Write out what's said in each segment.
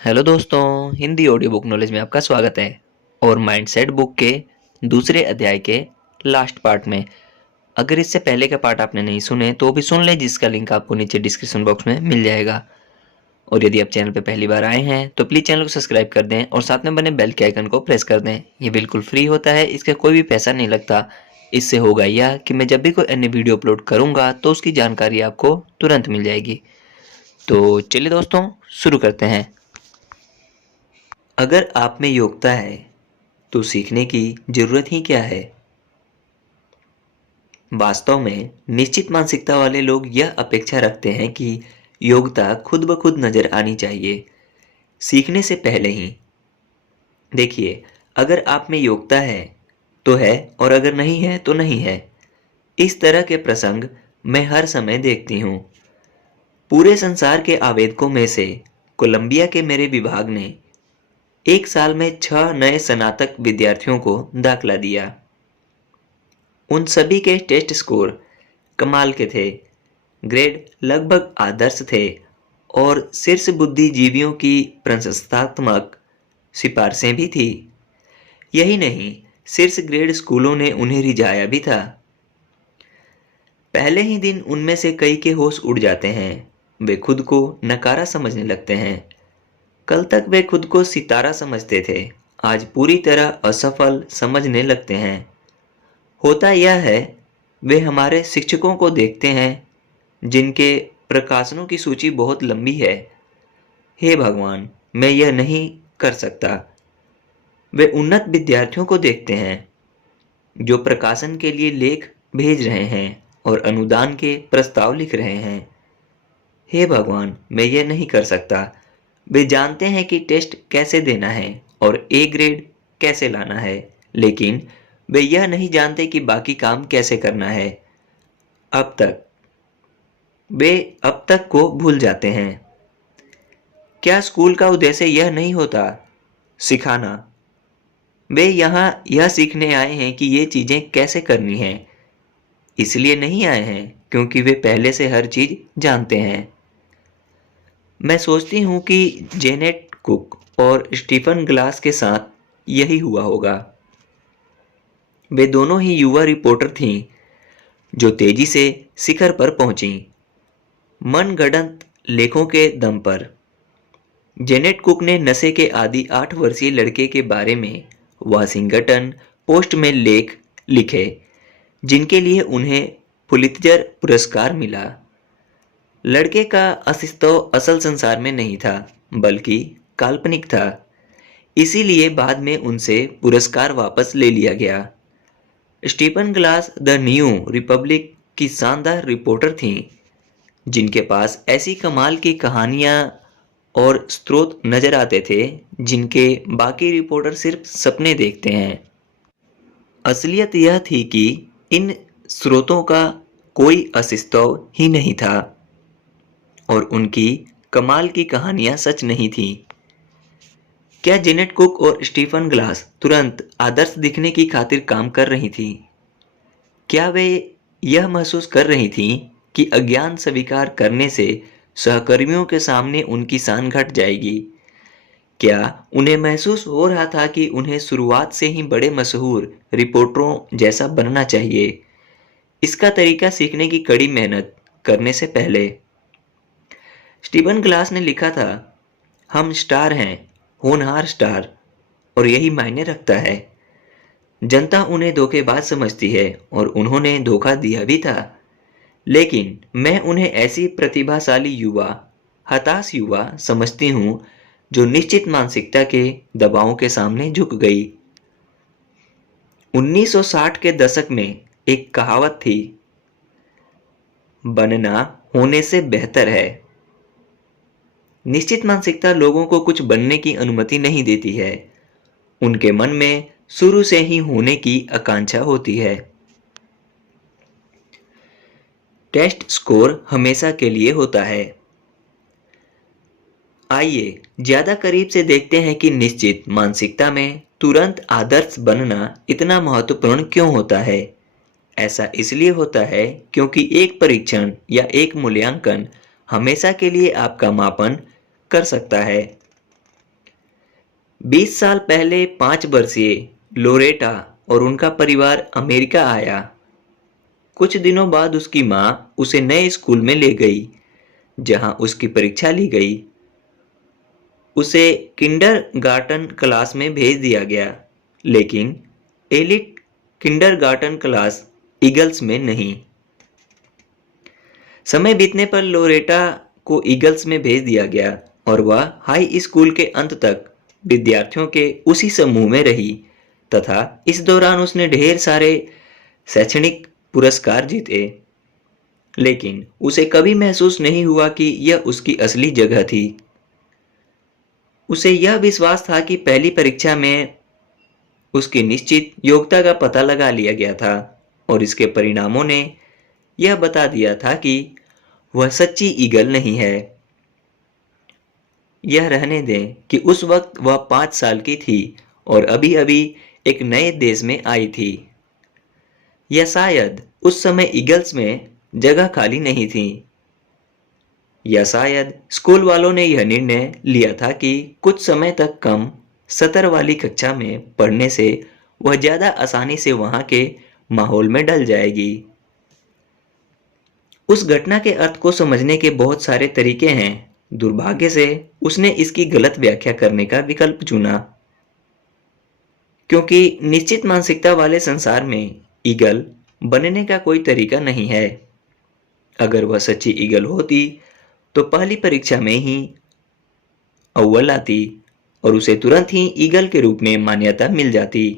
Hello दोस्तों, Hindi audio book knowledge में आपका स्वागत है। और माइंडसेट बुक के दूसरे अध्याय के लास्ट पार्ट में, अगर इससे पहले के पार्ट आपने नहीं सुने तो भी सुन लें, जिसका लिंक आपको नीचे डिस्क्रिप्शन बॉक्स में मिल जाएगा। और यदि आप चैनल पर पहली बार आए हैं तो प्लीज़ चैनल को सब्सक्राइब कर दें और साथ में बने बेल के आइकन को प्रेस कर दें। ये बिल्कुल फ्री होता है, इसका कोई भी पैसा नहीं लगता। इससे होगा यह कि मैं जब भी कोई अन्य वीडियो अपलोड करूँगा तो उसकी जानकारी आपको तुरंत मिल जाएगी। तो चलिए दोस्तों, शुरू करते हैं। अगर आप में योग्यता है तो सीखने की जरूरत ही क्या है। वास्तव में निश्चित मानसिकता वाले लोग यह अपेक्षा रखते हैं कि योग्यता खुद ब खुद नजर आनी चाहिए, सीखने से पहले ही। देखिए, अगर आप में योग्यता है तो है, और अगर नहीं है तो नहीं है। इस तरह के प्रसंग मैं हर समय देखती हूँ। पूरे संसार के आवेदकों में से कोलंबिया के मेरे विभाग ने एक साल में 6 नए स्नातक विद्यार्थियों को दाखिला दिया। उन सभी के टेस्ट स्कोर कमाल के थे, ग्रेड लगभग आदर्श थे, और शीर्ष बुद्धिजीवियों की प्रशंसात्मक सिफारिशें भी थी। यही नहीं, शीर्ष ग्रेड स्कूलों ने उन्हें रिझाया भी था। पहले ही दिन उनमें से कई के होश उड़ जाते हैं। वे खुद को नकारा समझने लगते हैं। कल तक वे खुद को सितारा समझते थे, आज पूरी तरह असफल समझने लगते हैं। होता यह है, वे हमारे शिक्षकों को देखते हैं जिनके प्रकाशनों की सूची बहुत लंबी है। हे भगवान, मैं यह नहीं कर सकता। वे उन्नत विद्यार्थियों को देखते हैं जो प्रकाशन के लिए लेख भेज रहे हैं और अनुदान के प्रस्ताव लिख रहे हैं। हे भगवान, मैं यह नहीं कर सकता। वे जानते हैं कि टेस्ट कैसे देना है और ए ग्रेड कैसे लाना है, लेकिन वे यह नहीं जानते कि बाकी काम कैसे करना है। अब तक वे अब तक को भूल जाते हैं। क्या स्कूल का उद्देश्य यह नहीं होता, सिखाना? वे यहाँ यह सीखने आए हैं कि ये चीजें कैसे करनी हैं। इसलिए नहीं आए हैं क्योंकि वे पहले से हर चीज जानते हैं। मैं सोचती हूँ कि जेनेट कुक और स्टीफन ग्लास के साथ यही हुआ होगा। वे दोनों ही युवा रिपोर्टर थीं जो तेजी से शिखर पर पहुंची, मनगढ़ंत लेखों के दम पर। जेनेट कुक ने नशे के आदि 8 वर्षीय लड़के के बारे में वाशिंगटन पोस्ट में लेख लिखे, जिनके लिए उन्हें पुलित्जर पुरस्कार मिला। लड़के का अस्तित्व असल संसार में नहीं था, बल्कि काल्पनिक था। इसीलिए बाद में उनसे पुरस्कार वापस ले लिया गया। Stephen Glass the New Republic की शानदार रिपोर्टर थीं, जिनके पास ऐसी कमाल की कहानियां और स्रोत नजर आते थे जिनके बाकी रिपोर्टर सिर्फ सपने देखते हैं। असलियत यह थी कि इन स्रोतों का कोई अस्तित्व ही नहीं था और उनकी कमाल की कहानियां सच नहीं थी। क्या जेनेट कुक और स्टीफन ग्लास तुरंत आदर्श दिखने की खातिर काम कर रही थी? क्या वे यह महसूस कर रही थीं कि अज्ञान स्वीकार करने से सहकर्मियों के सामने उनकी शान घट जाएगी? क्या उन्हें महसूस हो रहा था कि उन्हें शुरुआत से ही बड़े मशहूर रिपोर्टरों जैसा बनना चाहिए? इसका तरीका सीखने की कड़ी मेहनत करने से पहले। स्टीफन ग्लास ने लिखा था, हम स्टार हैं, होनहार स्टार, और यही मायने रखता है। जनता उन्हें धोखेबाज समझती है और उन्होंने धोखा दिया भी था, लेकिन मैं उन्हें ऐसी प्रतिभाशाली युवा, हताश युवा समझती हूं जो निश्चित मानसिकता के दबावों के सामने झुक गई। 1960 के दशक में एक कहावत थी, बनना होने से बेहतर है। निश्चित मानसिकता लोगों को कुछ बनने की अनुमति नहीं देती है। उनके मन में शुरू से ही होने की आकांक्षा होती है। टेस्ट स्कोर हमेशा के लिए होता है। आइए ज्यादा करीब से देखते हैं कि निश्चित मानसिकता में तुरंत आदर्श बनना इतना महत्वपूर्ण क्यों होता है। ऐसा इसलिए होता है क्योंकि एक परीक्षण या एक मूल्यांकन हमेशा के लिए आपका मापन कर सकता है। 20 साल पहले 5 वर्षीय लोरेटा और उनका परिवार अमेरिका आया। कुछ दिनों बाद उसकी माँ उसे नए स्कूल में ले गई, जहाँ उसकी परीक्षा ली गई। उसे किंडरगार्टन क्लास में भेज दिया गया, लेकिन एलिट किंडरगार्टन क्लास ईगल्स में नहीं। समय बीतने पर लोरेटा को ईगल्स में भेज दिया गया और वह हाई स्कूल के अंत तक विद्यार्थियों के उसी समूह में रही तथा इस दौरान उसने ढेर सारे शैक्षणिक पुरस्कार जीते। लेकिन उसे कभी महसूस नहीं हुआ कि यह उसकी असली जगह थी। उसे यह विश्वास था कि पहली परीक्षा में उसकी निश्चित योग्यता का पता लगा लिया गया था और इसके परिणामों ने यह बता दिया था कि वह सच्ची ईगल नहीं है। यह रहने दें कि उस वक्त वह 5 साल की थी और अभी अभी एक नए देश में आई थी, या शायद उस समय ईगल्स में जगह खाली नहीं थी, या शायद स्कूल वालों ने यह निर्णय लिया था कि कुछ समय तक कम सतर वाली कक्षा में पढ़ने से वह ज्यादा आसानी से वहां के माहौल में ढल जाएगी। उस घटना के अर्थ को समझने के बहुत सारे तरीके हैं। दुर्भाग्य से उसने इसकी गलत व्याख्या करने का विकल्प चुना, क्योंकि निश्चित मानसिकता वाले संसार में ईगल बनने का कोई तरीका नहीं है। अगर वह सच्ची ईगल होती तो पहली परीक्षा में ही अव्वल आती और उसे तुरंत ही ईगल के रूप में मान्यता मिल जाती।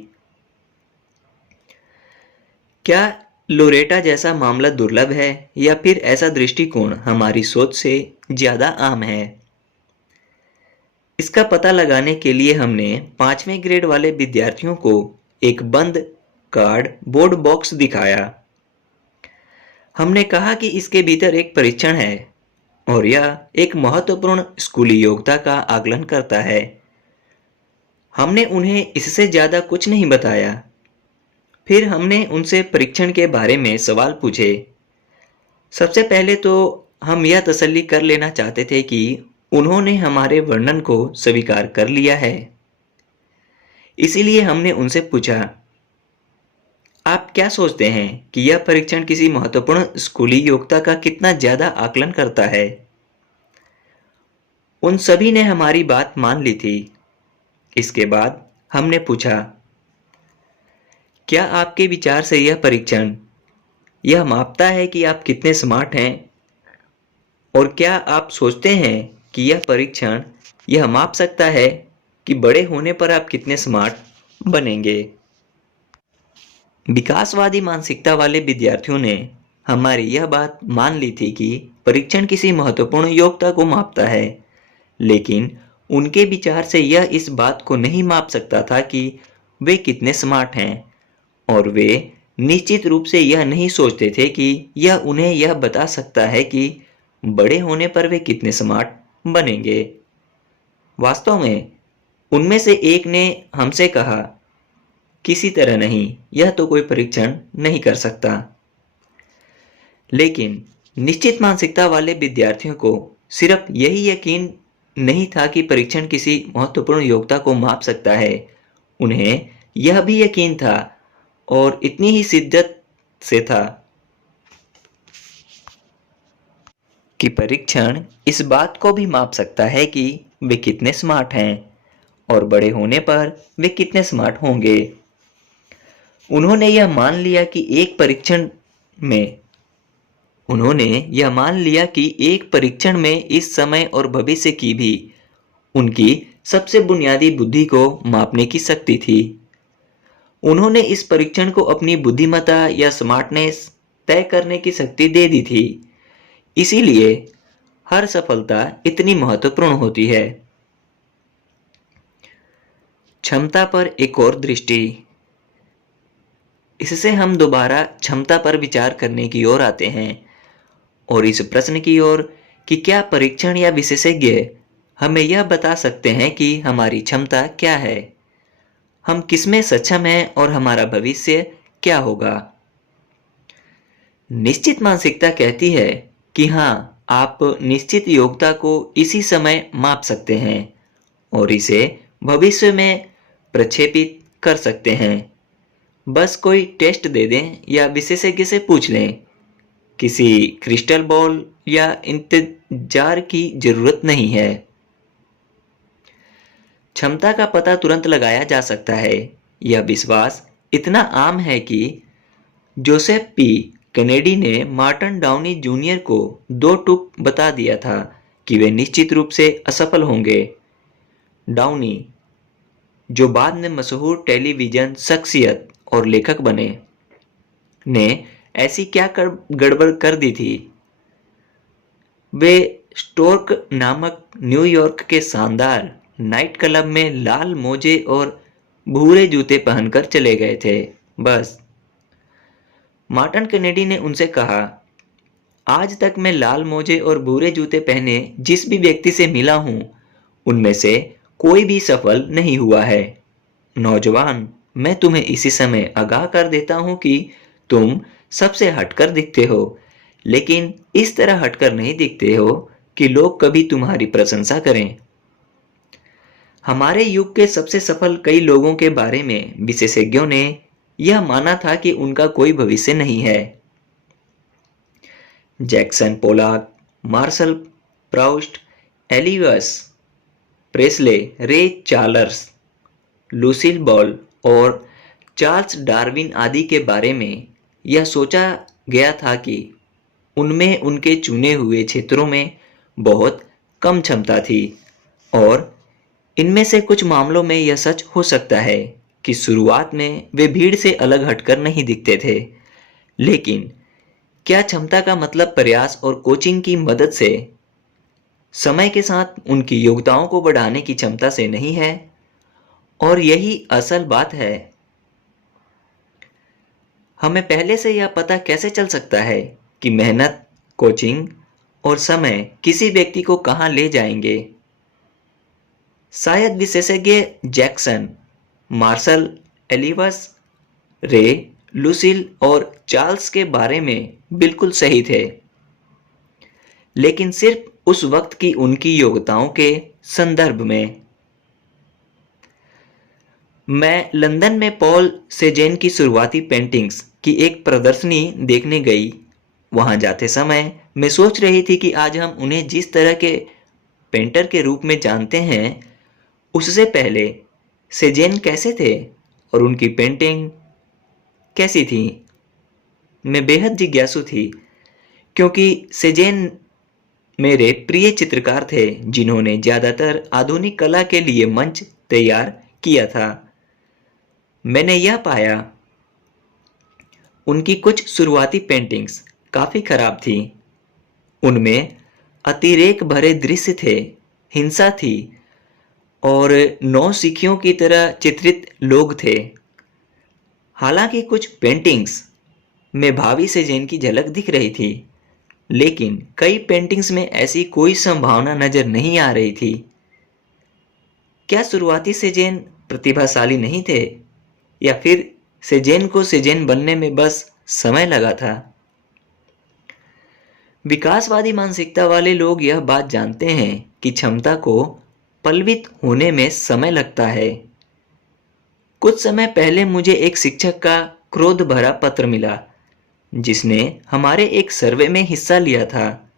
क्या लोरेटा जैसा मामला दुर्लभ है या फिर ऐसा दृष्टिकोण हमारी सोच से ज्यादा आम है? इसका पता लगाने के लिए हमने 5वें ग्रेड वाले विद्यार्थियों को एक बंद कार्ड बोर्ड बॉक्स दिखाया। हमने कहा कि इसके भीतर एक परीक्षण है और यह एक महत्वपूर्ण स्कूली योग्यता का आकलन करता है। हमने उन्हें इससे ज्यादा कुछ नहीं बताया। फिर हमने उनसे परीक्षण के बारे में सवाल पूछे। सबसे पहले तो हम यह तसल्ली कर लेना चाहते थे कि उन्होंने हमारे वर्णन को स्वीकार कर लिया है। इसीलिए हमने उनसे पूछा, आप क्या सोचते हैं कि यह परीक्षण किसी महत्वपूर्ण स्कूली योग्यता का कितना ज्यादा आकलन करता है? उन सभी ने हमारी बात मान ली थी। इसके बाद हमने पूछा, क्या आपके विचार से यह परीक्षण यह मापता है कि आप कितने स्मार्ट हैं? और क्या आप सोचते हैं कि यह परीक्षण यह माप सकता है कि बड़े होने पर आप कितने स्मार्ट बनेंगे? विकासवादी मानसिकता वाले विद्यार्थियों ने हमारी यह बात मान ली थी कि परीक्षण किसी महत्वपूर्ण योग्यता को मापता है, लेकिन उनके विचार से यह इस बात को नहीं माप सकता था कि वे कितने स्मार्ट हैं, और वे निश्चित रूप से यह नहीं सोचते थे कि यह उन्हें यह बता सकता है कि बड़े होने पर वे कितने स्मार्ट बनेंगे। वास्तव में उनमें से एक ने हमसे कहा, किसी तरह नहीं, यह तो कोई परीक्षण नहीं कर सकता। लेकिन निश्चित मानसिकता वाले विद्यार्थियों को सिर्फ यही यकीन नहीं था कि परीक्षण किसी महत्वपूर्ण योग्यता को माप सकता है, उन्हें यह भी यकीन था, और इतनी ही शिद्दत से था, कि परीक्षण इस बात को भी माप सकता है कि वे कितने स्मार्ट हैं और बड़े होने पर वे कितने स्मार्ट होंगे। उन्होंने यह मान लिया कि एक परीक्षण में इस समय और भविष्य की भी उनकी सबसे बुनियादी बुद्धि को मापने की शक्ति थी। उन्होंने इस परीक्षण को अपनी बुद्धिमत्ता या स्मार्टनेस तय करने की शक्ति दे दी थी। इसीलिए हर सफलता इतनी महत्वपूर्ण होती है। क्षमता पर एक और दृष्टि। इससे हम दोबारा क्षमता पर विचार करने की ओर आते हैं और इस प्रश्न की ओर कि क्या परीक्षण या विशेषज्ञ हमें यह बता सकते हैं कि हमारी क्षमता क्या है, हम किसमें सक्षम हैं और हमारा भविष्य क्या होगा। निश्चित मानसिकता कहती है कि हाँ, आप निश्चित योग्यता को इसी समय माप सकते हैं और इसे भविष्य में प्रक्षेपित कर सकते हैं। बस कोई टेस्ट दे दें या विशेषज्ञ से पूछ लें। किसी क्रिस्टल बॉल या इंतजार की जरूरत नहीं है। क्षमता का पता तुरंत लगाया जा सकता है। यह विश्वास इतना आम है कि जोसेफ पी कैनेडी ने मार्टिन डाउनी जूनियर को दो टूक बता दिया था कि वे निश्चित रूप से असफल होंगे। डाउनी, जो बाद में मशहूर टेलीविजन शख्सियत और लेखक बने, ने ऐसी क्या गड़बड़ कर दी थी। वे स्टोर्क नामक न्यूयॉर्क के शानदार नाइट क्लब में लाल मोजे और भूरे जूते पहनकर चले गए थे। बस। मार्टिन कैनेडी ने उनसे कहा, आज तक मैं लाल मोजे और भूरे जूते पहने जिस भी व्यक्ति से मिला हूं, उनमें से कोई भी सफल नहीं हुआ है। नौजवान, मैं तुम्हें इसी समय आगाह कर देता हूं कि तुम सबसे हटकर दिखते हो, लेकिन इस तरह हटकर नहीं दिखते हो कि लोग कभी तुम्हारी प्रशंसा करें। हमारे युग के सबसे सफल कई लोगों के बारे में विशेषज्ञों ने यह माना था कि उनका कोई भविष्य नहीं है। Jackson Pollock, martial Proust, alias Presley, रे चार्ल्स, लुसील बॉल और चार्ल्स डार्विन आदि के बारे में यह सोचा गया था कि उनमें उनके चुने हुए क्षेत्रों में बहुत कम क्षमता थी, और इनमें से कुछ मामलों में यह सच हो सकता है कि शुरुआत में वे भीड़ से अलग हटकर नहीं दिखते थे। लेकिन क्या क्षमता का मतलब प्रयास और कोचिंग की मदद से समय के साथ उनकी योग्यताओं को बढ़ाने की क्षमता से नहीं है? और यही असल बात है। हमें पहले से यह पता कैसे चल सकता है कि मेहनत, कोचिंग और समय किसी व्यक्ति को कहां ले जाएंगे? शायद विशेषज्ञ जैक्सन, मार्शल, एलियस, रे, लुसील और चार्ल्स के बारे में बिल्कुल सही थे, लेकिन सिर्फ उस वक्त की उनकी योग्यताओं के संदर्भ में। मैं लंदन में पॉल सेजेन की शुरुआती पेंटिंग्स की एक प्रदर्शनी देखने गई। वहां जाते समय मैं सोच रही थी कि आज हम उन्हें जिस तरह के पेंटर के रूप में जानते हैं, उससे पहले सेजेन कैसे थे और उनकी पेंटिंग कैसी थी। मैं बेहद जिज्ञासु थी, क्योंकि सेजेन मेरे प्रिय चित्रकार थे जिन्होंने ज्यादातर आधुनिक कला के लिए मंच तैयार किया था। मैंने यह पाया, उनकी कुछ शुरुआती पेंटिंग्स काफी खराब थी। उनमें अतिरेक भरे दृश्य थे, हिंसा थी और नौसिखियों की तरह चित्रित लोग थे। हालांकि कुछ पेंटिंग्स में भावी सेजेन की झलक दिख रही थी, लेकिन कई पेंटिंग्स में ऐसी कोई संभावना नजर नहीं आ रही थी। क्या शुरुआती सेजेन प्रतिभाशाली नहीं थे, या फिर सेजेन को सेजेन बनने में बस समय लगा था? विकासवादी मानसिकता वाले लोग यह बात जानते हैं कि क्षमता को पल्वित होने में समय लगता है। कुछ समय पहले मुझे एक शिक्षक का क्रोध भरा पत्र मिला, जिसने हमारे एक सर्वे में हिस्सा लिया था।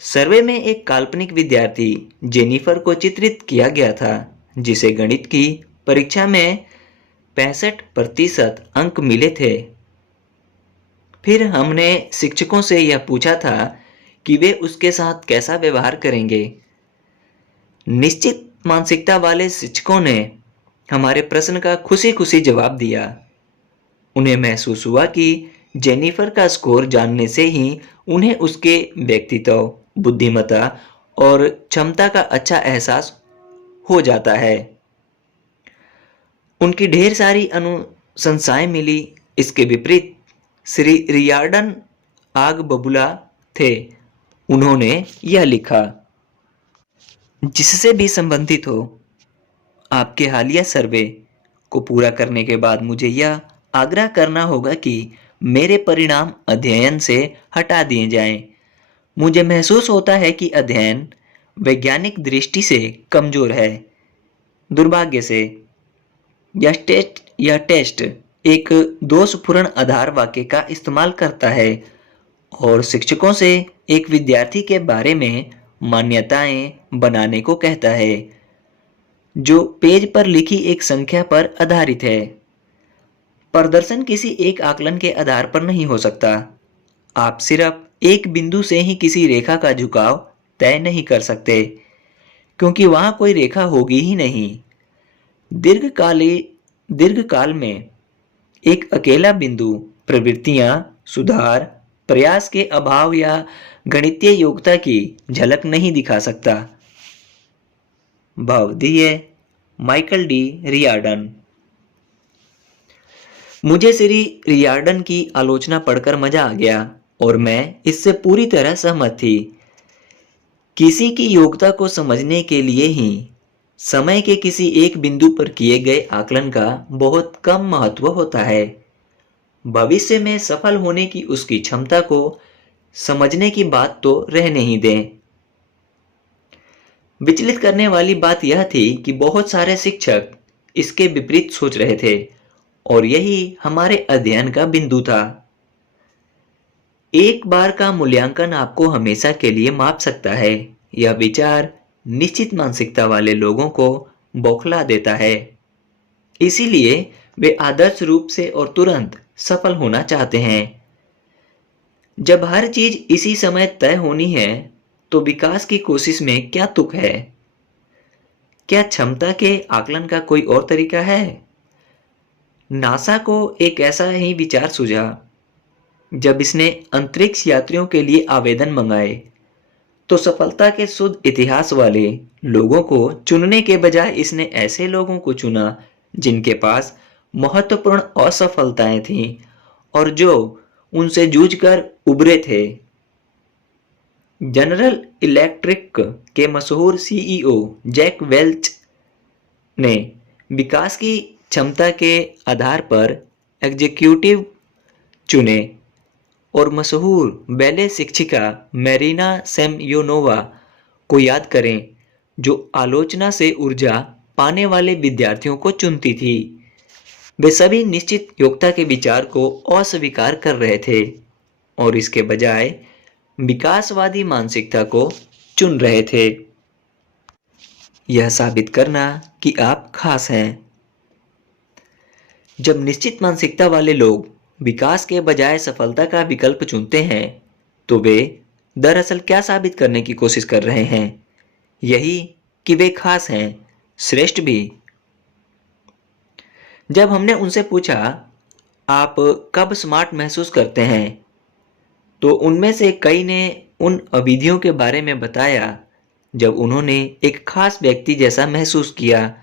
सर्वे में एक काल्पनिक विद्यार्थी जेनिफर को चित्रित किया गया था, जिसे गणित की परीक्षा में 65% अंक मिले थे। फिर हमने शिक्षकों से यह पूछा था कि वे उसके साथ कैसा व्यवहार करेंगे। निश्चित मानसिकता वाले शिक्षकों ने हमारे प्रश्न का खुशी खुशी जवाब दिया। उन्हें महसूस हुआ कि जेनिफर का स्कोर जानने से ही उन्हें उसके व्यक्तित्व, बुद्धिमत्ता और क्षमता का अच्छा एहसास हो जाता है। उनकी ढेर सारी अनुशंसाएं मिली। इसके विपरीत श्री रियार्डन आग बबूला थे। उन्होंने यह लिखा, जिससे भी संबंधित हो, आपके हालिया सर्वे को पूरा करने के बाद मुझे यह आग्रह करना होगा कि मेरे परिणाम अध्ययन से हटा दिए जाएं। मुझे महसूस होता है कि अध्ययन वैज्ञानिक दृष्टि से कमजोर है। दुर्भाग्य से यह टेस्ट एक दोषपूर्ण आधार वाक्य का इस्तेमाल करता है और शिक्षकों से एक विद्यार्थी के बारे में मान्यताएं बनाने को कहता है जो पेज पर लिखी एक संख्या पर आधारित है। प्रदर्शन किसी एक आकलन के आधार पर नहीं हो सकता। आप सिर्फ एक बिंदु से ही किसी रेखा का झुकाव तय नहीं कर सकते क्योंकि वहां कोई रेखा होगी ही नहीं। दीर्घकाल में एक अकेला बिंदु प्रवृत्तियां, सुधार, प्रयास के अभाव या गणितीय योग्यता की झलक नहीं दिखा सकता। भावधेय माइकल डी रियार्डन। मुझे श्री रियार्डन की आलोचना पढ़कर मजा आ गया और मैं इससे पूरी तरह सहमत थी। किसी की योग्यता को समझने के लिए ही समय के किसी एक बिंदु पर किए गए आकलन का बहुत कम महत्व होता है। भविष्य में सफल होने की उसकी क्षमता को समझने की बात तो रहने ही दें। विचलित करने वाली बात यह थी कि बहुत सारे शिक्षक इसके विपरीत सोच रहे थे और यही हमारे अध्ययन का बिंदु था। एक बार का मूल्यांकन आपको हमेशा के लिए माप सकता है। यह विचार निश्चित मानसिकता वाले लोगों को बौखला देता है। इसीलिए वे आदर्श रूप से और तुरंत सफल होना चाहते हैं। जब हर चीज इसी समय तय होनी है तो विकास की कोशिश में क्या तुक है? क्या क्षमता के आकलन का कोई और तरीका है? नासा को एक ऐसा ही विचार सूझा जब इसने अंतरिक्ष यात्रियों के लिए आवेदन मंगाए तो सफलता के शुद्ध इतिहास वाले लोगों को चुनने के बजाय इसने ऐसे लोगों को चुना जिनके पास महत्वपूर्ण असफलताएं थीं और जो उनसे जूझकर उभरे थे। जनरल इलेक्ट्रिक के मशहूर सीईओ जैक वेल्च ने विकास की क्षमता के आधार पर एग्जीक्यूटिव चुने और मशहूर बैले शिक्षिका मैरीना सेमयोनोवा को याद करें जो आलोचना से ऊर्जा पाने वाले विद्यार्थियों को चुनती थी। वे सभी निश्चित योग्यता के विचार को अस्वीकार कर रहे थे और इसके बजाय विकासवादी मानसिकता को चुन रहे थे। यह साबित करना कि आप खास हैं। जब निश्चित मानसिकता वाले लोग विकास के बजाय सफलता का विकल्प चुनते हैं तो वे दरअसल क्या साबित करने की कोशिश कर रहे हैं? यही कि वे खास हैं, श्रेष्ठ भी। जब हमने उनसे पूछा आप कब स्मार्ट महसूस करते हैं तो उनमें से कई ने उन अवधियों के बारे में बताया जब उन्होंने एक खास व्यक्ति जैसा महसूस किया,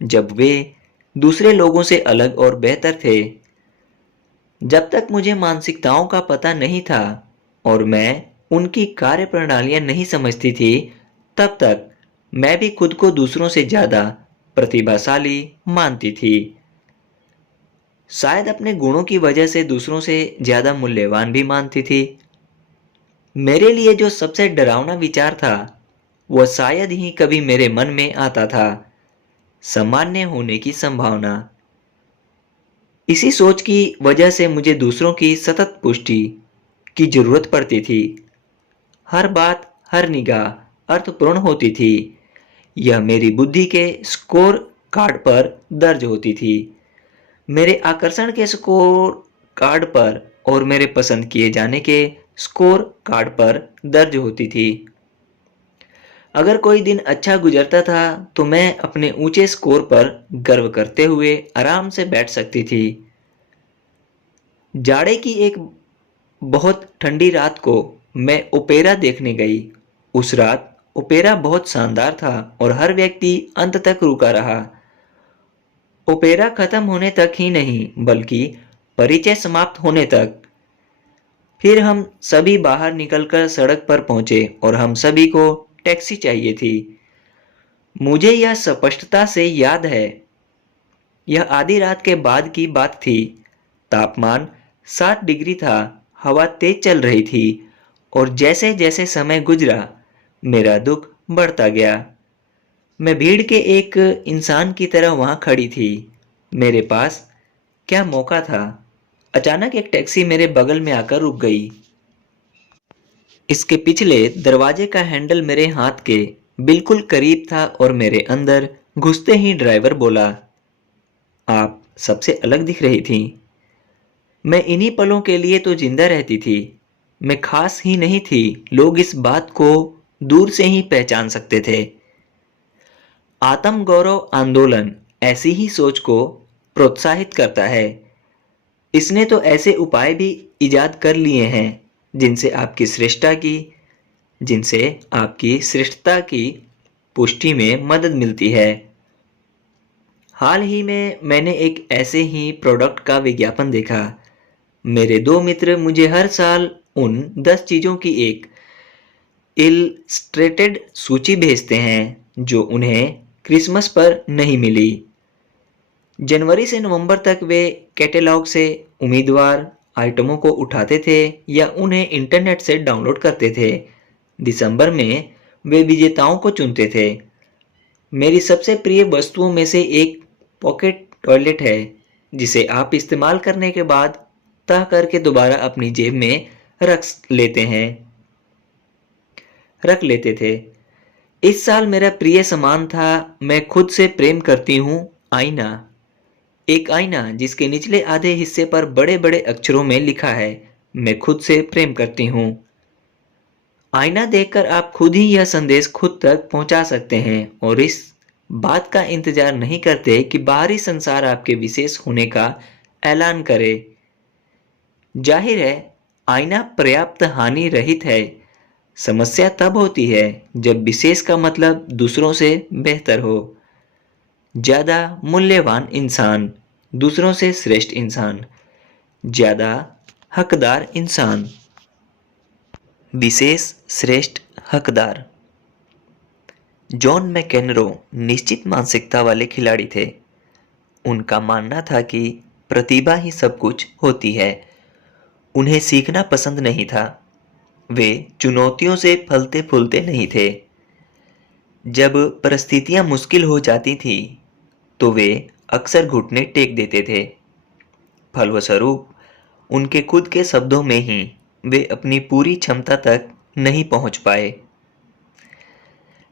जब वे दूसरे लोगों से अलग और बेहतर थे। जब तक मुझे मानसिकताओं का पता नहीं था और मैं उनकी कार्यप्रणालियां नहीं समझती थी, तब तक मैं भी खुद को दूसरों से ज्यादा प्रतिभाशाली मानती थी। शायद अपने गुणों की वजह से दूसरों से ज्यादा मूल्यवान भी मानती थी। मेरे लिए जो सबसे डरावना विचार था वह शायद ही कभी मेरे मन में आता था, सामान्य होने की संभावना। इसी सोच की वजह से मुझे दूसरों की सतत पुष्टि की जरूरत पड़ती थी। हर बात, हर निगाह अर्थपूर्ण होती थी। यह मेरी बुद्धि के स्कोर कार्ड पर दर्ज होती थी, मेरे आकर्षण के स्कोर कार्ड पर और मेरे पसंद किए जाने के स्कोर कार्ड पर दर्ज होती थी। अगर कोई दिन अच्छा गुजरता था तो मैं अपने ऊंचे स्कोर पर गर्व करते हुए आराम से बैठ सकती थी। जाड़े की एक बहुत ठंडी रात को मैं ओपेरा देखने गई। उस रात ओपेरा बहुत शानदार था और हर व्यक्ति अंत तक रुका रहा। ओपेरा खत्म होने तक ही नहीं बल्कि परिचय समाप्त होने तक। फिर हम सभी बाहर निकलकर सड़क पर पहुंचे और हम सभी को टैक्सी चाहिए थी। मुझे यह स्पष्टता से याद है, यह आधी रात के बाद की बात थी। तापमान 60 डिग्री था, हवा तेज चल रही थी और जैसे जैसे समय गुजरा मेरा दुख बढ़ता गया। मैं भीड़ के एक इंसान की तरह वहां खड़ी थी। मेरे पास क्या मौका था? अचानक एक टैक्सी मेरे बगल में आकर रुक गई। इसके पिछले दरवाजे का हैंडल मेरे हाथ के बिल्कुल करीब था और मेरे अंदर घुसते ही ड्राइवर बोला, आप सबसे अलग दिख रही थी। मैं इन्हीं पलों के लिए तो जिंदा रहती थी। मैं खास ही नहीं थी, लोग इस बात को दूर से ही पहचान सकते थे। आत्म गौरव आंदोलन ऐसी ही सोच को प्रोत्साहित करता है। इसने तो ऐसे उपाय भी इजाद कर लिए हैं जिनसे आपकी श्रेष्ठता की पुष्टि में मदद मिलती है। हाल ही में मैंने एक ऐसे ही प्रोडक्ट का विज्ञापन देखा। मेरे दो मित्र मुझे हर साल उन 10 चीजों की एक इलस्ट्रेटेड सूची भेजते हैं जो उन्हें क्रिसमस पर नहीं मिली। जनवरी से नवंबर तक वे कैटलॉग से उम्मीदवार आइटमों को उठाते थे या उन्हें इंटरनेट से डाउनलोड करते थे। दिसंबर में वे विजेताओं को चुनते थे। मेरी सबसे प्रिय वस्तुओं में से एक पॉकेट टॉयलेट है, जिसे आप इस्तेमाल करने के बाद तह करके दोबारा अपनी जेब में रख लेते थे। इस साल मेरा प्रिय सामान था, मैं खुद से प्रेम करती हूँ, आईना। एक आईना जिसके निचले आधे हिस्से पर बड़े बड़े अक्षरों में लिखा है, मैं खुद से प्रेम करती हूँ। आईना देखकर आप खुद ही यह संदेश खुद तक पहुंचा सकते हैं और इस बात का इंतजार नहीं करते कि बाहरी संसार आपके विशेष होने का ऐलान करे। जाहिर है, आईना पर्याप्त हानि रहित है। समस्या तब होती है जब विशेष का मतलब दूसरों से बेहतर हो। ज्यादा मूल्यवान इंसान, दूसरों से श्रेष्ठ इंसान, ज्यादा हकदार इंसान, विशेष श्रेष्ठ हकदार। जॉन मैकेनरो निश्चित मानसिकता वाले खिलाड़ी थे। उनका मानना था कि प्रतिभा ही सब कुछ होती है। उन्हें सीखना पसंद नहीं था। वे चुनौतियों से फलते फूलते नहीं थे। जब परिस्थितियां मुश्किल हो जाती थी तो वे अक्सर घुटने टेक देते थे। फलस्वरूप उनके खुद के शब्दों में ही वे अपनी पूरी क्षमता तक नहीं पहुंच पाए।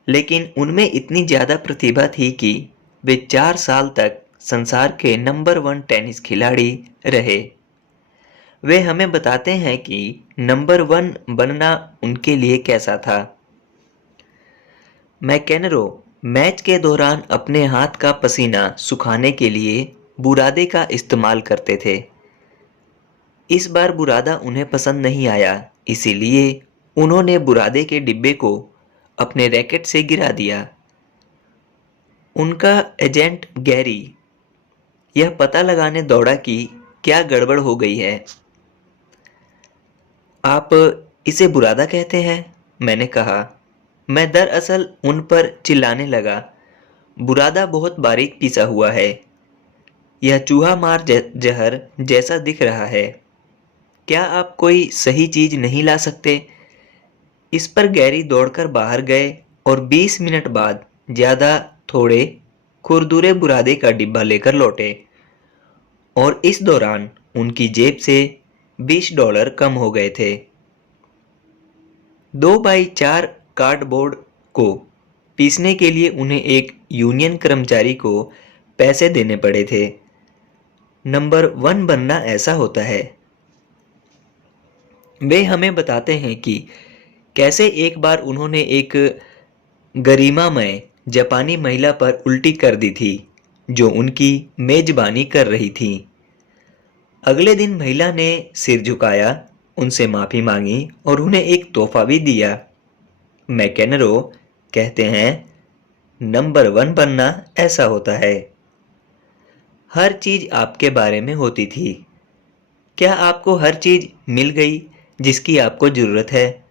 लेकिन उनमें इतनी ज्यादा प्रतिभा थी कि वे 4 साल तक संसार के नंबर 1 टेनिस खिलाड़ी रहे। वे हमें बताते हैं कि नंबर 1 बनना उनके लिए कैसा था। मैकेनरो मैच के दौरान अपने हाथ का पसीना सुखाने के लिए बुरादे का इस्तेमाल करते थे। इस बार बुरादा उन्हें पसंद नहीं आया, इसीलिए उन्होंने बुरादे के डिब्बे को अपने रैकेट से गिरा दिया। उनका एजेंट गैरी यह पता लगाने दौड़ा कि क्या गड़बड़ हो गई है। आप इसे बुरादा कहते हैं? मैंने कहा। मैं दरअसल उन पर चिल्लाने लगा, बुरादा बहुत बारीक पिसा हुआ है। यह चूहा मार जहर जैसा दिख रहा है। क्या आप कोई सही चीज नहीं ला सकते? इस पर गैरी दौड़कर बाहर गए और 20 मिनट बाद ज्यादा थोड़े खुरदुरे बुरादे का डिब्बा लेकर लौटे और इस दौरान उनकी जेब से $20 कम हो गए थे। 2x4 कार्डबोर्ड को पीसने के लिए उन्हें एक यूनियन कर्मचारी को पैसे देने पड़े थे। नंबर 1 बनना ऐसा होता है। वे हमें बताते हैं कि कैसे एक बार उन्होंने एक गरिमामय जापानी महिला पर उल्टी कर दी थी जो उनकी मेजबानी कर रही थी। अगले दिन महिला ने सिर झुकाया, उनसे माफी मांगी और उन्हें एक तोहफा भी दिया। मैकेनरो कहते हैं, नंबर 1 बनना ऐसा होता है। हर चीज आपके बारे में होती थी। क्या आपको हर चीज मिल गई जिसकी आपको जरूरत है?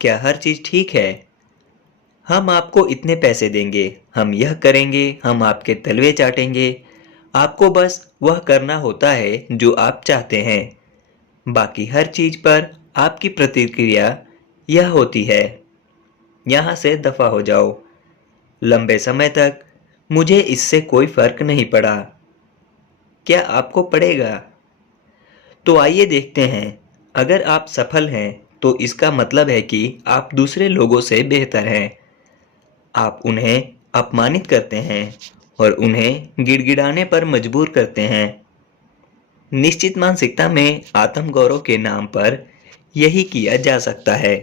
क्या हर चीज ठीक है? हम आपको इतने पैसे देंगे, हम यह करेंगे, हम आपके तलवे चाटेंगे। आपको बस वह करना होता है जो आप चाहते हैं। बाकी हर चीज पर आपकी प्रतिक्रिया यह होती है, यहां से दफा हो जाओ। लंबे समय तक मुझे इससे कोई फर्क नहीं पड़ा। क्या आपको पड़ेगा? तो आइए देखते हैं। अगर आप सफल हैं तो इसका मतलब है कि आप दूसरे लोगों से बेहतर हैं। आप उन्हें अपमानित करते हैं और उन्हें गिड़गिड़ाने पर मजबूर करते हैं। निश्चित मानसिकता में आत्मगौरव के नाम पर यही किया जा सकता है।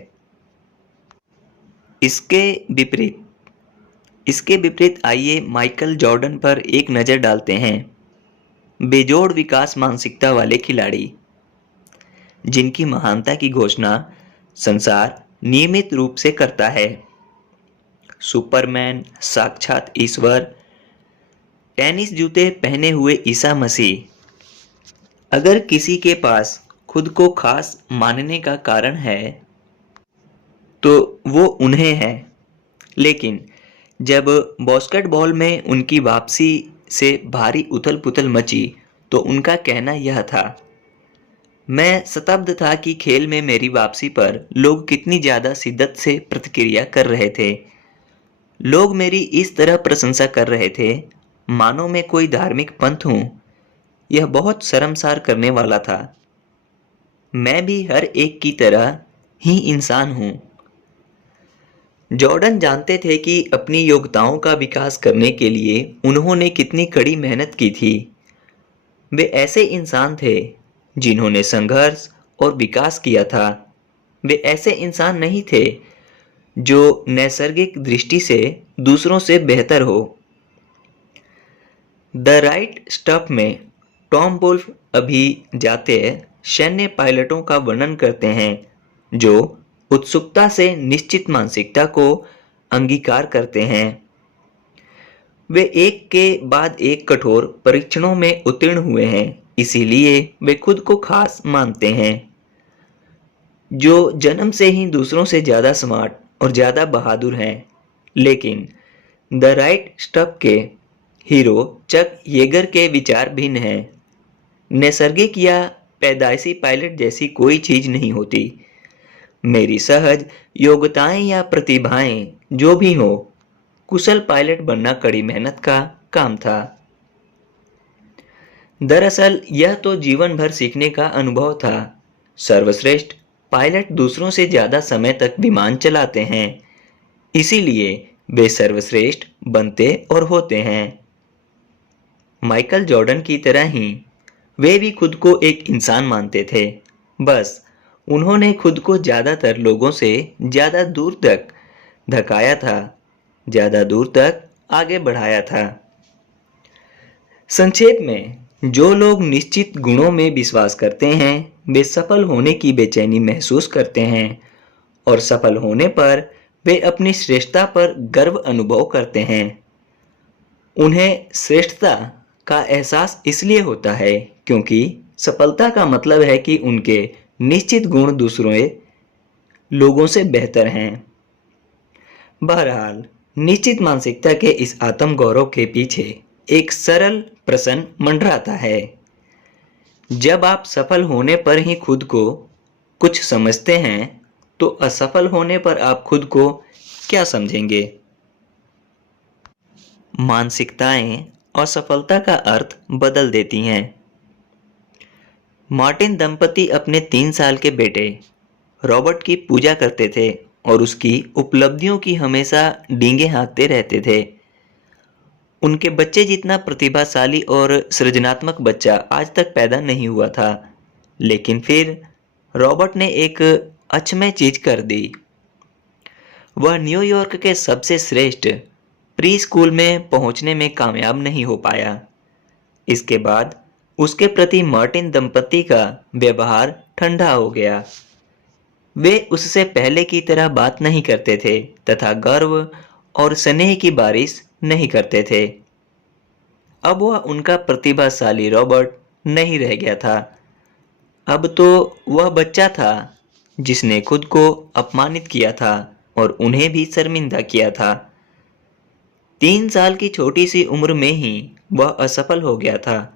इसके विपरीत इसके विपरीत आइए माइकल जॉर्डन पर एक नज़र डालते हैं। बेजोड़ विकास मानसिकता वाले खिलाड़ी जिनकी महानता की घोषणा संसार नियमित रूप से करता है। सुपरमैन, साक्षात ईश्वर, टेनिस जूते पहने हुए ईसा मसीह। अगर किसी के पास खुद को खास मानने का कारण है तो वो उन्हें है। लेकिन जब बास्केटबॉल में उनकी वापसी से भारी उथल-पुथल मची तो उनका कहना यह था, मैं स्तब्ध था कि खेल में मेरी वापसी पर लोग कितनी ज़्यादा शिद्दत से प्रतिक्रिया कर रहे थे। लोग मेरी इस तरह प्रशंसा कर रहे थे, मानो मैं कोई धार्मिक पंथ हूँ। यह बहुत शर्मसार करने वाला था। मैं भी हर एक की तरह ही इंसान हूँ। जॉर्डन जानते थे कि अपनी योग्यताओं का विकास करने के लिए उन्होंने कितनी कड़ी मेहनत की थी। वे ऐसे इंसान थे जिन्होंने संघर्ष और विकास किया था। वे ऐसे इंसान नहीं थे जो नैसर्गिक दृष्टि से दूसरों से बेहतर हो। द राइट स्टफ में टॉम वुल्फ अभी जाते सैन्य पायलटों का वर्णन करते हैं जो उत्सुकता से निश्चित मानसिकता को अंगीकार करते हैं। वे एक के बाद एक कठोर परीक्षणों में उत्तीर्ण हुए हैं, इसीलिए वे खुद को खास मानते हैं। जो जन्म से ही दूसरों से ज्यादा स्मार्ट और ज्यादा बहादुर हैं। लेकिन द राइट स्टफ के हीरो चक येगर के विचार भिन्न हैं। नैसर्गिक या पैदाइशी पायलट जैसी कोई चीज नहीं होती। मेरी सहज योग्यताएं या प्रतिभाएं जो भी हो, कुशल पायलट बनना कड़ी मेहनत का काम था। दरअसल यह तो जीवन भर सीखने का अनुभव था। सर्वश्रेष्ठ पायलट दूसरों से ज्यादा समय तक विमान चलाते हैं, इसीलिए वे सर्वश्रेष्ठ बनते और होते हैं। माइकल जॉर्डन की तरह ही वे भी खुद को एक इंसान मानते थे। बस उन्होंने खुद को ज्यादातर लोगों से ज्यादा दूर तक धकाया था, ज्यादा दूर तक आगे बढ़ाया था। संक्षेप में, जो लोग निश्चित गुणों में विश्वास करते हैं वे सफल होने की बेचैनी महसूस करते हैं और सफल होने पर वे अपनी श्रेष्ठता पर गर्व अनुभव करते हैं। उन्हें श्रेष्ठता का एहसास इसलिए होता है क्योंकि सफलता का मतलब है कि उनके निश्चित गुण दूसरों लोगों से बेहतर हैं। बहरहाल, निश्चित मानसिकता के इस आत्मगौरव के पीछे एक सरल प्रश्न मंडराता है। जब आप सफल होने पर ही खुद को कुछ समझते हैं तो असफल होने पर आप खुद को क्या समझेंगे? मानसिकताएं असफलता का अर्थ बदल देती हैं। मार्टिन दंपति अपने 3 साल के बेटे रॉबर्ट की पूजा करते थे और उसकी उपलब्धियों की हमेशा डींगे हाँकते रहते थे। उनके बच्चे जितना प्रतिभाशाली और सृजनात्मक बच्चा आज तक पैदा नहीं हुआ था। लेकिन फिर रॉबर्ट ने एक अचम्भे चीज कर दी। वह न्यूयॉर्क के सबसे श्रेष्ठ प्री स्कूल में पहुंचने में कामयाब नहीं हो पाया। इसके बाद उसके प्रति मार्टिन दंपति का व्यवहार ठंडा हो गया। वे उससे पहले की तरह बात नहीं करते थे तथा गर्व और स्नेह की बारिश नहीं करते थे। अब वह उनका प्रतिभाशाली रॉबर्ट नहीं रह गया था। अब तो वह बच्चा था जिसने खुद को अपमानित किया था और उन्हें भी शर्मिंदा किया था। 3 साल की छोटी सी उम्र में ही वह असफल हो गया था।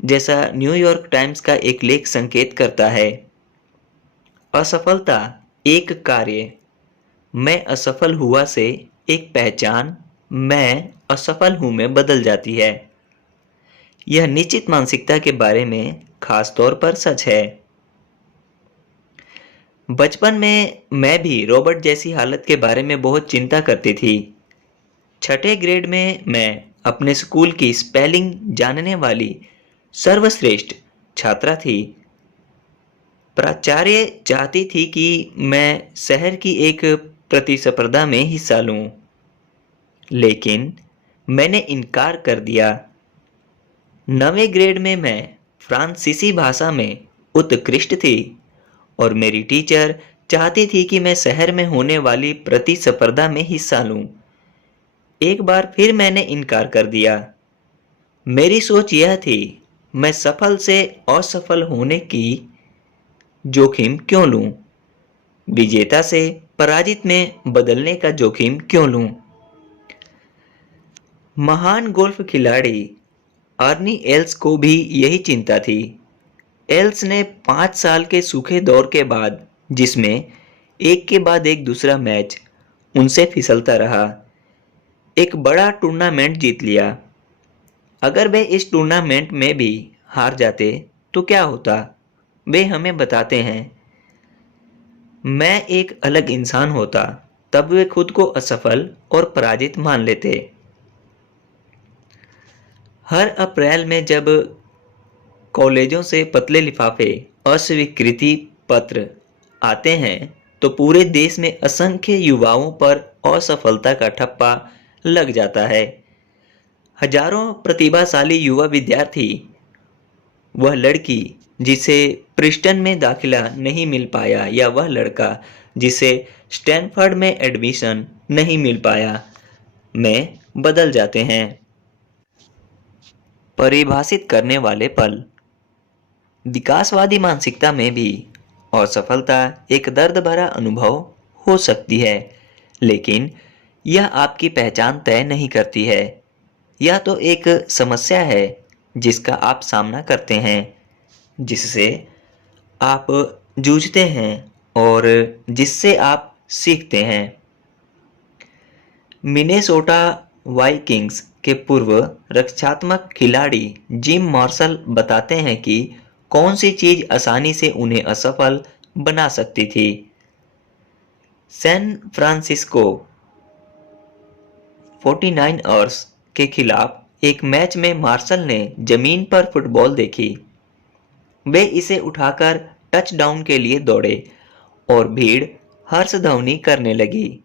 जैसा न्यूयॉर्क टाइम्स का एक लेख संकेत करता है, असफलता एक कार्य मैं असफल हुआ से एक पहचान मैं असफल हूं में बदल जाती है। यह निश्चित मानसिकता के बारे में खास तौर पर सच है। बचपन में मैं भी रॉबर्ट जैसी हालत के बारे में बहुत चिंता करती थी। छठे ग्रेड में मैं अपने स्कूल की स्पेलिंग जानने वाली सर्वश्रेष्ठ छात्रा थी। प्राचार्य चाहती थी कि मैं शहर की एक प्रतिस्पर्धा में हिस्सा लूं, लेकिन मैंने इनकार कर दिया। नवें ग्रेड में मैं फ्रांसीसी भाषा में उत्कृष्ट थी और मेरी टीचर चाहती थी कि मैं शहर में होने वाली प्रतिस्पर्धा में हिस्सा लूं। एक बार फिर मैंने इनकार कर दिया। मेरी सोच यह थी, मैं सफल से असफल होने की जोखिम क्यों लूं? विजेता से पराजित में बदलने का जोखिम क्यों लूं? महान गोल्फ खिलाड़ी अर्नी एल्स को भी यही चिंता थी। एल्स ने 5 साल के सूखे दौर के बाद, जिसमें एक के बाद एक दूसरा मैच उनसे फिसलता रहा, एक बड़ा टूर्नामेंट जीत लिया। अगर वे इस टूर्नामेंट में भी हार जाते तो क्या होता? वे हमें बताते हैं, मैं एक अलग इंसान होता। तब वे खुद को असफल और पराजित मान लेते। हर अप्रैल में जब कॉलेजों से पतले लिफाफे अस्वीकृति पत्र आते हैं तो पूरे देश में असंख्य युवाओं पर असफलता का ठप्पा लग जाता है। हजारों प्रतिभाशाली युवा विद्यार्थी, वह लड़की जिसे प्रिस्टन में दाखिला नहीं मिल पाया या वह लड़का जिसे स्टैनफोर्ड में एडमिशन नहीं मिल पाया, में बदल जाते हैं। परिभाषित करने वाले पल। विकासवादी मानसिकता में भी असफलता एक दर्द भरा अनुभव हो सकती है, लेकिन यह आपकी पहचान तय नहीं करती है। यह तो एक समस्या है जिसका आप सामना करते हैं, जिससे आप जूझते हैं और जिससे आप सीखते हैं। मिनेसोटा वाइकिंग्स के पूर्व रक्षात्मक खिलाड़ी जिम मार्शल बताते हैं कि कौन सी चीज आसानी से उन्हें असफल बना सकती थी। सैन फ्रांसिस्को 49ers के खिलाफ एक मैच में मार्शल ने जमीन पर फुटबॉल देखी। वे इसे उठाकर टचडाउन के लिए दौड़े और भीड़ हर्षध्वनि करने लगी,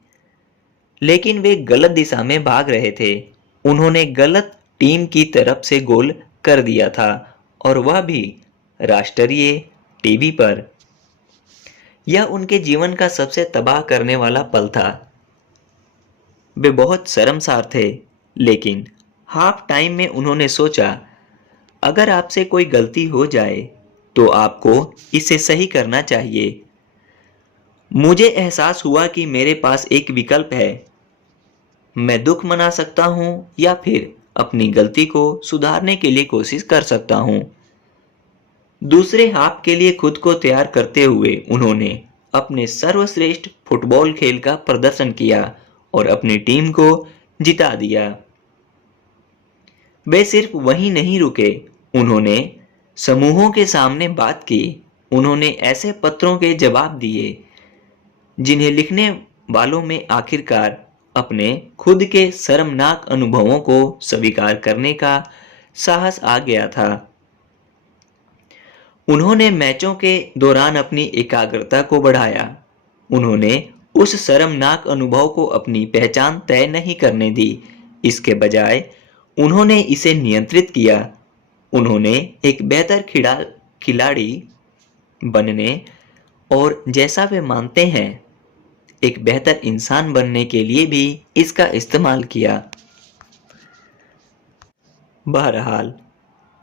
लेकिन वे गलत दिशा में भाग रहे थे। उन्होंने गलत टीम की तरफ से गोल कर दिया था और वह भी राष्ट्रीय टीवी पर। यह उनके जीवन का सबसे तबाह करने वाला पल था। वे बहुत शर्मसार थे, लेकिन हाफ टाइम में उन्होंने सोचा, अगर आपसे कोई गलती हो जाए तो आपको इसे सही करना चाहिए। मुझे एहसास हुआ कि मेरे पास एक विकल्प है। मैं दुख मना सकता हूं या फिर अपनी गलती को सुधारने के लिए कोशिश कर सकता हूं। दूसरे हाफ के लिए खुद को तैयार करते हुए उन्होंने अपने सर्वश्रेष्ठ फुटबॉल खेल का प्रदर्शन किया और अपनी टीम को जिता दिया। वे सिर्फ वहीं नहीं रुके, उन्होंने समूहों के सामने बात की। उन्होंने ऐसे पत्रों के जवाब दिए जिन्हें लिखने वालों में आखिरकार अपने खुद के शर्मनाक अनुभवों को स्वीकार करने का साहस आ गया था। उन्होंने मैचों के दौरान अपनी एकाग्रता को बढ़ाया। उन्होंने उस शर्मनाक अनुभव को अपनी पहचान तय नहीं करने दी, इसके बजाय उन्होंने इसे नियंत्रित किया। उन्होंने एक बेहतर खिलाड़ी बनने और, जैसा वे मानते हैं, एक बेहतर इंसान बनने के लिए भी इसका इस्तेमाल किया। बहरहाल,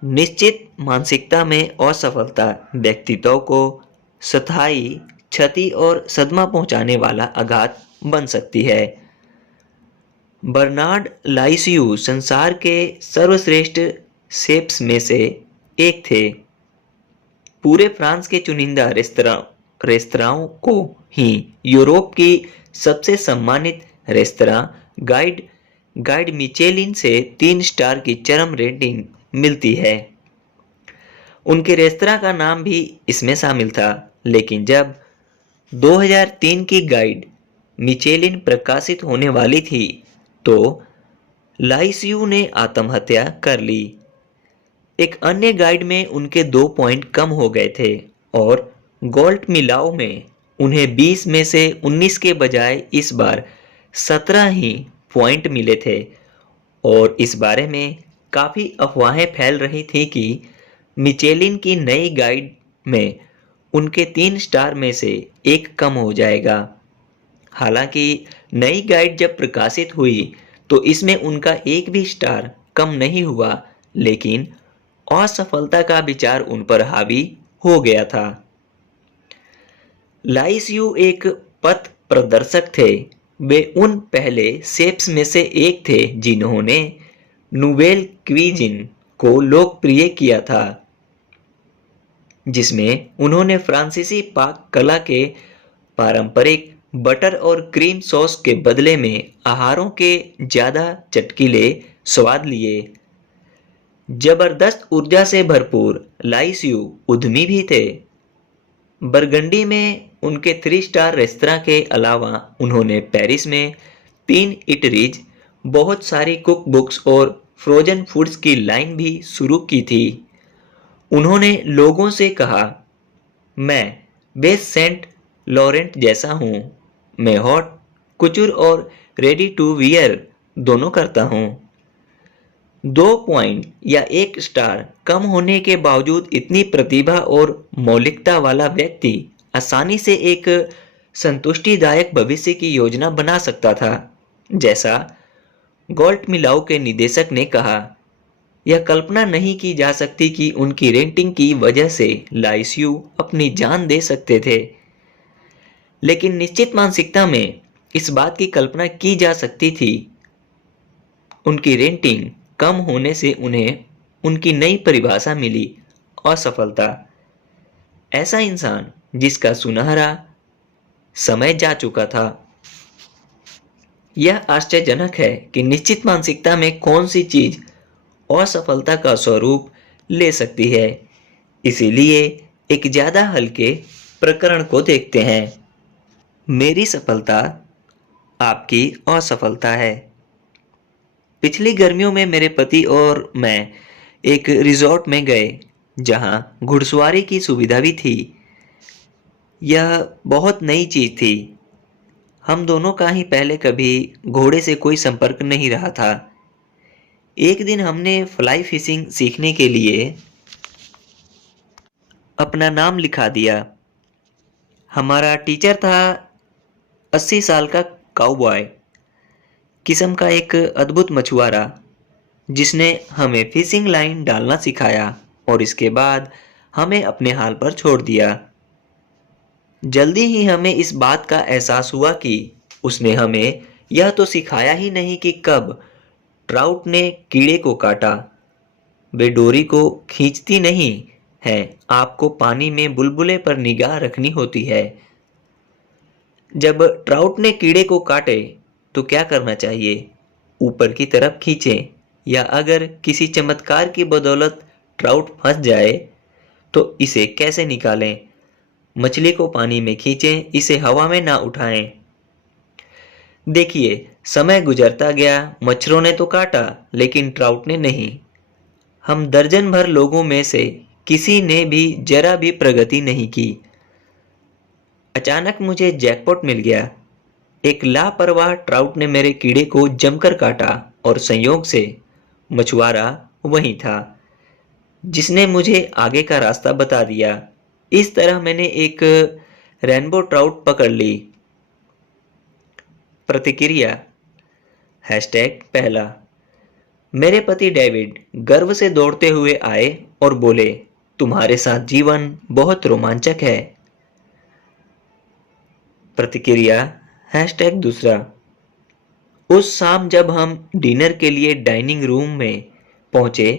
निश्चित मानसिकता में असफलता व्यक्तित्व को स्थायी क्षति और सदमा पहुंचाने वाला आघात बन सकती है। बर्नार्ड लाइसियू संसार के सर्वश्रेष्ठ शेफ्स में से एक थे। पूरे फ्रांस के चुनिंदा रेस्तराओं को ही यूरोप की सबसे सम्मानित रेस्तरां गाइड गाइड मिचेलिन से 3 स्टार की चरम रेटिंग मिलती है। उनके रेस्तरां का नाम भी इसमें शामिल था। लेकिन जब 2003 की गाइड मिचेलिन प्रकाशित होने वाली थी तो लाइसियू ने आत्महत्या कर ली। एक अन्य गाइड में उनके 2 पॉइंट कम हो गए थे और गोल्ट मिलाओ में उन्हें 20 में से 19 के बजाय इस बार 17 ही पॉइंट मिले थे। और इस बारे में काफ़ी अफवाहें फैल रही थी कि मिचेलिन की नई गाइड में उनके 3 स्टार में से एक कम हो जाएगा। हालांकि नई गाइड जब प्रकाशित हुई तो इसमें उनका एक भी स्टार कम नहीं हुआ, लेकिन असफलता का विचार उन पर हावी हो गया था। लाइसियू एक पथ प्रदर्शक थे। वे उन पहले शेफ्स में से एक थे जिन्होंने नूवेल क्विजिन को लोकप्रिय किया था, जिसमें उन्होंने फ्रांसीसी पाक कला के पारंपरिक बटर और क्रीम सॉस के बदले में आहारों के ज्यादा चटकीले स्वाद लिए। जबरदस्त ऊर्जा से भरपूर लाइसियू उद्यमी भी थे। बरगंडी में उनके 3 स्टार रेस्तरां के अलावा उन्होंने पेरिस में 3 इटरीज, बहुत सारी कुक बुक्स और फ्रोजन फूड्स की लाइन भी शुरू की थी। उन्होंने लोगों से कहा, मैं बेस सेंट लॉरेंट जैसा हूँ। मैं हॉट कुचर और रेडी टू वियर दोनों करता हूँ। 2 पॉइंट या 1 स्टार कम होने के बावजूद इतनी प्रतिभा और मौलिकता वाला व्यक्ति आसानी से एक संतुष्टिदायक भविष्य की योजना बना सकता था। जैसा गोल्ट मिलाओ के निदेशक ने कहा, यह कल्पना नहीं की जा सकती कि उनकी रेटिंग की वजह से लाइसियू अपनी जान दे सकते थे। लेकिन निश्चित मानसिकता में इस बात की कल्पना की जा सकती थी। उनकी रेटिंग कम होने से उन्हें उनकी नई परिभाषा मिली, असफलता। ऐसा इंसान जिसका सुनहरा समय जा चुका था। यह आश्चर्यजनक है कि निश्चित मानसिकता में कौन सी चीज असफलता का स्वरूप ले सकती है। इसीलिए एक ज्यादा हल्के प्रकरण को देखते हैं। मेरी सफलता आपकी असफलता है। पिछली गर्मियों में मेरे पति और मैं एक रिजॉर्ट में गए जहां घुड़सवारी की सुविधा भी थी। यह बहुत नई चीज थी। हम दोनों का ही पहले कभी घोड़े से कोई संपर्क नहीं रहा था। एक दिन हमने फ्लाई फिशिंग सीखने के लिए अपना नाम लिखा दिया। हमारा टीचर था 80 साल का काउबॉय किस्म का एक अद्भुत मछुआरा, जिसने हमें फिशिंग लाइन डालना सिखाया और इसके बाद हमें अपने हाल पर छोड़ दिया। जल्दी ही हमें इस बात का एहसास हुआ कि उसने हमें यह तो सिखाया ही नहीं कि कब ट्राउट ने कीड़े को काटा। वे डोरी को खींचती नहीं है, आपको पानी में बुलबुले पर निगाह रखनी होती है। जब ट्राउट ने कीड़े को काटे तो क्या करना चाहिए? ऊपर की तरफ खींचें, या अगर किसी चमत्कार की बदौलत ट्राउट फंस जाए तो इसे कैसे निकालें? मछली को पानी में खींचें, इसे हवा में ना उठाएं। देखिए, समय गुजरता गया। मच्छरों ने तो काटा लेकिन ट्राउट ने नहीं। हम दर्जन भर लोगों में से किसी ने भी जरा भी प्रगति नहीं की। अचानक मुझे जैकपॉट मिल गया। एक लापरवाह ट्राउट ने मेरे कीड़े को जमकर काटा और संयोग से मछुआरा वही था जिसने मुझे आगे का रास्ता बता दिया। इस तरह मैंने एक रेनबो ट्राउट पकड़ ली। प्रतिक्रिया #पहला। मेरे पति डेविड गर्व से दौड़ते हुए आए और बोले, तुम्हारे साथ जीवन बहुत रोमांचक है। प्रतिक्रिया #दूसरा। उस शाम जब हम डिनर के लिए डाइनिंग रूम में पहुंचे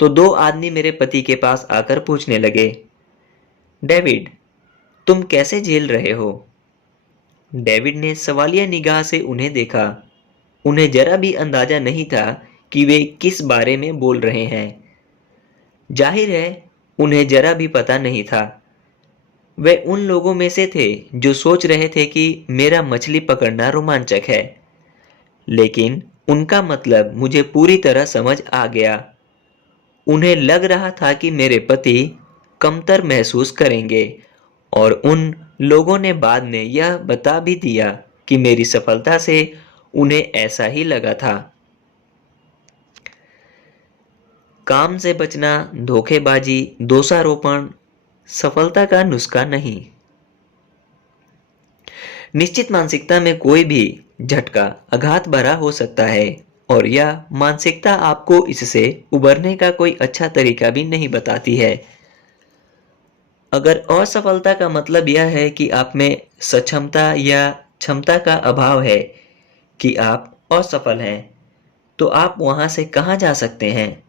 तो 2 आदमी मेरे पति के पास आकर पूछने लगे, डेविड, तुम कैसे झेल रहे हो? डेविड ने सवालिया निगाह से उन्हें देखा। उन्हें जरा भी अंदाजा नहीं था कि वे किस बारे में बोल रहे हैं। जाहिर है, उन्हें जरा भी पता नहीं था। वे उन लोगों में से थे जो सोच रहे थे कि मेरा मछली पकड़ना रोमांचक है, लेकिन उनका मतलब मुझे पूरी तरह समझ आ गया। उन्हें लग रहा था कि मेरे पति कमतर महसूस करेंगे, और उन लोगों ने बाद में यह बता भी दिया कि मेरी सफलता से उन्हें ऐसा ही लगा था। काम से बचना, धोखेबाजी, दोषारोपण सफलता का नुस्खा नहीं। निश्चित मानसिकता में कोई भी झटका आघात भरा हो सकता है, और यह मानसिकता आपको इससे उबरने का कोई अच्छा तरीका भी नहीं बताती है। अगर असफलता का मतलब यह है कि आप में सक्षमता या क्षमता का अभाव है, कि आप असफल हैं, तो आप वहां से कहां जा सकते हैं?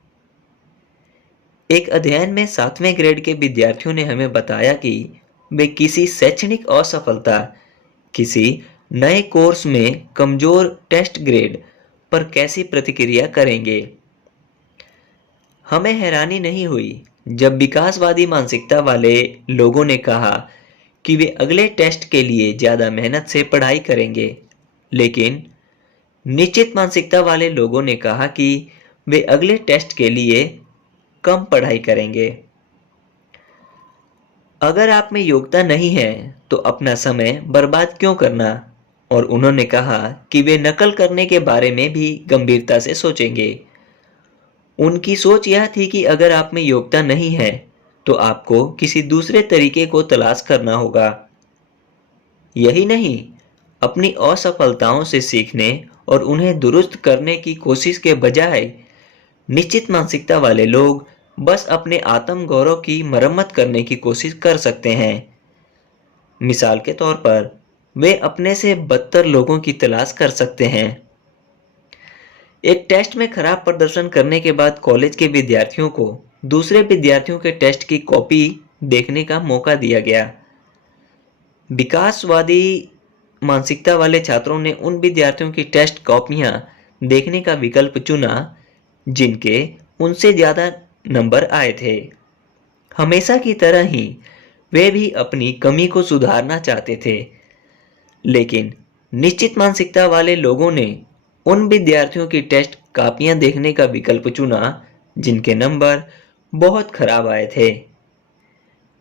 एक अध्ययन में 7वें ग्रेड के विद्यार्थियों ने हमें बताया कि वे किसी शैक्षणिक असफलता, किसी नए कोर्स में कमजोर टेस्ट ग्रेड पर कैसी प्रतिक्रिया करेंगे। हमें हैरानी नहीं हुई जब विकासवादी मानसिकता वाले लोगों ने कहा कि वे अगले टेस्ट के लिए ज्यादा मेहनत से पढ़ाई करेंगे, लेकिन निश्चित मानसिकता वाले लोगों ने कहा कि वे अगले टेस्ट के लिए कम पढ़ाई करेंगे। अगर आप में योग्यता नहीं है तो अपना समय बर्बाद क्यों करना? और उन्होंने कहा कि वे नकल करने के बारे में भी गंभीरता से सोचेंगे। उनकी सोच यह थी कि अगर आप में योग्यता नहीं है तो आपको किसी दूसरे तरीके को तलाश करना होगा। यही नहीं, अपनी असफलताओं से सीखने और उन्हें दुरुस्त करने की कोशिश के बजाय निश्चित मानसिकता वाले लोग बस अपने आत्म गौरव की मरम्मत करने की कोशिश कर सकते हैं। मिसाल के तौर पर, वे अपने से बदतर लोगों की तलाश कर सकते हैं। एक टेस्ट में खराब प्रदर्शन करने के बाद कॉलेज के विद्यार्थियों को दूसरे विद्यार्थियों के टेस्ट की कॉपी देखने का मौका दिया गया। विकासवादी मानसिकता वाले छात्रों ने उन विद्यार्थियों की टेस्ट कॉपियां देखने का विकल्प चुना जिनके उनसे ज्यादा नंबर आए थे। हमेशा की तरह ही वे भी अपनी कमी को सुधारना चाहते थे, लेकिन निश्चित मानसिकता वाले लोगों ने उन विद्यार्थियों की टेस्ट कॉपियां देखने का विकल्प चुना जिनके नंबर बहुत खराब आए थे।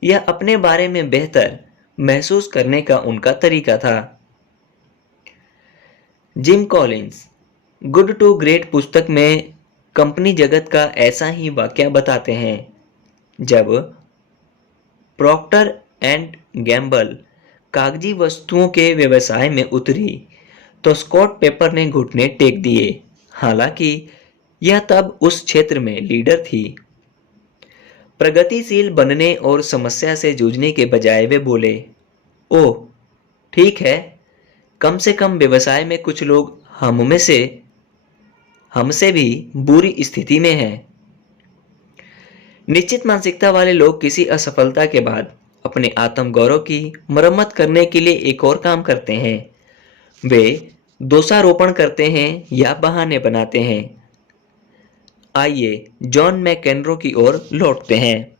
यह अपने बारे में बेहतर महसूस करने का उनका तरीका था। Jim Collins good to great पुस्तक में कंपनी जगत का ऐसा ही वाकया बताते हैं। जब प्रॉक्टर एंड गैम्बल कागजी वस्तुओं के व्यवसाय में उतरी तो स्कॉट पेपर ने घुटने टेक दिए। हालांकि यह तब उस क्षेत्र में लीडर थी। प्रगतिशील बनने और समस्या से जूझने के बजाय वे बोले, ओह ठीक है, कम से कम व्यवसाय में कुछ लोग हमसे भी बुरी स्थिति में हैं। निश्चित मानसिकता वाले लोग किसी असफलता के बाद अपने आत्म गौरव की मरम्मत करने के लिए एक और काम करते हैं। वे दोषारोपण करते हैं या बहाने बनाते हैं। आइए जॉन मैकेनरो की ओर लौटते हैं।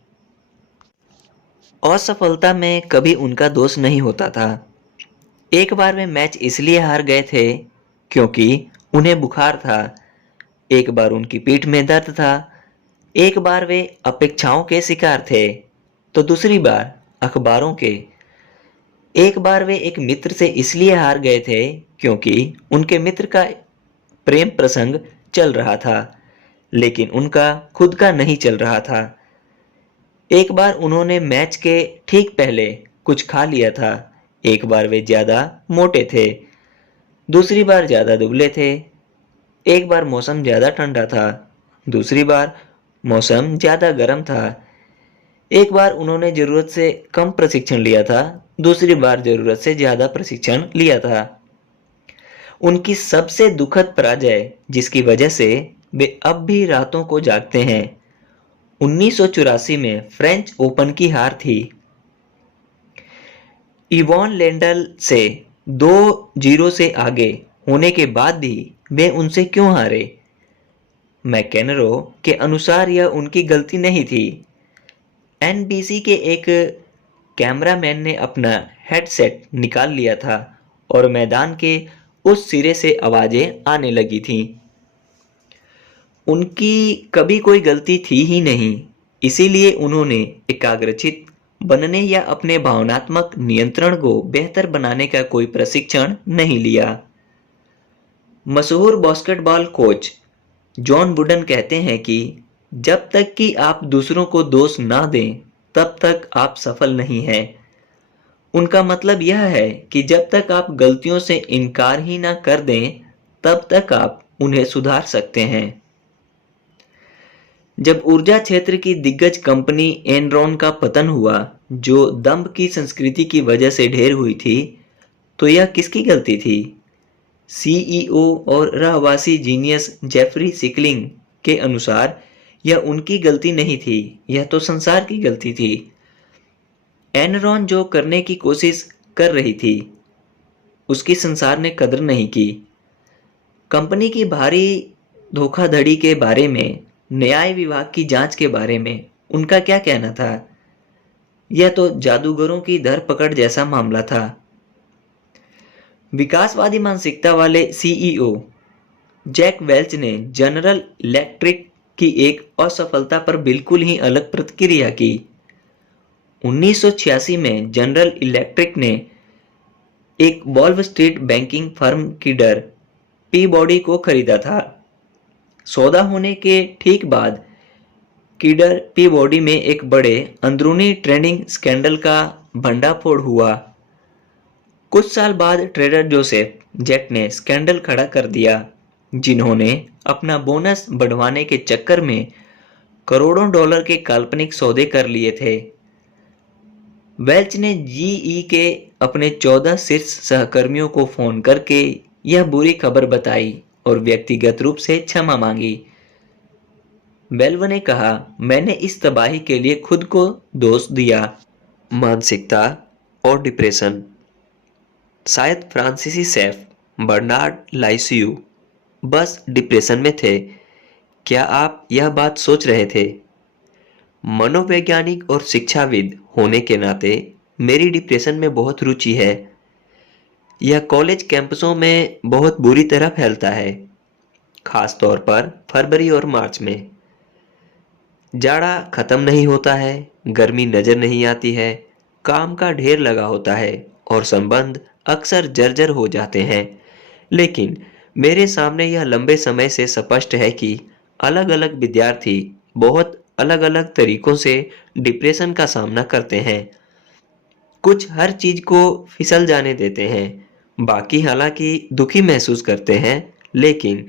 असफलता में कभी उनका दोष नहीं होता था। एक बार वे मैच इसलिए हार गए थे क्योंकि उन्हें बुखार था। एक बार उनकी पीठ में दर्द था। एक बार वे अपेक्षाओं के शिकार थे, तो दूसरी बार अखबारों के। एक बार वे एक मित्र से इसलिए हार गए थे क्योंकि उनके मित्र का प्रेम प्रसंग चल रहा था, लेकिन उनका खुद का नहीं चल रहा था। एक बार उन्होंने मैच के ठीक पहले कुछ खा लिया था। एक बार वे ज्यादा मोटे थे, दूसरी बार ज्यादा दुबले थे। एक बार मौसम ज्यादा ठंडा था, दूसरी बार मौसम ज्यादा गर्म था। एक बार उन्होंने जरूरत से कम प्रशिक्षण लिया था, दूसरी बार जरूरत से ज्यादा प्रशिक्षण लिया था। उनकी सबसे दुखद पराजय, जिसकी वजह से वे अब भी रातों को जागते हैं, 1984 में फ्रेंच ओपन की हार थी। इवॉन लेंडल से 2-0 से आगे होने के बाद भी वे उनसे क्यों हारे? मैकेनरो के अनुसार यह उनकी गलती नहीं थी। एनबीसी के एक कैमरामैन ने अपना हेडसेट निकाल लिया था और मैदान के उस सिरे से आवाजें आने लगी थीं। उनकी कभी कोई गलती थी ही नहीं, इसीलिए उन्होंने एकाग्रचित्त बनने या अपने भावनात्मक नियंत्रण को बेहतर बनाने का कोई प्रशिक्षण नहीं लिया। मशहूर बास्केटबॉल कोच जॉन वुडन कहते हैं कि जब तक कि आप दूसरों को दोष ना दें, तब तक आप सफल नहीं हैं। उनका मतलब यह है कि जब तक आप गलतियों से इनकार ही ना कर दें, तब तक आप उन्हें सुधार सकते हैं। जब ऊर्जा क्षेत्र की दिग्गज कंपनी एनरॉन का पतन हुआ, जो दंभ की संस्कृति की वजह से ढेर हुई थी, तो यह किसकी गलती थी? सीईओ और रहवासी जीनियस जेफरी सिकलिंग के अनुसार यह उनकी गलती नहीं थी, यह तो संसार की गलती थी। एनरॉन जो करने की कोशिश कर रही थी, उसकी संसार ने कदर नहीं की। कंपनी की भारी धोखाधड़ी के बारे में, न्याय विभाग की जांच के बारे में उनका क्या कहना था? यह तो जादूगरों की धरपकड़ जैसा मामला था। विकासवादी मानसिकता वाले सीईओ जैक वेल्च ने जनरल इलेक्ट्रिक की एक असफलता पर बिल्कुल ही अलग प्रतिक्रिया की। 1986 में जनरल इलेक्ट्रिक ने एक Wall Street banking firm Kidder Peabody को खरीदा था। सौदा होने के ठीक बाद किडर पीबॉडी में एक बड़े अंदरूनी ट्रेडिंग स्कैंडल का भंडाफोड़ हुआ। कुछ साल बाद ट्रेडर जोसेफ जेट ने स्कैंडल खड़ा कर दिया, जिन्होंने अपना बोनस बढ़वाने के चक्कर में करोड़ों डॉलर के काल्पनिक सौदे कर लिए थे। वेल्च ने जीई के अपने 14 शीर्ष सहकर्मियों को फोन करके यह बुरी खबर बताई और व्यक्तिगत रूप से क्षमा मांगी। वेल्व ने कहा, मैंने इस तबाही के लिए खुद को दोष दिया। मानसिकता और डिप्रेशन। शायद फ्रांसीसी शेफ बर्नार्ड लाइसियू बस डिप्रेशन में थे। क्या आप यह बात सोच रहे थे? मनोवैज्ञानिक और शिक्षाविद होने के नाते मेरी डिप्रेशन में बहुत रुचि है। यह कॉलेज कैंपसों में बहुत बुरी तरह फैलता है, खास तौर पर फरवरी और मार्च में। जाड़ा खत्म नहीं होता है, गर्मी नजर नहीं आती है, काम का ढेर लगा होता है और संबंध अक्सर जर्जर हो जाते हैं। लेकिन मेरे सामने यह लंबे समय से स्पष्ट है कि अलग अलग विद्यार्थी बहुत अलग अलग तरीकों से डिप्रेशन का सामना करते हैं। कुछ हर चीज को फिसल जाने देते हैं, बाकी हालांकि दुखी महसूस करते हैं, लेकिन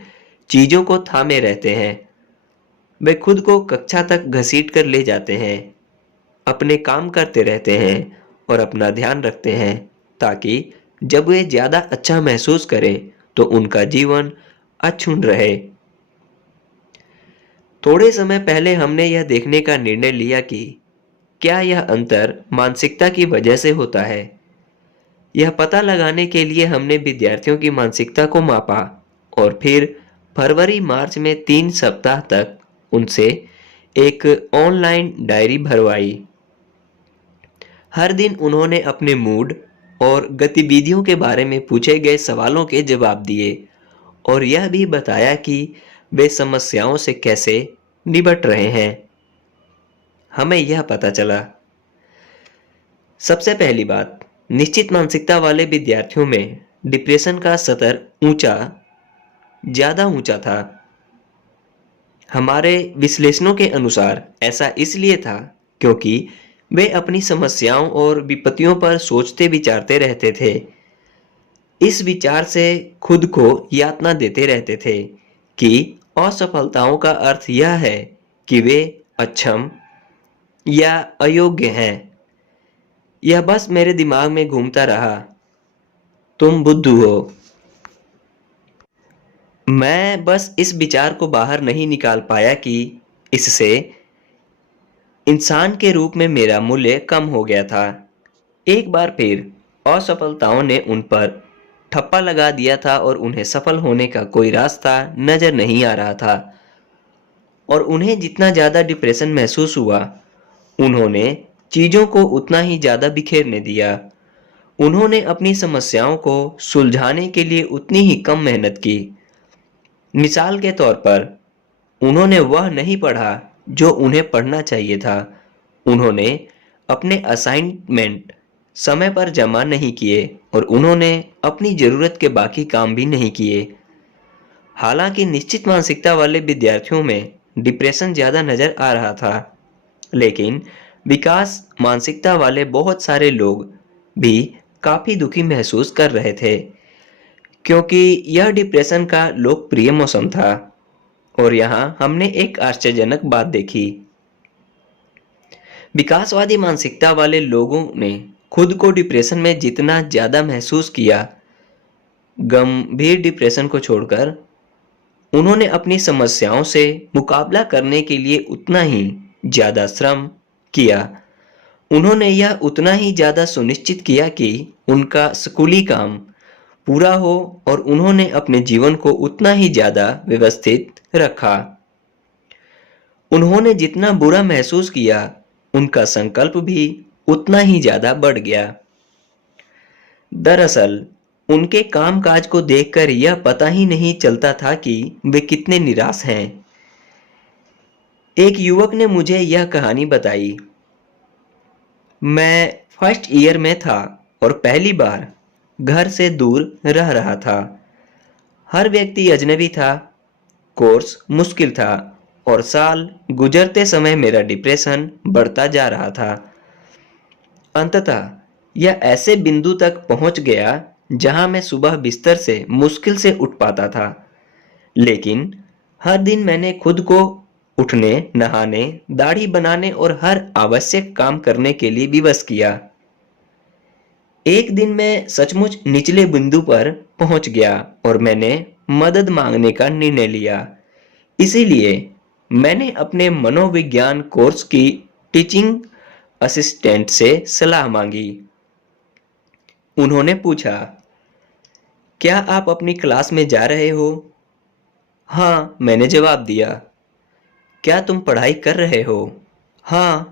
चीजों को थामे रहते हैं। वे खुद को कक्षा तक घसीट कर ले जाते हैं, अपने काम करते रहते हैं और अपना ध्यान रखते हैं, ताकि जब वे ज्यादा अच्छा महसूस करें तो उनका जीवन अक्षुण्ण रहे। थोड़े समय पहले हमने यह देखने का निर्णय लिया कि क्या यह अंतर मानसिकता की वजह से होता है। यह पता लगाने के लिए हमने विद्यार्थियों की मानसिकता को मापा और फिर फरवरी मार्च में 3 सप्ताह तक उनसे एक ऑनलाइन डायरी भरवाई। हर दिन उन्होंने अपने मूड और गतिविधियों के बारे में पूछे गए सवालों के जवाब दिए और यह भी बताया कि वे समस्याओं से कैसे निपट रहे हैं। हमें यह पता चला, सबसे पहली बात, निश्चित मानसिकता वाले विद्यार्थियों में डिप्रेशन का स्तर ज्यादा ऊंचा था। हमारे विश्लेषणों के अनुसार ऐसा इसलिए था क्योंकि वे अपनी समस्याओं और विपत्तियों पर सोचते विचारते रहते थे। इस विचार से खुद को यातना देते रहते थे कि असफलताओं का अर्थ यह है कि वे अक्षम या अयोग्य हैं। यह बस मेरे दिमाग में घूमता रहा, तुम बुद्धू हो। मैं बस इस विचार को बाहर नहीं निकाल पाया कि इससे इंसान के रूप में मेरा मूल्य कम हो गया था। एक बार फिर असफलताओं ने उन पर ठप्पा लगा दिया था और उन्हें सफल होने का कोई रास्ता नजर नहीं आ रहा था। और उन्हें जितना ज़्यादा डिप्रेशन महसूस हुआ, उन्होंने चीज़ों को उतना ही ज़्यादा बिखेरने दिया। उन्होंने अपनी समस्याओं को सुलझाने के लिए उतनी ही कम मेहनत की। मिसाल के तौर पर, उन्होंने वह नहीं पढ़ा जो उन्हें पढ़ना चाहिए था। उन्होंने अपने असाइनमेंट समय पर जमा नहीं किए और उन्होंने अपनी ज़रूरत के बाकी काम भी नहीं किए। हालांकि निश्चित मानसिकता वाले विद्यार्थियों में डिप्रेशन ज़्यादा नज़र आ रहा था, लेकिन विकास मानसिकता वाले बहुत सारे लोग भी काफ़ी दुखी महसूस कर रहे थे, क्योंकि यह डिप्रेशन का लोकप्रिय मौसम था। और यहाँ हमने एक आश्चर्यजनक बात देखी। विकासवादी मानसिकता वाले लोगों ने खुद को डिप्रेशन में जितना ज़्यादा महसूस किया, गंभीर डिप्रेशन को छोड़कर उन्होंने अपनी समस्याओं से मुकाबला करने के लिए उतना ही ज़्यादा श्रम किया। उन्होंने यह उतना ही ज़्यादा सुनिश्चित किया कि उनका स्कूली काम पूरा हो और उन्होंने अपने जीवन को उतना ही ज़्यादा व्यवस्थित रखा। उन्होंने जितना बुरा महसूस किया, उनका संकल्प भी उतना ही ज़्यादा बढ़ गया। दरअसल उनके कामकाज को देखकर यह पता ही नहीं चलता था कि वे कितने निराश हैं। एक युवक ने मुझे यह कहानी बताई। मैं फर्स्ट ईयर में था और पहली बार घर से दूर रह रहा था। हर व्यक्ति अजनबी था, कोर्स मुश्किल था और साल गुजरते समय मेरा डिप्रेशन बढ़ता जा रहा था। अंततः यह ऐसे बिंदु तक पहुंच गया जहां मैं सुबह बिस्तर से मुश्किल से उठ पाता था, लेकिन हर दिन मैंने खुद को उठने, नहाने, दाढ़ी बनाने और हर आवश्यक काम करने के लिए विवश किया। एक दिन मैं सचमुच निचले बिंदु पर पहुंच गया और मैंने मदद मांगने का निर्णय लिया। इसीलिए मैंने अपने मनोविज्ञान कोर्स की टीचिंग असिस्टेंट से सलाह मांगी। उन्होंने पूछा, क्या आप अपनी क्लास में जा रहे हो? हाँ, मैंने जवाब दिया। क्या तुम पढ़ाई कर रहे हो? हाँ।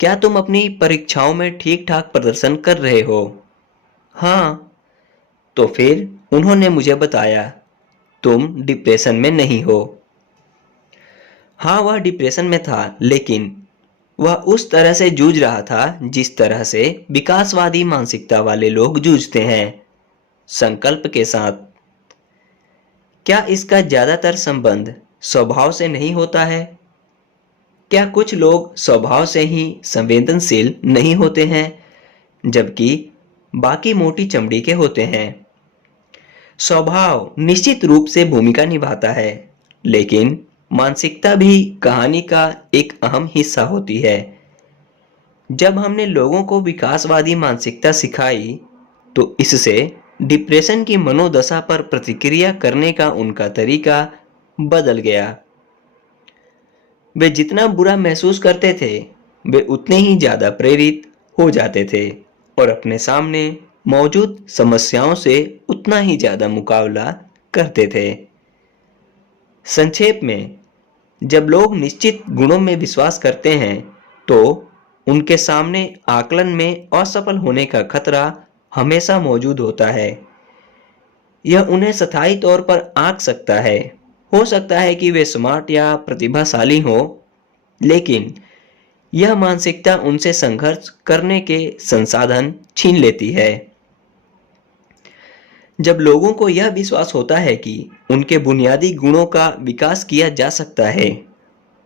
क्या तुम अपनी परीक्षाओं में ठीक ठाक प्रदर्शन कर रहे हो? हाँ। तो फिर उन्होंने मुझे बताया, तुम डिप्रेशन में नहीं हो। हाँ, वह डिप्रेशन में था, लेकिन वह उस तरह से जूझ रहा था जिस तरह से विकासवादी मानसिकता वाले लोग जूझते हैं, संकल्प के साथ। क्या इसका ज्यादातर संबंध स्वभाव से नहीं होता है? क्या कुछ लोग स्वभाव से ही संवेदनशील नहीं होते हैं, जबकि बाकी मोटी चमड़ी के होते हैं? स्वभाव निश्चित रूप से भूमिका निभाता है, लेकिन मानसिकता भी कहानी का एक अहम हिस्सा होती है। जब हमने लोगों को विकासवादी मानसिकता सिखाई, तो इससे डिप्रेशन की मनोदशा पर प्रतिक्रिया करने का उनका तरीका बदल गया। वे जितना बुरा महसूस करते थे, वे उतने ही ज्यादा प्रेरित हो जाते थे और अपने सामने मौजूद समस्याओं से उतना ही ज्यादा मुकाबला करते थे। संक्षेप में, जब लोग निश्चित गुणों में विश्वास करते हैं, तो उनके सामने आकलन में असफल होने का खतरा हमेशा मौजूद होता है। यह उन्हें स्थायी तौर पर आंक सकता है। हो सकता है कि वे स्मार्ट या प्रतिभाशाली हों, लेकिन यह मानसिकता उनसे संघर्ष करने के संसाधन छीन लेती है। जब लोगों को यह विश्वास होता है कि उनके बुनियादी गुणों का विकास किया जा सकता है,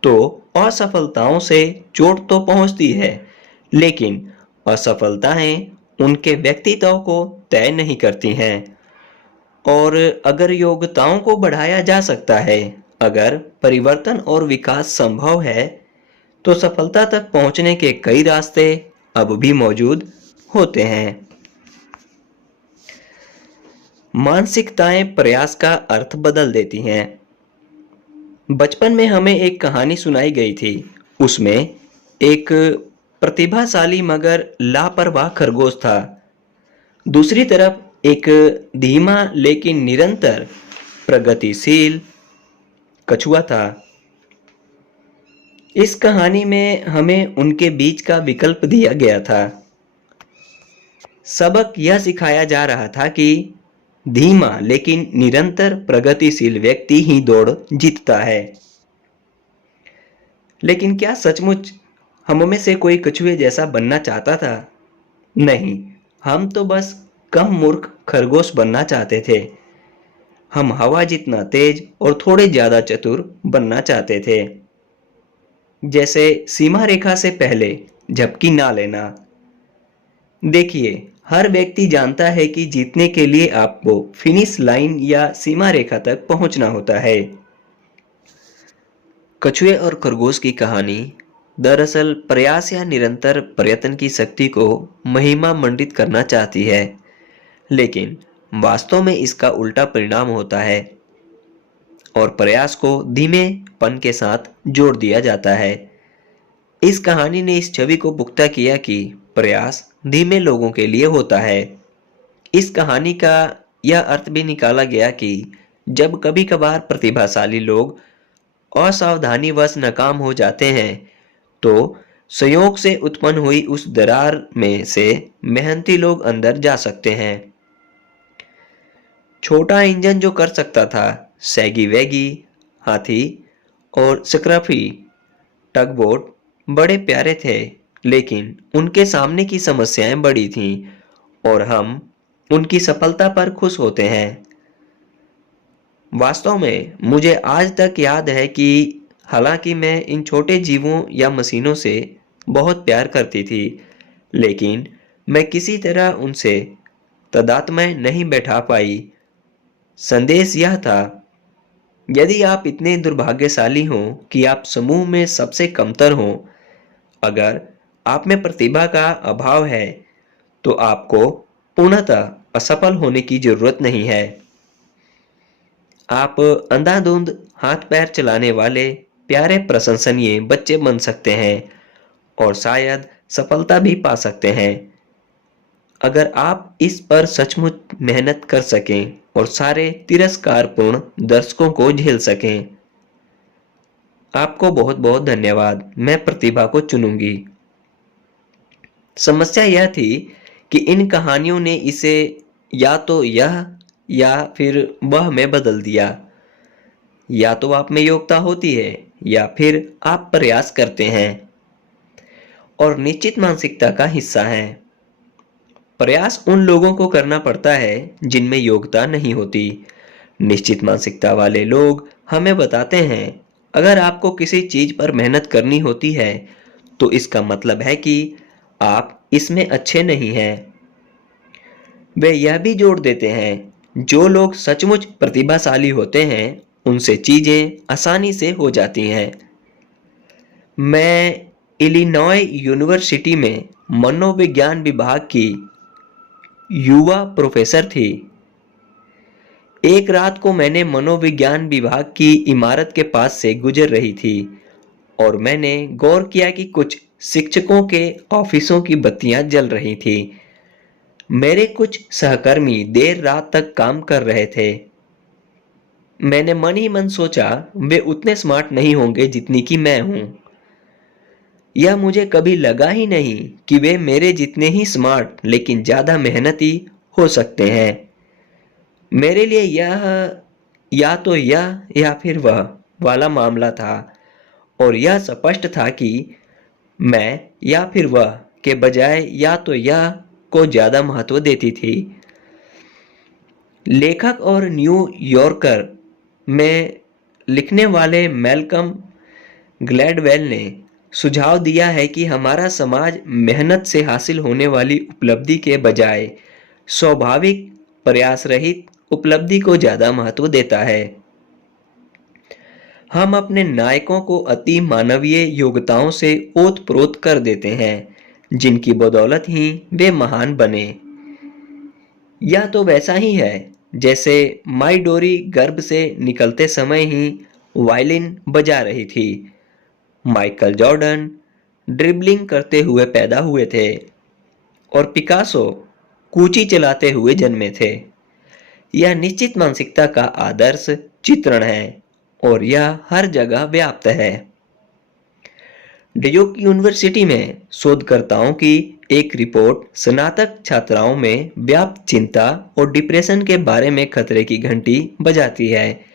तो असफलताओं से चोट तो पहुंचती है, लेकिन असफलताएं उनके व्यक्तित्व को तय नहीं करती हैं। और अगर योग्यताओं को बढ़ाया जा सकता है, अगर परिवर्तन और विकास संभव है, तो सफलता तक पहुंचने के कई रास्ते अब भी मौजूद होते हैं। मानसिकताएं प्रयास का अर्थ बदल देती हैं। बचपन में हमें एक कहानी सुनाई गई थी। उसमें एक प्रतिभाशाली मगर लापरवाह खरगोश था। दूसरी तरफ एक धीमा लेकिन निरंतर प्रगतिशील कछुआ था। इस कहानी में हमें उनके बीच का विकल्प दिया गया था। सबक यह सिखाया जा रहा था कि धीमा लेकिन निरंतर प्रगतिशील व्यक्ति ही दौड़ जीतता है। लेकिन क्या सचमुच हम में से कोई कछुए जैसा बनना चाहता था? नहीं, हम तो बस कम मूर्ख खरगोश बनना चाहते थे। हम हवा जितना तेज और थोड़े ज्यादा चतुर बनना चाहते थे। जैसे सीमा रेखा से पहले झपकी ना लेना। देखिए, हर व्यक्ति जानता है कि जीतने के लिए आपको फिनिश लाइन या सीमा रेखा तक पहुंचना होता है। कछुए और खरगोश की कहानी दरअसल प्रयास या निरंतर प्रयत्न की शक्ति को महिमा मंडित करना चाहती है, लेकिन वास्तव में इसका उल्टा परिणाम होता है और प्रयास को धीमेपन के साथ जोड़ दिया जाता है। इस कहानी ने इस छवि को पुख्ता किया कि प्रयास धीमे लोगों के लिए होता है। इस कहानी का यह अर्थ भी निकाला गया कि जब कभी कभार प्रतिभाशाली लोग असावधानीवश नाकाम हो जाते हैं, तो संयोग से उत्पन्न हुई उस दरार में से मेहनती लोग अंदर जा सकते हैं। छोटा इंजन जो कर सकता था, सैगी वैगी हाथी और स्क्रफी टगबोट बड़े प्यारे थे, लेकिन उनके सामने की समस्याएं बड़ी थीं और हम उनकी सफलता पर खुश होते हैं। वास्तव में मुझे आज तक याद है कि हालांकि मैं इन छोटे जीवों या मशीनों से बहुत प्यार करती थी, लेकिन मैं किसी तरह उनसे तादात्म्य नहीं बैठा पाई। संदेश यह था, यदि आप इतने दुर्भाग्यशाली हों कि आप समूह में सबसे कमतर हों, अगर आप में प्रतिभा का अभाव है, तो आपको पूर्णतः असफल होने की जरूरत नहीं है। आप अंधाधुंध हाथ पैर चलाने वाले प्यारे प्रशंसनीय बच्चे बन सकते हैं और शायद सफलता भी पा सकते हैं, अगर आप इस पर सचमुच मेहनत कर सकें और सारे तिरस्कारपूर्ण दर्शकों को झेल सकें। आपको बहुत बहुत धन्यवाद। मैं प्रतिभा को चुनूंगी। समस्या यह थी कि इन कहानियों ने इसे या तो यह या फिर वह में बदल दिया। या तो आप में योग्यता होती है या फिर आप प्रयास करते हैं और निश्चित मानसिकता का हिस्सा हैं। प्रयास उन लोगों को करना पड़ता है जिनमें योग्यता नहीं होती। निश्चित मानसिकता वाले लोग हमें बताते हैं, अगर आपको किसी चीज पर मेहनत करनी होती है, तो इसका मतलब है कि आप इसमें अच्छे नहीं हैं। वे यह भी जोड़ देते हैं, जो लोग सचमुच प्रतिभाशाली होते हैं, उनसे चीजें आसानी से हो जाती हैं। मैं इलिनॉय यूनिवर्सिटी में मनोविज्ञान विभाग की युवा प्रोफेसर थी। एक रात को मैंने मनोविज्ञान विभाग की इमारत के पास से गुजर रही थी और मैंने गौर किया कि कुछ शिक्षकों के ऑफिसों की बत्तियां जल रही थी। मेरे कुछ सहकर्मी देर रात तक काम कर रहे थे। मैंने मन ही मन सोचा, वे उतने स्मार्ट नहीं होंगे जितनी कि मैं हूं। यह मुझे कभी लगा ही नहीं कि वे मेरे जितने ही स्मार्ट लेकिन ज्यादा मेहनती हो सकते हैं। मेरे लिए यह या तो यह या फिर वह वाला मामला था और यह स्पष्ट था कि मैं या फिर वह के बजाय या तो यह को ज्यादा महत्व देती थी। लेखक और न्यू यॉर्कर में लिखने वाले मैल्कम ग्लैडवेल ने सुझाव दिया है कि हमारा समाज मेहनत से हासिल होने वाली उपलब्धि के बजाय स्वाभाविक प्रयास रहित उपलब्धि को ज्यादा महत्व देता है। हम अपने नायकों को अति मानवीय योग्यताओं से ओत-प्रोत कर देते हैं, जिनकी बदौलत ही वे महान बने। यह तो वैसा ही है जैसे माई डोरी गर्भ से निकलते समय ही वायलिन बजा रही थी। माइकल जॉर्डन ड्रिबलिंग करते हुए पैदा हुए थे और पिकासो कूची चलाते हुए जन्मे थे। यह निश्चित मानसिकता का आदर्श चित्रण है और यह हर जगह व्याप्त है। ड्यूक यूनिवर्सिटी में शोधकर्ताओं की एक रिपोर्ट स्नातक छात्राओं में व्याप्त चिंता और डिप्रेशन के बारे में खतरे की घंटी बजाती है,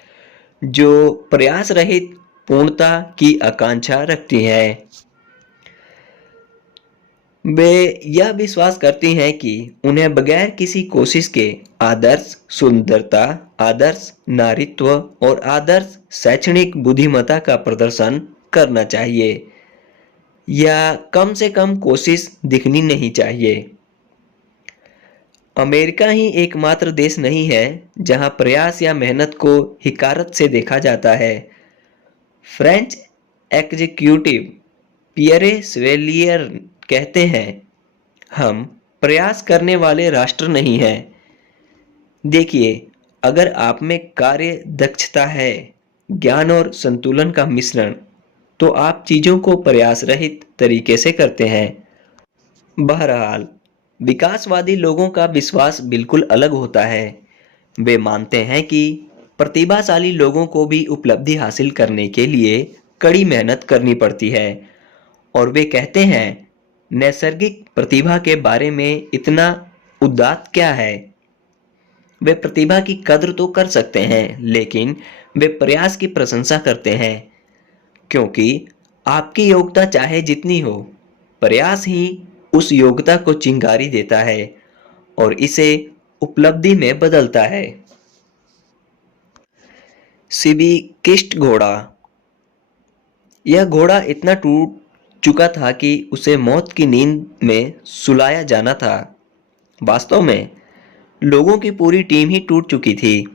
जो प्रयास रहित पूर्णता की आकांक्षा रखती हैं। वे यह विश्वास करती हैं कि उन्हें बगैर किसी कोशिश के आदर्श सुंदरता, आदर्श नारीत्व और आदर्श शैक्षणिक बुद्धिमत्ता का प्रदर्शन करना चाहिए, या कम से कम कोशिश दिखनी नहीं चाहिए। अमेरिका ही एकमात्र देश नहीं है जहां प्रयास या मेहनत को हिकारत से देखा जाता है। फ्रेंच एग्जीक्यूटिव पियरे स्वेलियर कहते हैं, हम प्रयास करने वाले राष्ट्र नहीं हैं। देखिए, अगर आप में कार्य दक्षता है, ज्ञान और संतुलन का मिश्रण, तो आप चीजों को प्रयास रहित तरीके से करते हैं। बहरहाल, विकासवादी लोगों का विश्वास बिल्कुल अलग होता है। वे मानते हैं कि प्रतिभाशाली लोगों को भी उपलब्धि हासिल करने के लिए कड़ी मेहनत करनी पड़ती है, और वे कहते हैं, नैसर्गिक प्रतिभा के बारे में इतना उदात्त क्या है। वे प्रतिभा की कद्र तो कर सकते हैं, लेकिन वे प्रयास की प्रशंसा करते हैं, क्योंकि आपकी योग्यता चाहे जितनी हो, प्रयास ही उस योग्यता को चिंगारी देता है और इसे उपलब्धि में बदलता है। सिबी किस्ट घोड़ा। यह घोड़ा इतना टूट चुका था कि उसे मौत की नींद में सुलाया जाना था। वास्तव में लोगों की पूरी टीम ही टूट चुकी थी।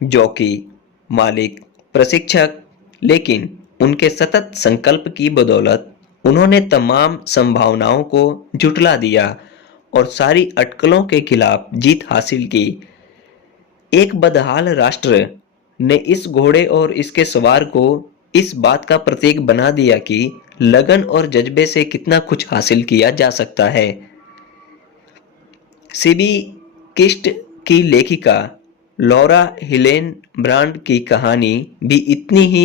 जॉकी, मालिक, प्रशिक्षक, लेकिन उनके सतत संकल्प की बदौलत उन्होंने तमाम संभावनाओं को झुठला दिया और सारी अटकलों के खिलाफ जीत हासिल की। एक बदहाल राष्ट्र ने इस घोड़े और इसके सवार को इस बात का प्रतीक बना दिया कि लगन और जज्बे से कितना कुछ हासिल किया जा सकता है। सिबी किस्ट की लेखिका लॉरा हिलेन ब्रांड की कहानी भी इतनी ही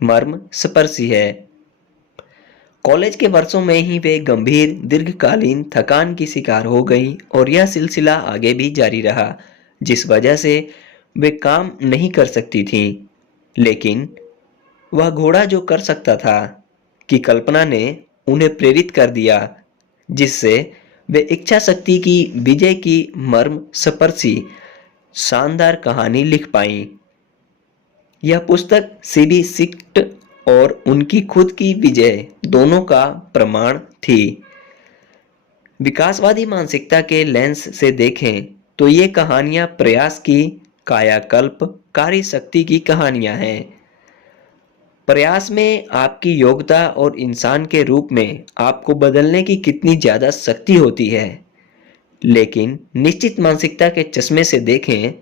मर्मस्पर्शी है। कॉलेज के वर्षों में ही वे गंभीर दीर्घकालीन थकान की शिकार हो गईं और यह सिलसिला आगे भी जारी रहा, जिस वजह से वे काम नहीं कर सकती थीं। लेकिन वह घोड़ा जो कर सकता था की कल्पना ने उन्हें प्रेरित कर दिया, जिससे वे इच्छा शक्ति की विजय की मर्मस्पर्शी शानदार कहानी लिख पाईं। यह पुस्तक सिबी किस्ट और उनकी खुद की विजय दोनों का प्रमाण थी। विकासवादी मानसिकता के लेंस से देखें तो ये कहानियां प्रयास की कायाकल्प कार्य शक्ति की कहानियां हैं। प्रयास में आपकी योग्यता और इंसान के रूप में आपको बदलने की कितनी ज्यादा शक्ति होती है। लेकिन निश्चित मानसिकता के चश्मे से देखें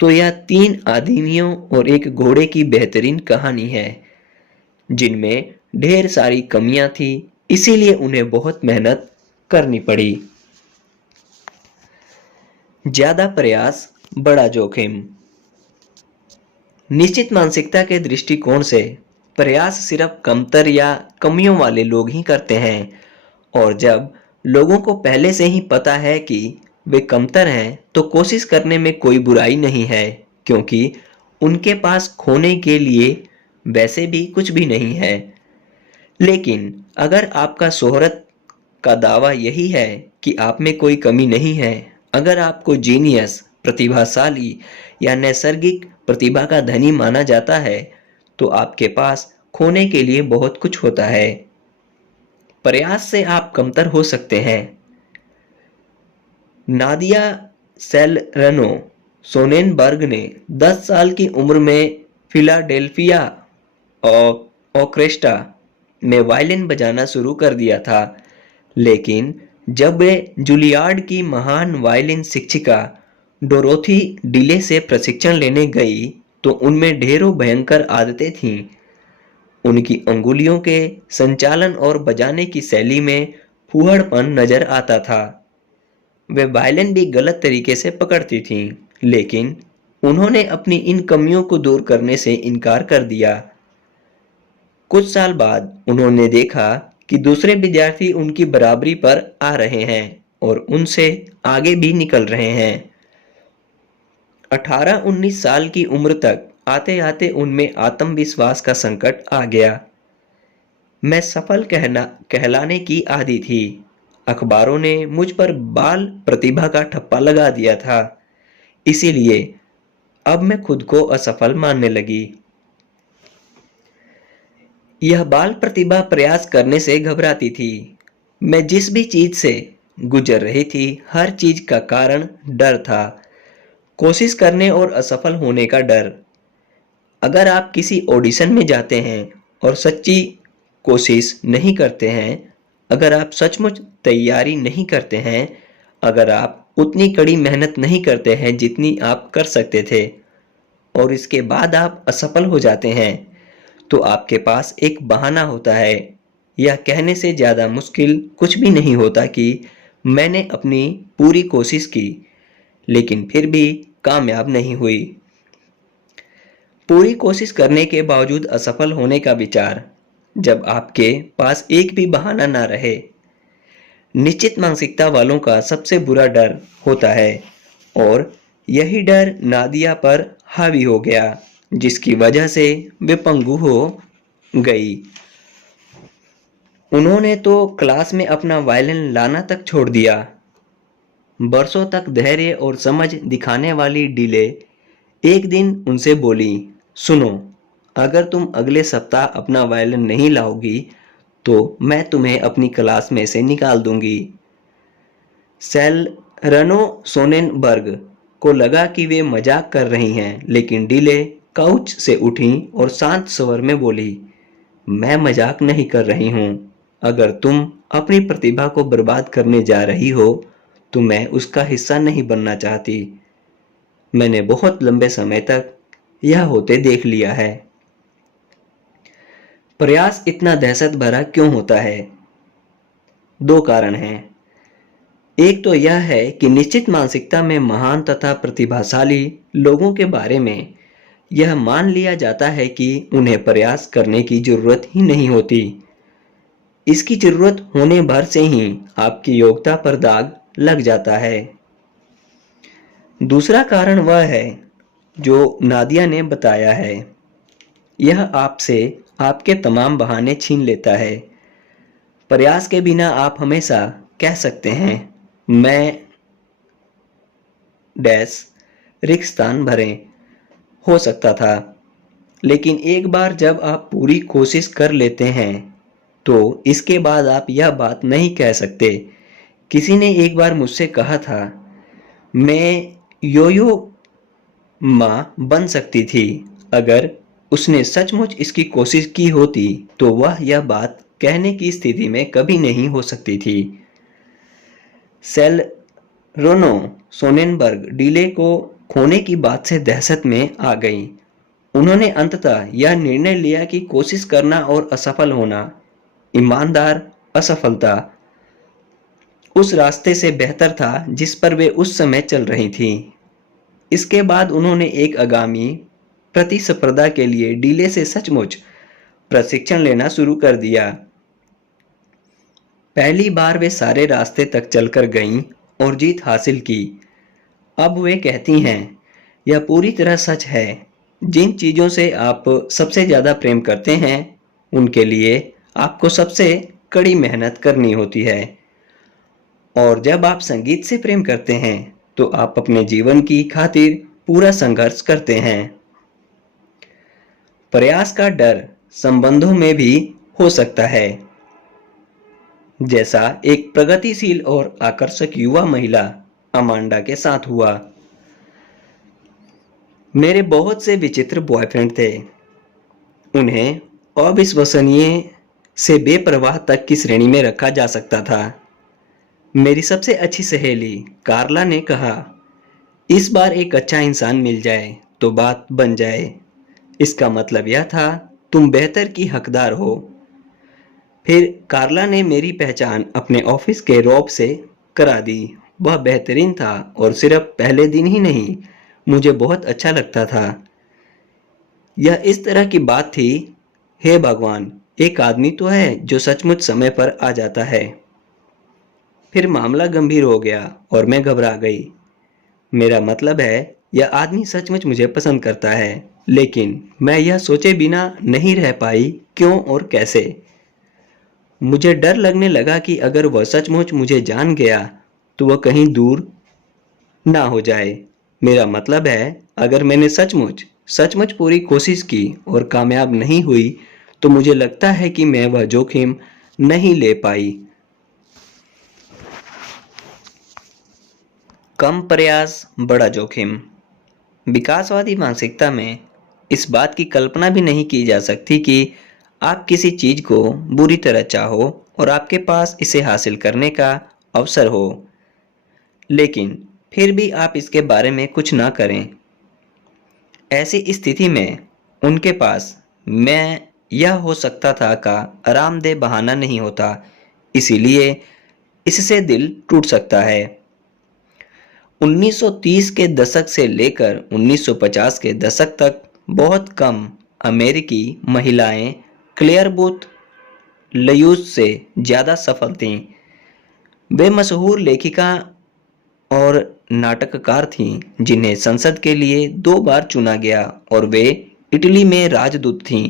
तो यह 3 आदमियों और एक घोड़े की बेहतरीन कहानी है, जिनमें ढेर सारी कमियां थी, इसीलिए उन्हें बहुत मेहनत करनी पड़ी। ज्यादा प्रयास, बड़ा जोखिम। निश्चित मानसिकता के दृष्टिकोण से प्रयास सिर्फ कमतर या कमियों वाले लोग ही करते हैं, और जब लोगों को पहले से ही पता है कि वे कमतर हैं तो कोशिश करने में कोई बुराई नहीं है, क्योंकि उनके पास खोने के लिए वैसे भी कुछ भी नहीं है। लेकिन अगर आपका शोहरत का दावा यही है कि आप में कोई कमी नहीं है, अगर आपको जीनियस, प्रतिभाशाली या नैसर्गिक प्रतिभा का धनी माना जाता है, तो आपके पास खोने के लिए बहुत कुछ होता है। प्रयास से आप कमतर हो सकते हैं। नादिया सेलरनो सोनेनबर्ग ने 10 साल की उम्र में फिलाडेल्फिया ऑर्केस्ट्रा में वायलिन बजाना शुरू कर दिया था, लेकिन जब वे जुलियार्ड की महान वायलिन शिक्षिका डोरोथी डिले से प्रशिक्षण लेने गई तो उनमें ढेरों भयंकर आदतें थीं। उनकी अंगुलियों के संचालन और बजाने की शैली में फूहड़पन नजर आता था। वे वायलिन भी गलत तरीके से पकड़ती थीं, लेकिन उन्होंने अपनी इन कमियों को दूर करने से इनकार कर दिया। कुछ साल बाद उन्होंने देखा कि दूसरे विद्यार्थी उनकी बराबरी पर आ रहे हैं और उनसे आगे भी निकल रहे हैं। 18-19 साल की उम्र तक आते आते उनमें आत्मविश्वास का संकट आ गया। मैं सफल कहलाने की आदी थी। अखबारों ने मुझ पर बाल प्रतिभा का ठप्पा लगा दिया था, इसीलिए अब मैं खुद को असफल मानने लगी। यह बाल प्रतिभा प्रयास करने से घबराती थी। मैं जिस भी चीज से गुजर रही थी, हर चीज का कारण डर था। कोशिश करने और असफल होने का डर। अगर आप किसी ऑडिशन में जाते हैं और सच्ची कोशिश नहीं करते हैं, अगर आप सचमुच तैयारी नहीं करते हैं, अगर आप उतनी कड़ी मेहनत नहीं करते हैं जितनी आप कर सकते थे और इसके बाद आप असफल हो जाते हैं, तो आपके पास एक बहाना होता है। यह कहने से ज़्यादा मुश्किल कुछ भी नहीं होता कि मैंने अपनी पूरी कोशिश की, लेकिन फिर भी कामयाब नहीं हुई। पूरी कोशिश करने के बावजूद असफल होने का विचार, जब आपके पास एक भी बहाना ना रहे। निश्चित मानसिकता वालों का सबसे बुरा डर होता है और यही डर नादिया पर हावी हो गया, जिसकी वजह से वे पंगु हो गई। उन्होंने तो क्लास में अपना वायलिन लाना तक छोड़ दिया। बरसों तक धैर्य और समझ दिखाने वाली डीले एक दिन उनसे बोली, सुनो, अगर तुम अगले सप्ताह अपना वायलिन नहीं लाओगी तो मैं तुम्हें अपनी क्लास में से निकाल दूंगी। सेलरनो सोनेनबर्ग को लगा कि वे मजाक कर रही हैं, लेकिन डीले काउच से उठी और शांत स्वर में बोली, मैं मजाक नहीं कर रही हूँ। अगर तुम अपनी प्रतिभा को बर्बाद करने जा रही हो तो मैं उसका हिस्सा नहीं बनना चाहती। मैंने बहुत लंबे समय तक यह होते देख लिया है। प्रयास इतना दहशत भरा क्यों होता है? दो कारण हैं। एक तो यह है कि निश्चित मानसिकता में महान तथा प्रतिभाशाली लोगों के बारे में यह मान लिया जाता है कि उन्हें प्रयास करने की जरूरत ही नहीं होती। इसकी जरूरत होने भर से ही आपकी योग्यता पर दाग लग जाता है। दूसरा कारण वह है जो नादिया ने बताया है। यह आपसे आपके तमाम बहाने छीन लेता है। प्रयास के बिना आप हमेशा कह सकते हैं, मैं डैश रिक्तस्थान भरे हो सकता था। लेकिन एक बार जब आप पूरी कोशिश कर लेते हैं तो इसके बाद आप यह बात नहीं कह सकते। किसी ने एक बार मुझसे कहा था, मैं योयो माँ बन सकती थी। अगर उसने सचमुच इसकी कोशिश की होती तो वह यह बात कहने की स्थिति में कभी नहीं हो सकती थी। सेलरोनो सोनेनबर्ग डीले को खोने की बात से दहशत में आ गई। उन्होंने अंततः यह निर्णय लिया कि कोशिश करना और असफल होना, ईमानदार असफलता, उस रास्ते से बेहतर था जिस पर वे उस समय चल रही थीं। इसके बाद उन्होंने एक आगामी प्रतिस्पर्धा के लिए डीले से सचमुच प्रशिक्षण लेना शुरू कर दिया। पहली बार वे सारे रास्ते तक चलकर गईं और जीत हासिल की। अब वे कहती हैं, यह पूरी तरह सच है। जिन चीज़ों से आप सबसे ज़्यादा प्रेम करते हैं उनके लिए आपको सबसे कड़ी मेहनत करनी होती है। और जब आप संगीत से प्रेम करते हैं तो आप अपने जीवन की खातिर पूरा संघर्ष करते हैं। प्रयास का डर संबंधों में भी हो सकता है, जैसा एक प्रगतिशील और आकर्षक युवा महिला अमांडा के साथ हुआ। मेरे बहुत से विचित्र बॉयफ्रेंड थे। उन्हें अविश्वसनीय से बेपरवाह तक की श्रेणी में रखा जा सकता था। मेरी सबसे अच्छी सहेली कार्ला ने कहा, इस बार एक अच्छा इंसान मिल जाए तो बात बन जाए। इसका मतलब यह था, तुम बेहतर की हकदार हो। फिर कार्ला ने मेरी पहचान अपने ऑफिस के रौब से करा दी। वह बेहतरीन था और सिर्फ पहले दिन ही नहीं, मुझे बहुत अच्छा लगता था। यह इस तरह की बात थी, हे भगवान, एक आदमी तो है जो सचमुच समय पर आ जाता है। फिर मामला गंभीर हो गया और मैं घबरा गई। मेरा मतलब है, यह आदमी सचमुच मुझे पसंद करता है, लेकिन मैं यह सोचे बिना नहीं रह पाई क्यों और कैसे। मुझे डर लगने लगा कि अगर वह सचमुच मुझे जान गया तो वह कहीं दूर ना हो जाए। मेरा मतलब है, अगर मैंने सचमुच सचमुच पूरी कोशिश की और कामयाब नहीं हुई तो मुझे लगता है कि मैं वह जोखिम नहीं ले पाई। कम प्रयास बड़ा जोखिम। विकासवादी मानसिकता में इस बात की कल्पना भी नहीं की जा सकती कि आप किसी चीज को बुरी तरह चाहो और आपके पास इसे हासिल करने का अवसर हो, लेकिन फिर भी आप इसके बारे में कुछ ना करें। ऐसी स्थिति में उनके पास मैं यह हो सकता था का आरामदेह बहाना नहीं होता, इसीलिए इससे दिल टूट सकता है। 1930 के दशक से लेकर 1950 के दशक तक बहुत कम अमेरिकी महिलाएं क्लेयर बूथ लयूज से ज़्यादा सफल थीं। वे मशहूर लेखिका और नाटककार थीं जिन्हें संसद के लिए 2 बार चुना गया और वे इटली में राजदूत थीं।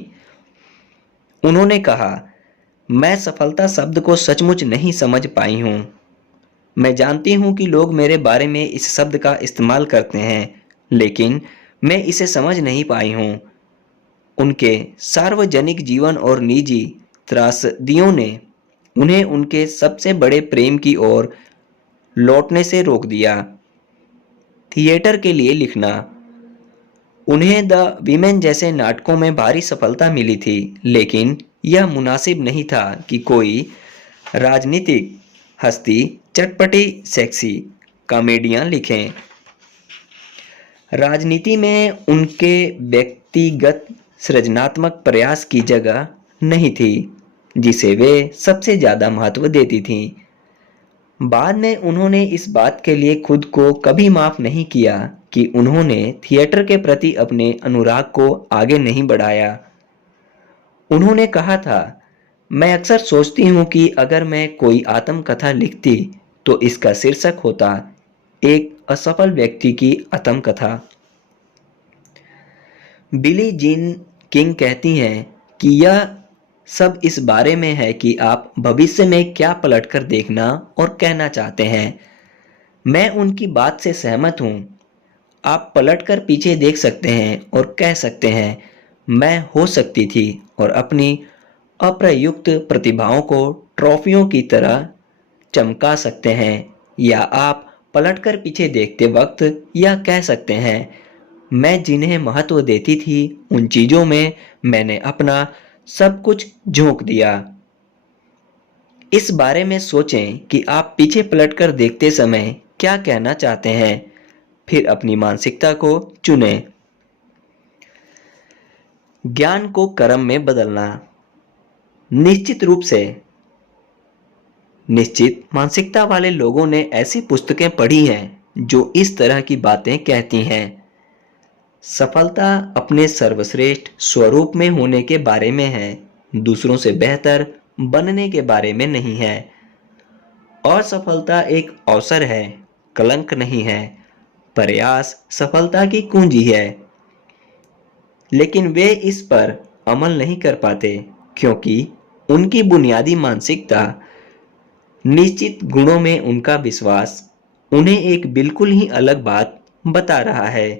उन्होंने कहा, मैं सफलता शब्द को सचमुच नहीं समझ पाई हूँ। मैं जानती हूँ कि लोग मेरे बारे में इस शब्द का इस्तेमाल करते हैं, लेकिन मैं इसे समझ नहीं पाई हूँ। उनके सार्वजनिक जीवन और निजी त्रासदियों ने उन्हें उनके सबसे बड़े प्रेम की ओर लौटने से रोक दिया। थिएटर के लिए लिखना। उन्हें द वीमेन जैसे नाटकों में भारी सफलता मिली थी, लेकिन यह मुनासिब नहीं था कि कोई राजनीतिक हस्ती चटपटी सेक्सी कॉमेडियां लिखें। राजनीति में उनके व्यक्तिगत सृजनात्मक प्रयास की जगह नहीं थी जिसे वे सबसे ज्यादा महत्व देती थीं। बाद में उन्होंने इस बात के लिए खुद को कभी माफ नहीं किया कि उन्होंने थिएटर के प्रति अपने अनुराग को आगे नहीं बढ़ाया। उन्होंने कहा था, मैं अक्सर सोचती हूँ कि अगर मैं कोई आत्मकथा लिखती तो इसका शीर्षक होता एक असफल व्यक्ति की आत्मकथा। बिली जीन किंग कहती हैं कि यह सब इस बारे में है कि आप भविष्य में क्या पलटकर देखना और कहना चाहते हैं। मैं उनकी बात से सहमत हूँ। आप पलटकर पीछे देख सकते हैं और कह सकते हैं, मैं हो सकती थी, और अपनी अप्रयुक्त प्रतिभाओं को ट्रॉफियों की तरह चमका सकते हैं। या आप पलटकर पीछे देखते वक्त यह कह सकते हैं, मैं जिन्हें महत्व देती थी उन चीजों में मैंने अपना सब कुछ झोंक दिया। इस बारे में सोचें कि आप पीछे पलटकर देखते समय क्या कहना चाहते हैं, फिर अपनी मानसिकता को चुनें। ज्ञान को कर्म में बदलना। निश्चित रूप से निश्चित मानसिकता वाले लोगों ने ऐसी पुस्तकें पढ़ी हैं जो इस तरह की बातें कहती हैं। सफलता अपने सर्वश्रेष्ठ स्वरूप में होने के बारे में है, दूसरों से बेहतर बनने के बारे में नहीं है। और सफलता एक अवसर है, कलंक नहीं है। प्रयास सफलता की कुंजी है, लेकिन वे इस पर अमल नहीं कर पाते क्योंकि उनकी बुनियादी मानसिकता, निश्चित गुणों में उनका विश्वास उन्हें एक बिल्कुल ही अलग बात बता रहा है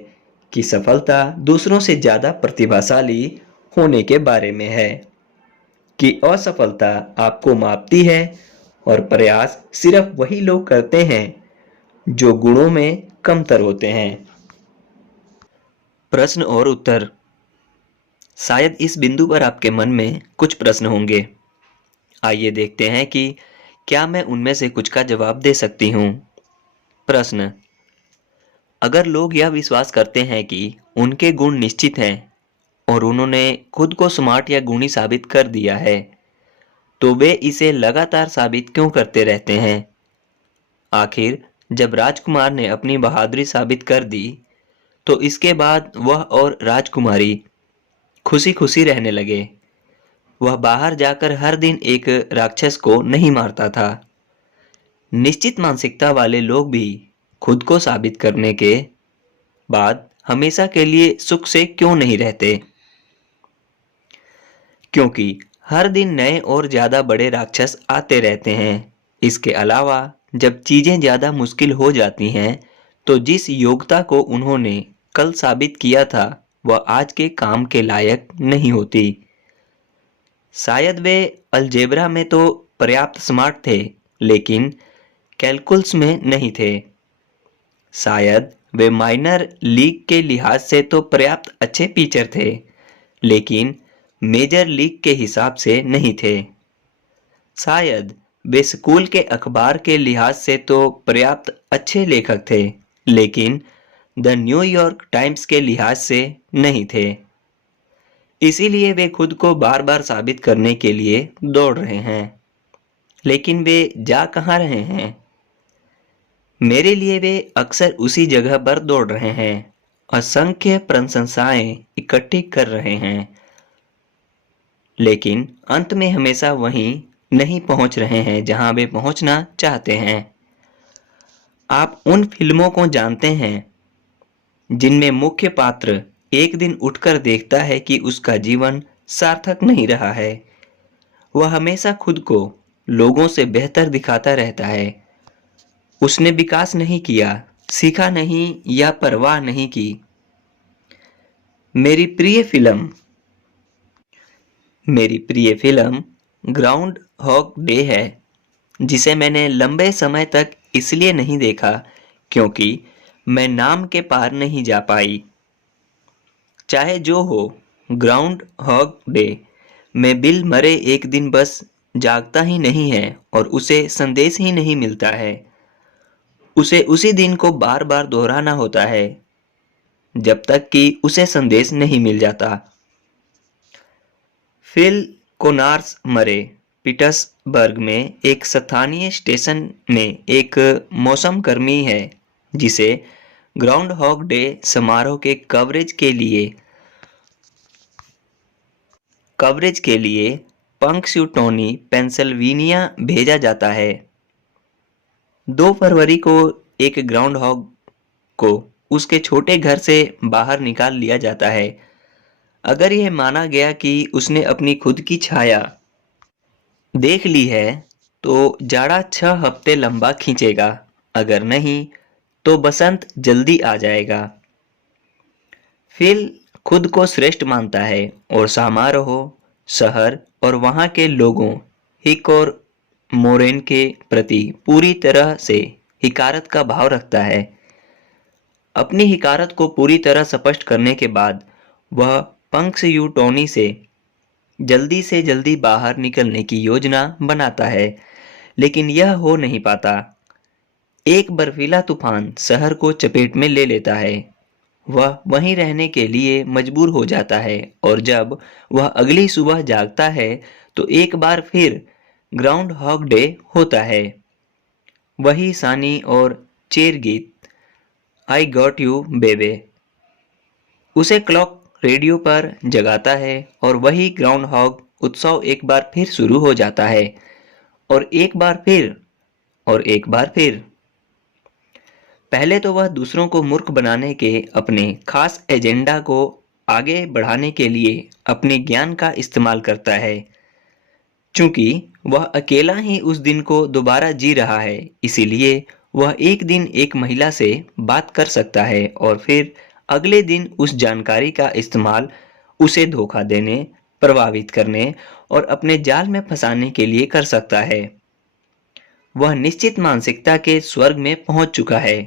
कि सफलता दूसरों से ज्यादा प्रतिभाशाली होने के बारे में है, कि असफलता आपको मापती है और प्रयास सिर्फ वही लोग करते हैं जो गुणों में कमतर होते हैं। प्रश्न और उत्तर। शायद इस बिंदु पर आपके मन में कुछ प्रश्न होंगे। आइए देखते हैं कि क्या मैं उनमें से कुछ का जवाब दे सकती हूँ। प्रश्न। अगर लोग यह विश्वास करते हैं कि उनके गुण निश्चित हैं और उन्होंने खुद को स्मार्ट या गुणी साबित कर दिया है, तो वे इसे लगातार साबित क्यों करते रहते हैं? आखिर जब राजकुमार ने अपनी बहादुरी साबित कर दी, तो इसके बाद वह और राजकुमारी खुशी खुशी रहने लगे। वह बाहर जाकर हर दिन एक राक्षस को नहीं मारता था। निश्चित मानसिकता वाले लोग भी खुद को साबित करने के बाद हमेशा के लिए सुख से क्यों नहीं रहते? क्योंकि हर दिन नए और ज्यादा बड़े राक्षस आते रहते हैं। इसके अलावा जब चीजें ज्यादा मुश्किल हो जाती हैं, तो जिस योग्यता को उन्होंने कल साबित किया था, वह आज के काम के लायक नहीं होती। शायद वे अलजेब्रा में तो पर्याप्त स्मार्ट थे, लेकिन कैलकुलस में नहीं थे। शायद वे माइनर लीग के लिहाज से तो पर्याप्त अच्छे पिचर थे, लेकिन मेजर लीग के हिसाब से नहीं थे। शायद वे स्कूल के अखबार के लिहाज से तो पर्याप्त अच्छे लेखक थे, लेकिन द न्यूयॉर्क टाइम्स के लिहाज से नहीं थे। इसीलिए वे खुद को बार बार साबित करने के लिए दौड़ रहे हैं। लेकिन वे जा कहाँ रहे हैं? मेरे लिए वे अक्सर उसी जगह पर दौड़ रहे हैं, असंख्य प्रशंसाएं इकट्ठी कर रहे हैं, लेकिन अंत में हमेशा वहीं नहीं पहुंच रहे हैं जहां वे पहुंचना चाहते हैं। आप उन फिल्मों को जानते हैं जिनमें मुख्य पात्र एक दिन उठकर देखता है कि उसका जीवन सार्थक नहीं रहा है। वह हमेशा खुद को लोगों से बेहतर दिखाता रहता है। उसने विकास नहीं किया, सीखा नहीं या परवाह नहीं की। मेरी प्रिय फिल्म मेरी प्रिय फिल्म ग्राउंड हॉग डे है, जिसे मैंने लंबे समय तक इसलिए नहीं देखा क्योंकि मैं नाम के पार नहीं जा पाई। चाहे जो हो, ग्राउंड हॉग डे में बिल मरे एक दिन बस जागता ही नहीं है और उसे संदेश ही नहीं मिलता है। उसे उसी दिन को बार बार दोहराना होता है जब तक कि उसे संदेश नहीं मिल जाता। फिल कोनार्स मरे पीटर्सबर्ग में एक स्थानीय स्टेशन में एक मौसमकर्मी है जिसे ग्राउंड हॉग डे समारोह के कवरेज के लिए पंक्सयूटोनी पेंसिल्वेनिया भेजा जाता है। 2 फरवरी को एक ग्राउंड हॉग को उसके छोटे घर से बाहर निकाल लिया जाता है। अगर यह माना गया कि उसने अपनी खुद की छाया देख ली है, तो जाड़ा 6 हफ्ते लंबा खींचेगा। अगर नहीं, तो बसंत जल्दी आ जाएगा। फिल खुद को श्रेष्ठ मानता है और समारोह, शहर और वहां के लोगों, हिक और मोरेन के प्रति पूरी तरह से हिकारत का भाव रखता है। अपनी हिकारत को पूरी तरह स्पष्ट करने के बाद वह पंक्सयूटोनी से जल्दी बाहर निकलने की योजना बनाता है, लेकिन यह हो नहीं पाता। एक बर्फीला तूफान शहर को चपेट में ले लेता है। वह वहीं रहने के लिए मजबूर हो जाता है और जब वह अगली सुबह जागता है, तो एक बार फिर ग्राउंड हॉग डे होता है। वही सानी और चेर गीत, आई गॉट यू बेबे, उसे क्लॉक रेडियो पर जगाता है और वही ग्राउंड हॉग उत्सव एक बार फिर शुरू हो जाता है, और एक बार फिर और एक बार फिर। पहले तो वह दूसरों को मूर्ख बनाने के अपने खास एजेंडा को आगे बढ़ाने के लिए अपने ज्ञान का इस्तेमाल करता है। चूंकि वह अकेला ही उस दिन को दोबारा जी रहा है, इसीलिए वह एक दिन एक महिला से बात कर सकता है और फिर अगले दिन उस जानकारी का इस्तेमाल उसे धोखा देने, प्रभावित करने और अपने जाल में फंसाने के लिए कर सकता है। वह निश्चित मानसिकता के स्वर्ग में पहुंच चुका है।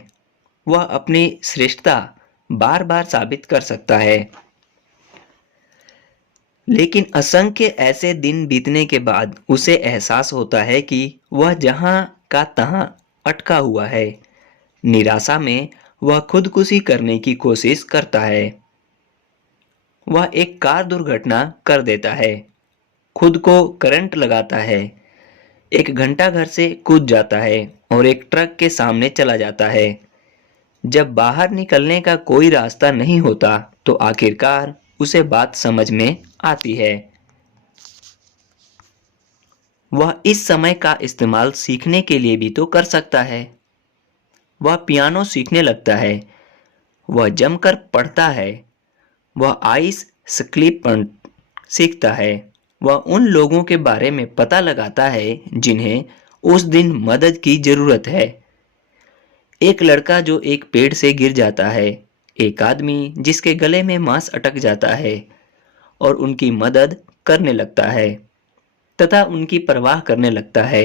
वह अपनी श्रेष्ठता बार बार साबित कर सकता है। लेकिन असंख्य ऐसे दिन बीतने के बाद उसे एहसास होता है कि वह जहां का तहां अटका हुआ है। निराशा में वह खुदकुशी करने की कोशिश करता है। वह एक कार दुर्घटना कर देता है। खुद को करंट लगाता है, एक घंटा घर से कूद जाता है और एक ट्रक के सामने चला जाता है। जब बाहर निकलने का कोई रास्ता नहीं होता तो आखिरकार उसे बात समझ में आती है। वह इस समय का इस्तेमाल सीखने के लिए भी तो कर सकता है। वह पियानो सीखने लगता है, वह जमकर पढ़ता है, वह आइस स्क्लिप सीखता है, वह उन लोगों के बारे में पता लगाता है जिन्हें उस दिन मदद की जरूरत है। एक लड़का जो एक पेड़ से गिर जाता है, एक आदमी जिसके गले में मांस अटक जाता है और उनकी मदद करने लगता है तथा उनकी परवाह करने लगता है।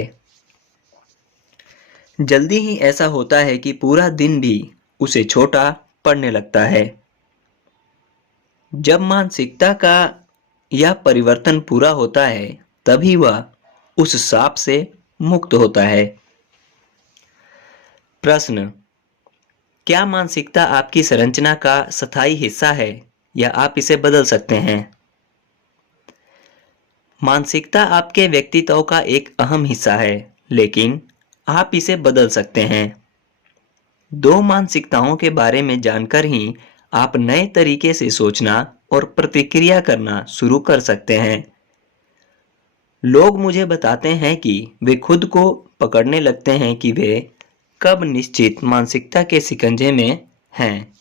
जल्दी ही ऐसा होता है कि पूरा दिन भी उसे छोटा पड़ने लगता है। जब मानसिकता का यह परिवर्तन पूरा होता है तभी वह उस सांप से मुक्त होता है। प्रश्न: क्या मानसिकता आपकी संरचना का स्थायी हिस्सा है या आप इसे बदल सकते हैं? मानसिकता आपके व्यक्तित्व का एक अहम हिस्सा है, लेकिन आप इसे बदल सकते हैं। दो मानसिकताओं के बारे में जानकर ही आप नए तरीके से सोचना और प्रतिक्रिया करना शुरू कर सकते हैं। लोग मुझे बताते हैं कि वे खुद को पकड़ने लगते हैं कि वे कब निश्चित मानसिकता के शिकंजे में हैं।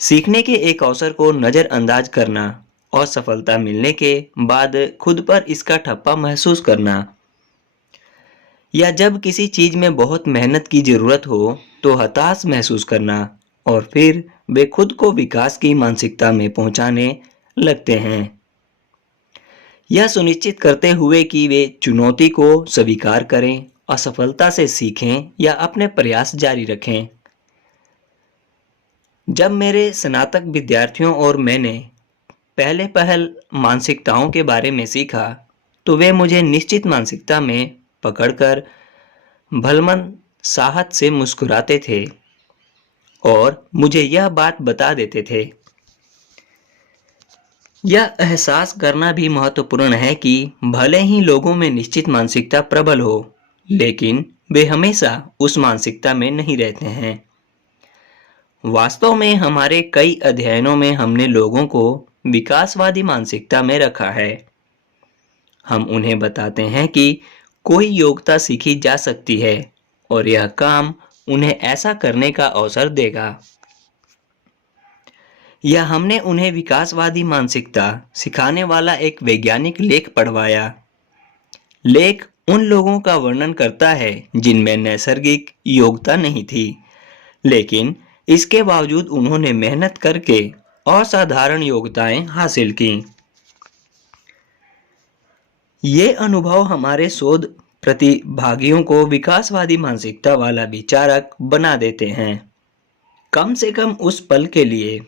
सीखने के एक अवसर को नजरअंदाज करना, असफलता मिलने के बाद खुद पर इसका ठप्पा महसूस करना, या जब किसी चीज में बहुत मेहनत की जरूरत हो तो हताश महसूस करना, और फिर वे खुद को विकास की मानसिकता में पहुंचाने लगते हैं, यह सुनिश्चित करते हुए कि वे चुनौती को स्वीकार करें, असफलता से सीखें या अपने प्रयास जारी रखें। जब मेरे स्नातक विद्यार्थियों और मैंने पहल मानसिकताओं के बारे में सीखा तो वे मुझे निश्चित मानसिकता में पकड़कर भलमन साहत से मुस्कुराते थे और मुझे यह बात बता देते थे। यह एहसास करना भी महत्वपूर्ण है कि भले ही लोगों में निश्चित मानसिकता प्रबल हो, लेकिन वे हमेशा उस मानसिकता में नहीं रहते हैं। वास्तव में हमारे कई अध्ययनों में हमने लोगों को विकासवादी मानसिकता में रखा है। हम उन्हें बताते हैं कि कोई योग्यता सीखी जा सकती है और यह काम उन्हें ऐसा करने का अवसर देगा, या हमने उन्हें विकासवादी मानसिकता सिखाने वाला एक वैज्ञानिक लेख पढ़वाया। लेख उन लोगों का वर्णन करता है जिनमें नैसर्गिक योग्यता नहीं थी, लेकिन इसके बावजूद उन्होंने मेहनत करके असाधारण योग्यताएं हासिल की। ये अनुभव हमारे शोध प्रतिभागियों को विकासवादी मानसिकता वाला विचारक बना देते हैं, कम से कम उस पल के लिए,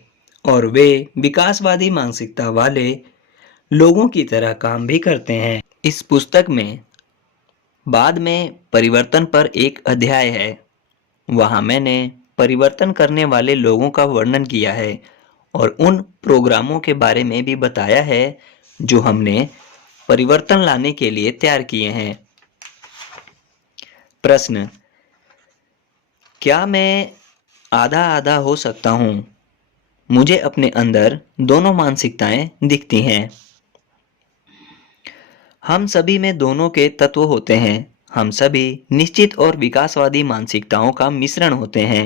और वे विकासवादी मानसिकता वाले लोगों की तरह काम भी करते हैं। इस पुस्तक में बाद में परिवर्तन पर एक अध्याय है। वहां मैंने परिवर्तन करने वाले लोगों का वर्णन किया है और उन प्रोग्रामों के बारे में भी बताया है जो हमने परिवर्तन लाने के लिए तैयार किए हैं। प्रश्न: क्या मैं आधा आधा हो सकता हूं? मुझे अपने अंदर दोनों मानसिकताएं दिखती हैं। हम सभी में दोनों के तत्व होते हैं। हम सभी निश्चित और विकासवादी मानसिकताओं का मिश्रण होते हैं।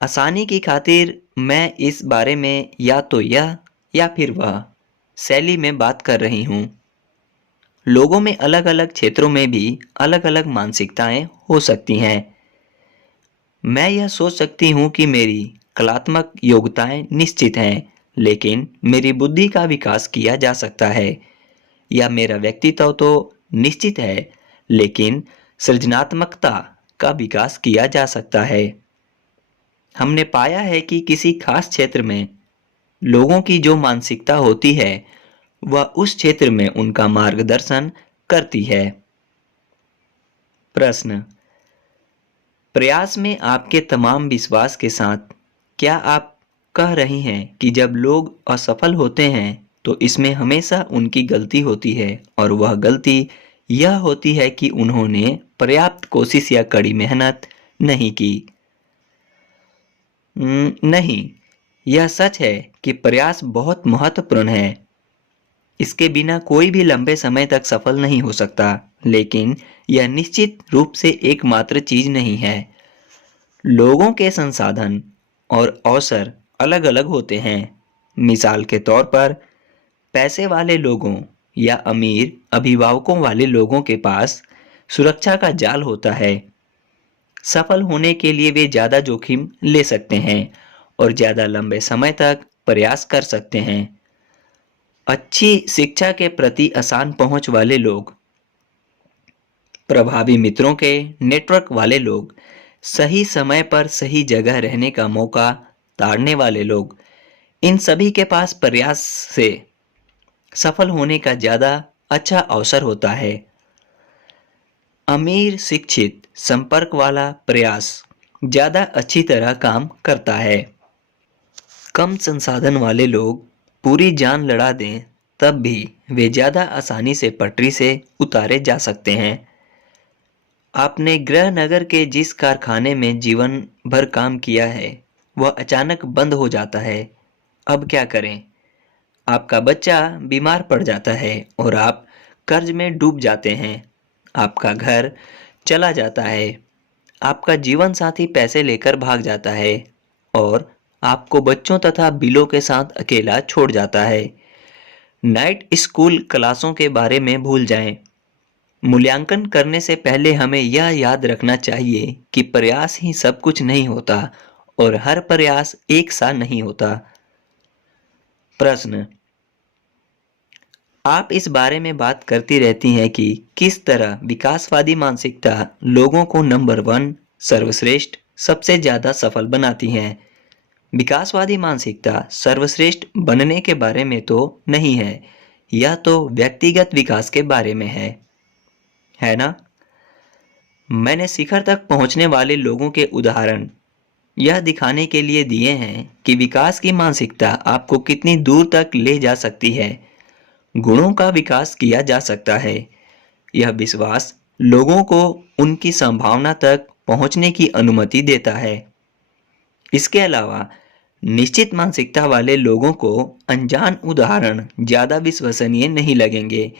आसानी की खातिर मैं इस बारे में या तो यह या फिर वह शैली में बात कर रही हूँ। लोगों में अलग अलग क्षेत्रों में भी अलग अलग मानसिकताएं हो सकती हैं। मैं यह सोच सकती हूँ कि मेरी कलात्मक योग्यताएं निश्चित हैं, लेकिन मेरी बुद्धि का विकास किया जा सकता है, या मेरा व्यक्तित्व तो निश्चित है लेकिन सृजनात्मकता का विकास किया जा सकता है। हमने पाया है कि किसी खास क्षेत्र में लोगों की जो मानसिकता होती है वह उस क्षेत्र में उनका मार्गदर्शन करती है। प्रश्न: प्रयास में आपके तमाम विश्वास के साथ क्या आप कह रही हैं कि जब लोग असफल होते हैं तो इसमें हमेशा उनकी गलती होती है और वह गलती यह होती है कि उन्होंने पर्याप्त कोशिश या कड़ी मेहनत नहीं की। नहीं, यह सच है कि प्रयास बहुत महत्वपूर्ण है। इसके बिना कोई भी लंबे समय तक सफल नहीं हो सकता, लेकिन यह निश्चित रूप से एकमात्र चीज नहीं है। लोगों के संसाधन और अवसर अलग-अलग होते हैं। मिसाल के तौर पर, पैसे वाले लोगों या अमीर अभिभावकों वाले लोगों के पास सुरक्षा का जाल होता है। सफल होने के लिए वे ज़्यादा जोखिम ले सकते हैं और ज़्यादा लंबे समय तक प्रयास कर सकते हैं। अच्छी शिक्षा के प्रति आसान पहुंच वाले लोग, प्रभावी मित्रों के नेटवर्क वाले लोग, सही समय पर सही जगह रहने का मौका ताड़ने वाले लोग, इन सभी के पास प्रयास से सफल होने का ज़्यादा अच्छा अवसर होता है। अमीर शिक्षित संपर्क वाला प्रयास ज़्यादा अच्छी तरह काम करता है। कम संसाधन वाले लोग पूरी जान लड़ा दें तब भी वे ज़्यादा आसानी से पटरी से उतारे जा सकते हैं। आपने गृहनगर के जिस कारखाने में जीवन भर काम किया है वह अचानक बंद हो जाता है। अब क्या करें? आपका बच्चा बीमार पड़ जाता है और आप कर्ज में डूब जाते हैं। आपका घर चला जाता है। आपका जीवन साथी पैसे लेकर भाग जाता है और आपको बच्चों तथा बिलों के साथ अकेला छोड़ जाता है। नाइट स्कूल क्लासों के बारे में भूल जाएं। मूल्यांकन करने से पहले हमें यह याद रखना चाहिए कि प्रयास ही सब कुछ नहीं होता और हर प्रयास एक सा नहीं होता। प्रश्न: आप इस बारे में बात करती रहती हैं कि किस तरह विकासवादी मानसिकता लोगों को नंबर 1, सर्वश्रेष्ठ, सबसे ज्यादा सफल बनाती हैं। विकासवादी मानसिकता सर्वश्रेष्ठ बनने के बारे में तो नहीं है, यह तो व्यक्तिगत विकास के बारे में है ना? मैंने शिखर तक पहुंचने वाले लोगों के उदाहरण यह दिखाने के लिए दिए हैं कि विकास की मानसिकता आपको कितनी दूर तक ले जा सकती है। गुणों का विकास किया जा सकता है। यह विश्वास लोगों को उनकी संभावना तक पहुंचने की अनुमति देता है। इसके अलावा निश्चित मानसिकता वाले लोगों को अनजान उदाहरण ज्यादा विश्वसनीय नहीं लगेंगे।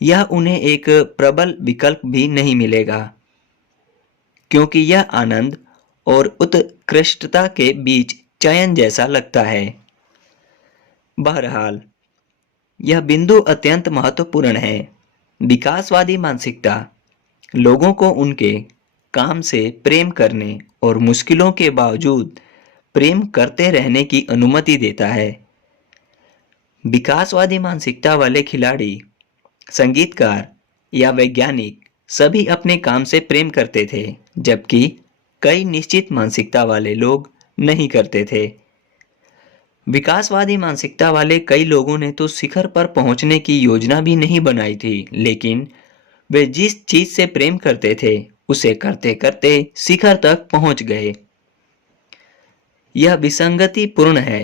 यह उन्हें एक प्रबल विकल्प भी नहीं मिलेगा, क्योंकि यह आनंद और उत्कृष्टता के बीच चयन जैसा लगता है। बहरहाल, यह बिंदु अत्यंत महत्वपूर्ण है। विकासवादी मानसिकता लोगों को उनके काम से प्रेम करने और मुश्किलों के बावजूद प्रेम करते रहने की अनुमति देता है। विकासवादी मानसिकता वाले खिलाड़ी, संगीतकार या वैज्ञानिक सभी अपने काम से प्रेम करते थे, जबकि कई निश्चित मानसिकता वाले लोग नहीं करते थे। विकासवादी मानसिकता वाले कई लोगों ने तो शिखर पर पहुंचने की योजना भी नहीं बनाई थी, लेकिन वे जिस चीज से प्रेम करते थे उसे करते करते शिखर तक पहुंच गए। यह विसंगति पूर्ण है।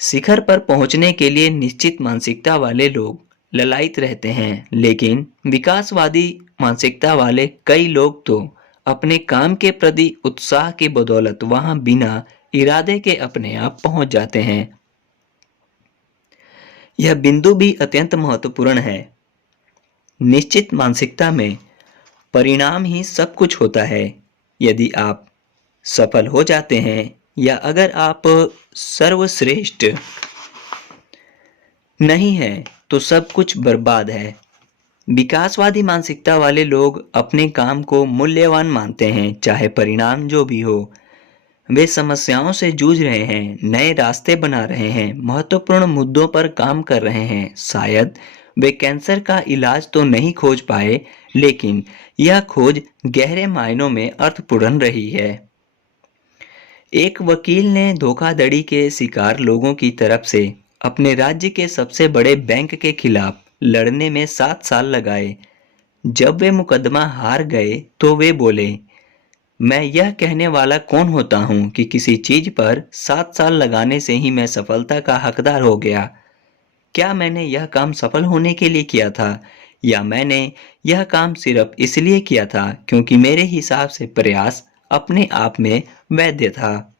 शिखर पर पहुंचने के लिए निश्चित मानसिकता वाले लोग ललायित रहते हैं, लेकिन विकासवादी मानसिकता वाले कई लोग तो अपने काम के प्रति उत्साह की बदौलत वहां बिना इरादे के अपने आप पहुंच जाते हैं। यह बिंदु भी अत्यंत महत्वपूर्ण है। निश्चित मानसिकता में परिणाम ही सब कुछ होता है। यदि आप सफल हो जाते हैं या अगर आप सर्वश्रेष्ठ नहीं हैं तो सब कुछ बर्बाद है। विकासवादी मानसिकता वाले लोग अपने काम को मूल्यवान मानते हैं, चाहे परिणाम जो भी हो। वे समस्याओं से जूझ रहे हैं, नए रास्ते बना रहे हैं, महत्वपूर्ण मुद्दों पर काम कर रहे हैं। शायद वे कैंसर का इलाज तो नहीं खोज पाए, लेकिन यह खोज गहरे मायनों में अर्थपूर्ण रही है। एक वकील ने धोखाधड़ी के शिकार लोगों की तरफ से अपने राज्य के सबसे बड़े बैंक के खिलाफ लड़ने में 7 साल लगाए। जब वे मुकदमा हार गए तो वे बोले, मैं यह कहने वाला कौन होता हूं कि किसी चीज पर 7 साल लगाने से ही मैं सफलता का हकदार हो गया। क्या मैंने यह काम सफल होने के लिए किया था, या मैंने यह काम सिर्फ इसलिए किया था क्योंकि मेरे हिसाब से प्रयास अपने आप में वैध था।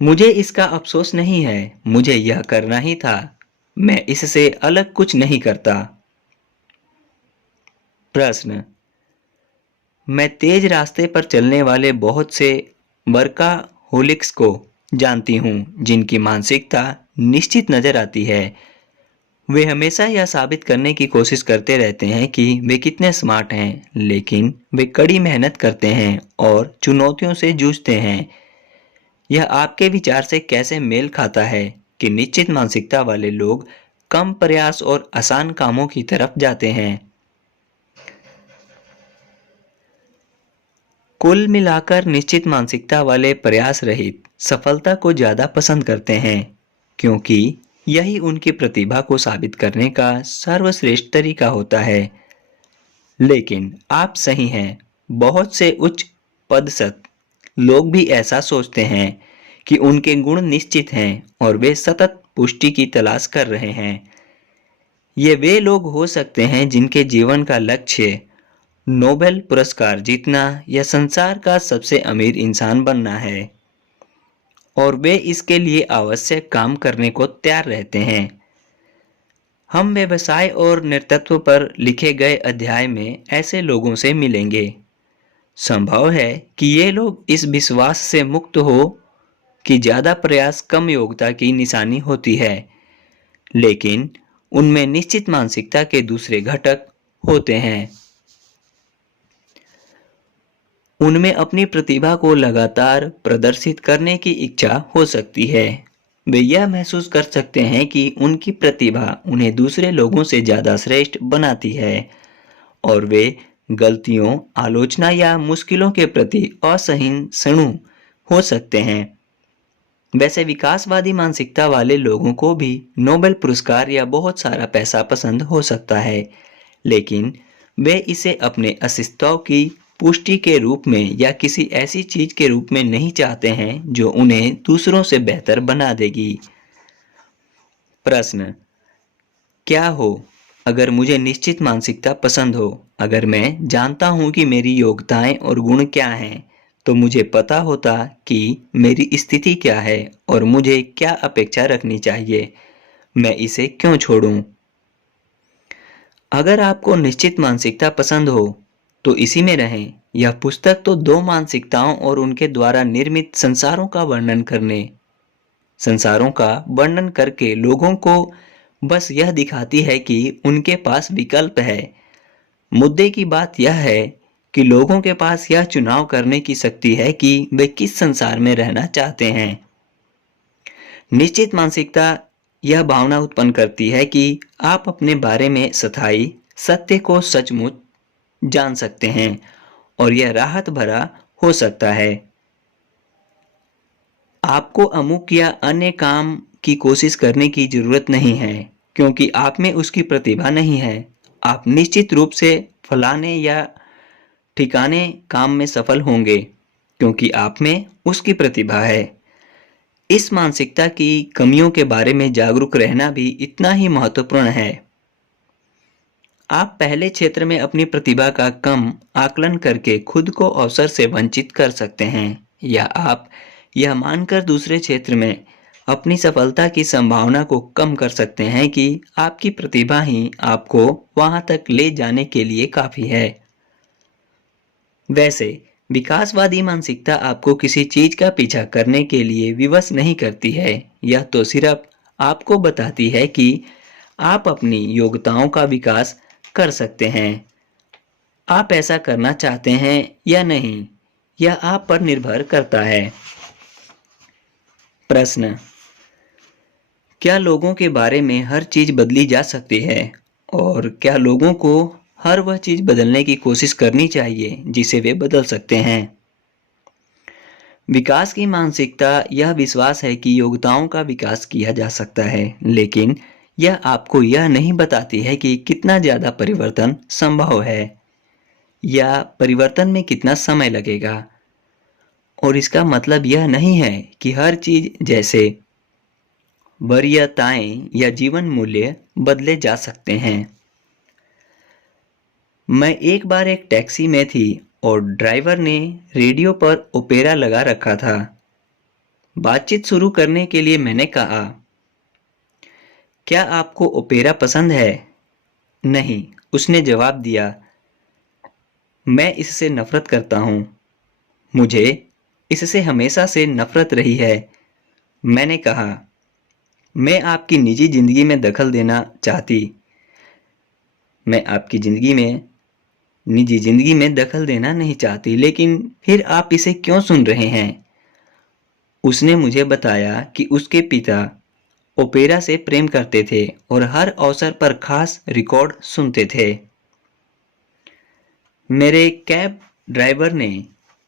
मुझे इसका अफसोस नहीं है, मुझे यह करना ही था। मैं इससे अलग कुछ नहीं करता। प्रश्न। मैं तेज रास्ते पर चलने वाले बहुत से वर्काहोलिक्स को जानती हूँ जिनकी मानसिकता निश्चित नजर आती है। वे हमेशा यह साबित करने की कोशिश करते रहते हैं कि वे कितने स्मार्ट हैं, लेकिन वे कड़ी मेहनत करते हैं और चुनौतियों से जूझते हैं। यह आपके विचार से कैसे मेल खाता है कि निश्चित मानसिकता वाले लोग कम प्रयास और आसान कामों की तरफ जाते हैं? कुल मिलाकर निश्चित मानसिकता वाले प्रयास रहित सफलता को ज्यादा पसंद करते हैं, क्योंकि यही उनकी प्रतिभा को साबित करने का सर्वश्रेष्ठ तरीका होता है। लेकिन आप सही हैं, बहुत से उच्च पदस्थ लोग भी ऐसा सोचते हैं कि उनके गुण निश्चित हैं और वे सतत पुष्टि की तलाश कर रहे हैं। ये वे लोग हो सकते हैं जिनके जीवन का लक्ष्य नोबेल पुरस्कार जीतना या संसार का सबसे अमीर इंसान बनना है, और वे इसके लिए आवश्यक काम करने को तैयार रहते हैं। हम व्यवसाय और नेतृत्व पर लिखे गए अध्याय में ऐसे लोगों से मिलेंगे। संभव है कि ये लोग इस विश्वास से मुक्त हो कि ज्यादा प्रयास कम योग्यता की निशानी होती है, लेकिन उनमें निश्चित मानसिकता के दूसरे घटक होते हैं। उनमें अपनी प्रतिभा को लगातार प्रदर्शित करने की इच्छा हो सकती है। वे यह महसूस कर सकते हैं कि उनकी प्रतिभा उन्हें दूसरे लोगों से ज्यादा श्रेष्ठ बनाती है, और वे गलतियों, आलोचना या मुश्किलों के प्रति असहिष्णु हो सकते हैं। वैसे विकासवादी मानसिकता वाले लोगों को भी नोबेल पुरस्कार या बहुत सारा पैसा पसंद हो सकता है, लेकिन वे इसे अपने अस्तित्व की पुष्टि के रूप में या किसी ऐसी चीज के रूप में नहीं चाहते हैं जो उन्हें दूसरों से बेहतर बना देगी। प्रश्न। क्या हो अगर मुझे निश्चित मानसिकता पसंद हो? अगर मैं जानता हूं कि मेरी योग्यताएं और गुण क्या हैं, तो मुझे पता होता कि मेरी स्थिति क्या है और मुझे क्या अपेक्षा रखनी चाहिए, मैं इसे क्यों छोड़ूं? अगर आपको निश्चित मानसिकता पसंद हो तो इसी में रहें। यह पुस्तक तो दो मानसिकताओं और उनके द्वारा निर्मित संसारों का वर्णन करके लोगों को बस यह दिखाती है कि उनके पास विकल्प है। मुद्दे की बात यह है कि लोगों के पास यह चुनाव करने की शक्ति है कि वे किस संसार में रहना चाहते हैं। निश्चित मानसिकता यह भावना उत्पन्न करती है कि आप अपने बारे में स्थायी सत्य को सचमुच जान सकते हैं, और यह राहत भरा हो सकता है। आपको अमुक या अन्य काम की कोशिश करने की जरूरत नहीं है, क्योंकि आप में उसकी प्रतिभा नहीं है। आप निश्चित रूप से फलाने या ठिकाने काम में सफल होंगे, क्योंकि आप में उसकी प्रतिभा है। इस मानसिकता की कमियों के बारे में जागरूक रहना भी इतना ही महत्वपूर्ण है। आप पहले क्षेत्र में अपनी प्रतिभा का कम आकलन करके खुद को अवसर से वंचित कर सकते हैं, या आप यह मानकर दूसरे क्षेत्र में अपनी सफलता की संभावना को कम कर सकते हैं कि आपकी प्रतिभा ही आपको वहां तक ले जाने के लिए काफी है। वैसे विकासवादी मानसिकता आपको किसी चीज का पीछा करने के लिए विवश नहीं करती है। यह तो सिर्फ आपको बताती है कि आप अपनी योग्यताओं का विकास कर सकते हैं। आप ऐसा करना चाहते हैं या नहीं, यह आप पर निर्भर करता है। प्रश्न। क्या लोगों के बारे में हर चीज बदली जा सकती है, और क्या लोगों को हर वह चीज बदलने की कोशिश करनी चाहिए जिसे वे बदल सकते हैं? विकास की मानसिकता यह विश्वास है कि योग्यताओं का विकास किया जा सकता है, लेकिन यह आपको यह नहीं बताती है कि कितना ज्यादा परिवर्तन संभव है या परिवर्तन में कितना समय लगेगा। और इसका मतलब यह नहीं है कि हर चीज जैसे वरीयताएं या जीवन मूल्य बदले जा सकते हैं। मैं एक बार एक टैक्सी में थी और ड्राइवर ने रेडियो पर ओपेरा लगा रखा था। बातचीत शुरू करने के लिए मैंने कहा, क्या आपको ओपेरा पसंद है? नहीं, उसने जवाब दिया, मैं इससे नफरत करता हूँ। मुझे इससे हमेशा से नफरत रही है। मैंने कहा, मैं आपकी निजी जिंदगी में दखल देना चाहती मैं आपकी निजी जिंदगी में दखल देना नहीं चाहती, लेकिन फिर आप इसे क्यों सुन रहे हैं? उसने मुझे बताया कि उसके पिता ओपेरा से प्रेम करते थे और हर अवसर पर खास रिकॉर्ड सुनते थे। मेरे कैब ड्राइवर ने,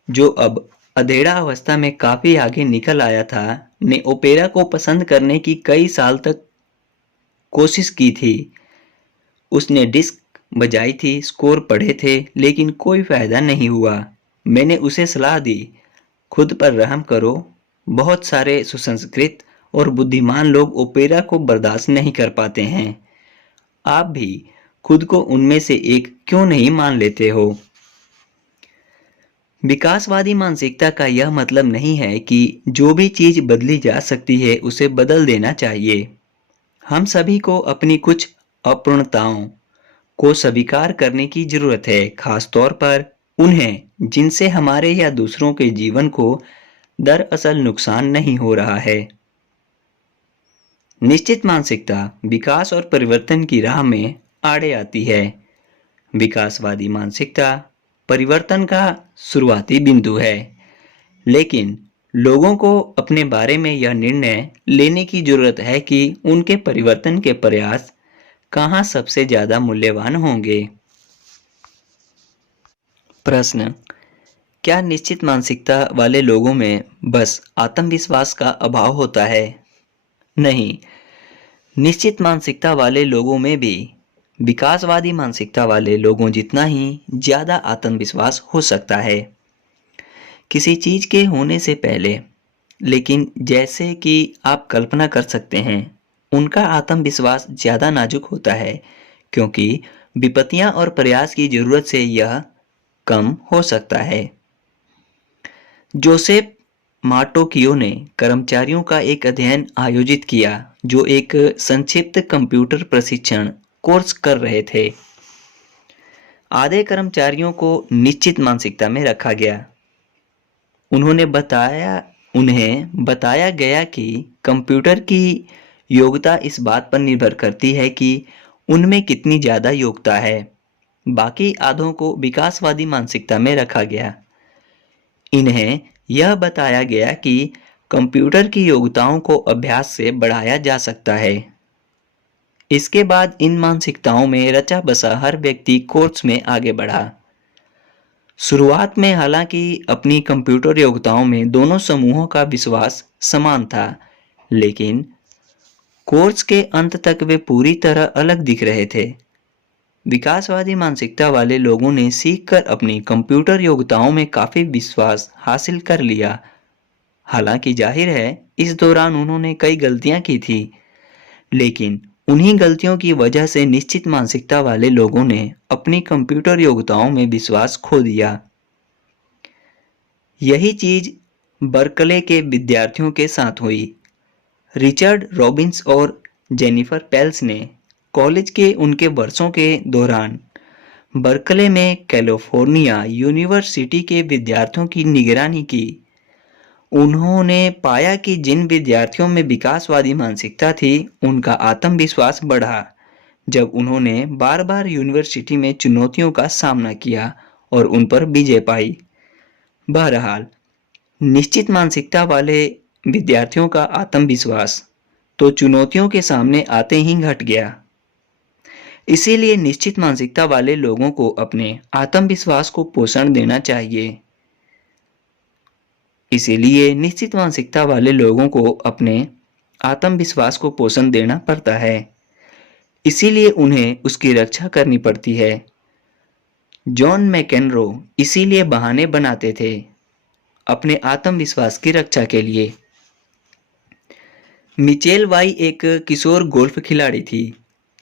जो अब अधेड़ा अवस्था में काफी आगे निकल आया था, ने ओपेरा को पसंद करने की कई साल तक कोशिश की थी। उसने डिस्क बजाई थी, स्कोर पढ़े थे, लेकिन कोई फायदा नहीं हुआ। मैंने उसे सलाह दी, खुद पर रहम करो। बहुत सारे सुसंस्कृत और बुद्धिमान लोग ओपेरा को बर्दाश्त नहीं कर पाते हैं। आप भी खुद को उनमें से एक क्यों नहीं मान लेते हो? विकासवादी मानसिकता का यह मतलब नहीं है कि जो भी चीज बदली जा सकती है उसे बदल देना चाहिए। हम सभी को अपनी कुछ अपूर्णताओं को स्वीकार करने की जरूरत है, खासतौर पर उन्हें जिनसे हमारे या दूसरों के जीवन को दरअसल नुकसान नहीं हो रहा है। निश्चित मानसिकता विकास और परिवर्तन की राह में आड़े आती है। विकासवादी मानसिकता परिवर्तन का शुरुआती बिंदु है, लेकिन लोगों को अपने बारे में यह निर्णय लेने की जरूरत है कि उनके परिवर्तन के प्रयास कहाँ सबसे ज्यादा मूल्यवान होंगे। प्रश्न, क्या निश्चित मानसिकता वाले लोगों में बस आत्मविश्वास का अभाव होता है? नहीं, निश्चित मानसिकता वाले लोगों में भी विकासवादी मानसिकता वाले लोगों जितना ही ज्यादा आत्मविश्वास हो सकता है किसी चीज के होने से पहले। लेकिन जैसे कि आप कल्पना कर सकते हैं, उनका आत्मविश्वास ज्यादा नाजुक होता है, क्योंकि विपत्तियां और प्रयास की जरूरत से यह कम हो सकता है। जोसेफ मार्टोकियो ने कर्मचारियों का एक अध्ययन आयोजित किया जो एक संक्षिप्त कंप्यूटर प्रशिक्षण कोर्स कर रहे थे। आधे कर्मचारियों को निश्चित मानसिकता में रखा गया। उन्हें बताया गया कि कंप्यूटर की योग्यता इस बात पर निर्भर करती है कि उनमें कितनी ज्यादा योग्यता है। बाकी आधों को विकासवादी मानसिकता में रखा गया। इन्हें यह बताया गया कि कंप्यूटर की योग्यताओं को अभ्यास से बढ़ाया जा सकता है। इसके बाद इन मानसिकताओं में रचा बसा हर व्यक्ति कोर्स में आगे बढ़ा। शुरुआत में हालांकि अपनी कंप्यूटर योग्यताओं में दोनों समूहों का विश्वास समान था, लेकिन कोर्स के अंत तक वे पूरी तरह अलग दिख रहे थे। विकासवादी मानसिकता वाले लोगों ने सीखकर अपनी कंप्यूटर योग्यताओं में काफी विश्वास हासिल कर लिया। हालांकि जाहिर है इस दौरान उन्होंने कई गलतियां की थी, लेकिन उन्हीं गलतियों की वजह से निश्चित मानसिकता वाले लोगों ने अपनी कंप्यूटर योग्यताओं में विश्वास खो दिया। यही चीज बर्कले के विद्यार्थियों के साथ हुई। रिचर्ड रॉबिन्स और जेनिफर पेल्स ने कॉलेज के उनके वर्षों के दौरान बर्कले में कैलिफोर्निया यूनिवर्सिटी के विद्यार्थियों की निगरानी की। उन्होंने पाया कि जिन विद्यार्थियों में विकासवादी मानसिकता थी, उनका आत्मविश्वास बढ़ा जब उन्होंने बार बार यूनिवर्सिटी में चुनौतियों का सामना किया और उन पर विजय पाई। बहरहाल, निश्चित मानसिकता वाले विद्यार्थियों का आत्मविश्वास तो चुनौतियों के सामने आते ही घट गया। इसीलिए निश्चित मानसिकता वाले लोगों को अपने आत्मविश्वास को पोषण देना चाहिए। इसीलिए निश्चित मानसिकता वाले लोगों को अपने आत्मविश्वास को पोषण देना पड़ता है। इसीलिए उन्हें उसकी रक्षा करनी पड़ती है। जॉन मैकेनरो इसीलिए बहाने बनाते थे अपने आत्मविश्वास की रक्षा के लिए। मिचेल वाई एक किशोर गोल्फ खिलाड़ी थी।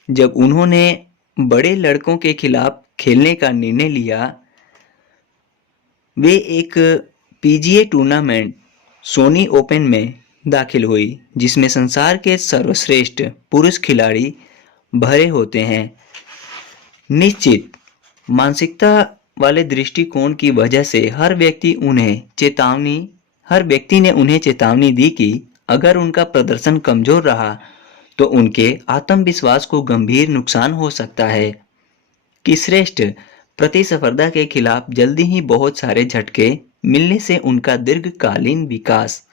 जब उन्होंने बड़े लड़कों के खिलाफ खेलने का निर्णय लिया, वे एक पीजीए टूर्नामेंट सोनी ओपन में दाखिल हुई, जिसमें संसार के सर्वश्रेष्ठ पुरुष खिलाड़ी भरे होते हैं। निश्चित मानसिकता वाले दृष्टिकोण की वजह से हर व्यक्ति ने उन्हें चेतावनी दी कि अगर उनका प्रदर्शन कमजोर रहा तो उनके आत्मविश्वास को गंभीर नुकसान हो सकता है, कि श्रेष्ठ प्रतिस्पर्धा के खिलाफ जल्दी ही बहुत सारे झटके मिलने से उनका दीर्घकालीन विकास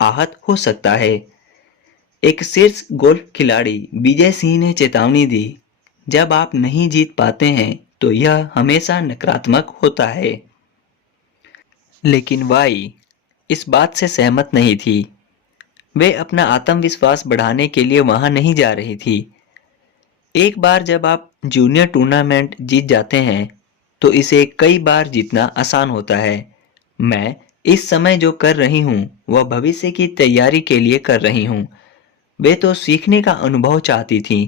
आहत हो सकता है। एक शीर्ष गोल्फ खिलाड़ी विजय सिंह ने चेतावनी दी, जब आप नहीं जीत पाते हैं तो यह हमेशा नकारात्मक होता है। लेकिन वाई इस बात से सहमत नहीं थी। वे अपना आत्मविश्वास बढ़ाने के लिए वहां नहीं जा रही थी। एक बार जब आप जूनियर टूर्नामेंट जीत जाते हैं तो इसे कई बार जीतना आसान होता है। मैं इस समय जो कर रही हूँ वह भविष्य की तैयारी के लिए कर रही हूँ। वे तो सीखने का अनुभव चाहती थी।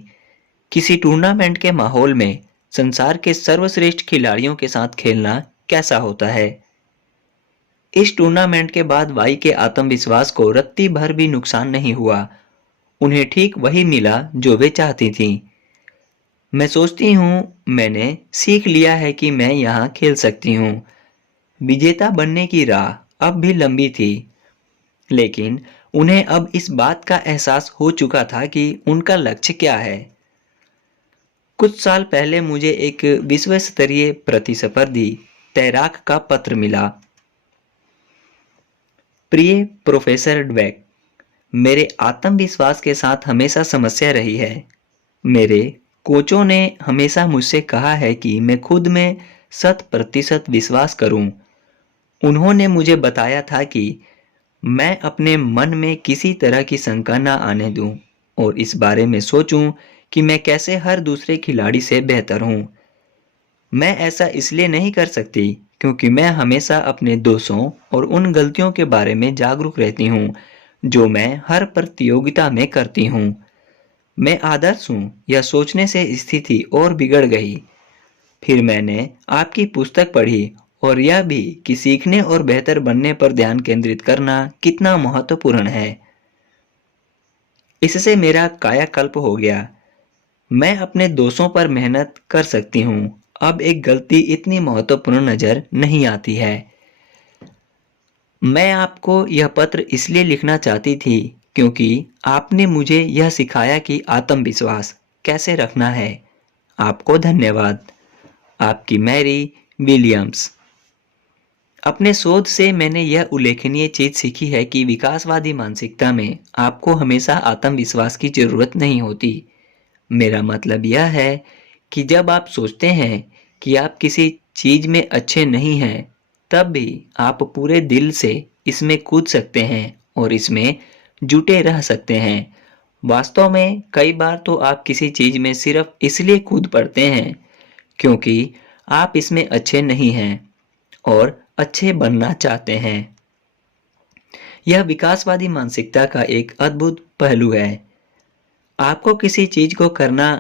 किसी टूर्नामेंट के माहौल में संसार के सर्वश्रेष्ठ खिलाड़ियों के साथ खेलना कैसा होता है। इस टूर्नामेंट के बाद वाई के आत्मविश्वास को रत्ती भर भी नुकसान नहीं हुआ। उन्हें ठीक वही मिला जो वे चाहती थीं। मैं सोचती हूँ मैंने सीख लिया है कि मैं यहाँ खेल सकती हूँ। विजेता बनने की राह अब भी लंबी थी, लेकिन उन्हें अब इस बात का एहसास हो चुका था कि उनका लक्ष्य क्या है। कुछ साल पहले मुझे एक विश्व स्तरीय प्रतिस्पर्धी तैराक का पत्र मिला। प्रिय प्रोफेसर ड्वेक, मेरे आत्मविश्वास के साथ हमेशा समस्या रही है। मेरे कोचों ने हमेशा मुझसे कहा है कि मैं खुद में 100% विश्वास करूं। उन्होंने मुझे बताया था कि मैं अपने मन में किसी तरह की शंका न आने दूं और इस बारे में सोचूं कि मैं कैसे हर दूसरे खिलाड़ी से बेहतर हूं। मैं ऐसा इसलिए नहीं कर सकती क्योंकि मैं हमेशा अपने दोषों और उन गलतियों के बारे में जागरूक रहती हूँ जो मैं हर प्रतियोगिता में करती हूँ। मैं आदर्श हूँ, यह सोचने से स्थिति और बिगड़ गई। फिर मैंने आपकी पुस्तक पढ़ी और यह भी कि सीखने और बेहतर बनने पर ध्यान केंद्रित करना कितना महत्वपूर्ण है। इससे मेरा कायाकल्प हो गया। मैं अपने दोषों पर मेहनत कर सकती हूँ। अब एक गलती इतनी महत्वपूर्ण नजर नहीं आती है। मैं आपको यह पत्र इसलिए लिखना चाहती थी क्योंकि आपने मुझे यह सिखाया कि आत्मविश्वास कैसे रखना है। आपको धन्यवाद। आपकी मैरी विलियम्स। अपने शोध से मैंने यह उल्लेखनीय चीज सीखी है कि विकासवादी मानसिकता में आपको हमेशा आत्मविश्वास की जरूरत नहीं होती। मेरा मतलब यह है कि जब आप सोचते हैं कि आप किसी चीज में अच्छे नहीं हैं, तब भी आप पूरे दिल से इसमें कूद सकते हैं और इसमें जुटे रह सकते हैं। वास्तव में कई बार तो आप किसी चीज में सिर्फ इसलिए कूद पड़ते हैं क्योंकि आप इसमें अच्छे नहीं हैं और अच्छे बनना चाहते हैं। यह विकासवादी मानसिकता का एक अद्भुत पहलू है। आपको किसी चीज को करना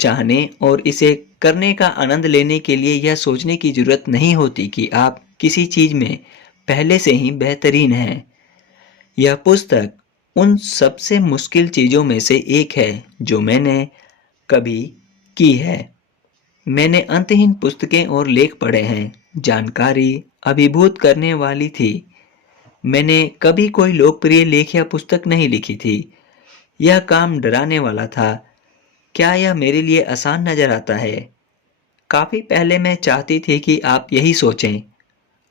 चाहने और इसे करने का आनंद लेने के लिए यह सोचने की जरूरत नहीं होती कि आप किसी चीज में पहले से ही बेहतरीन हैं। यह पुस्तक उन सबसे मुश्किल चीजों में से एक है जो मैंने कभी की है। मैंने अंतहीन पुस्तकें और लेख पढ़े हैं। जानकारी अभिभूत करने वाली थी। मैंने कभी कोई लोकप्रिय लेख या पुस्तक नहीं लिखी थी। यह काम डराने वाला था। क्या यह मेरे लिए आसान नजर आता है? काफी पहले मैं चाहती थी कि आप यही सोचें।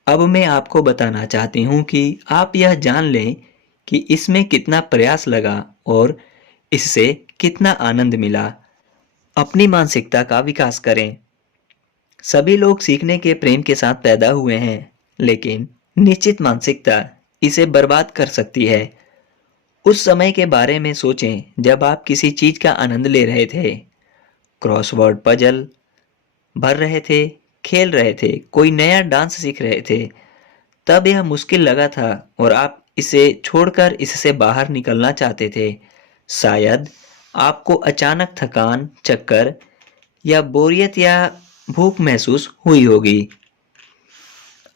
अब मैं आपको बताना चाहती हूँ कि आप यह जान लें कि इसमें कितना प्रयास लगा और इससे कितना आनंद मिला। अपनी मानसिकता का विकास करें। सभी लोग सीखने के प्रेम के साथ पैदा हुए हैं, लेकिन निश्चित मानसिकता इसे बर्बाद कर सकती है। उस समय के बारे में सोचें जब आप किसी चीज का आनंद ले रहे थे, क्रॉसवर्ड पजल भर रहे थे, खेल रहे थे, कोई नया डांस सीख रहे थे। तब यह मुश्किल लगा था और आप इसे छोड़कर इससे बाहर निकलना चाहते थे। शायद आपको अचानक थकान, चक्कर या बोरियत या भूख महसूस हुई होगी।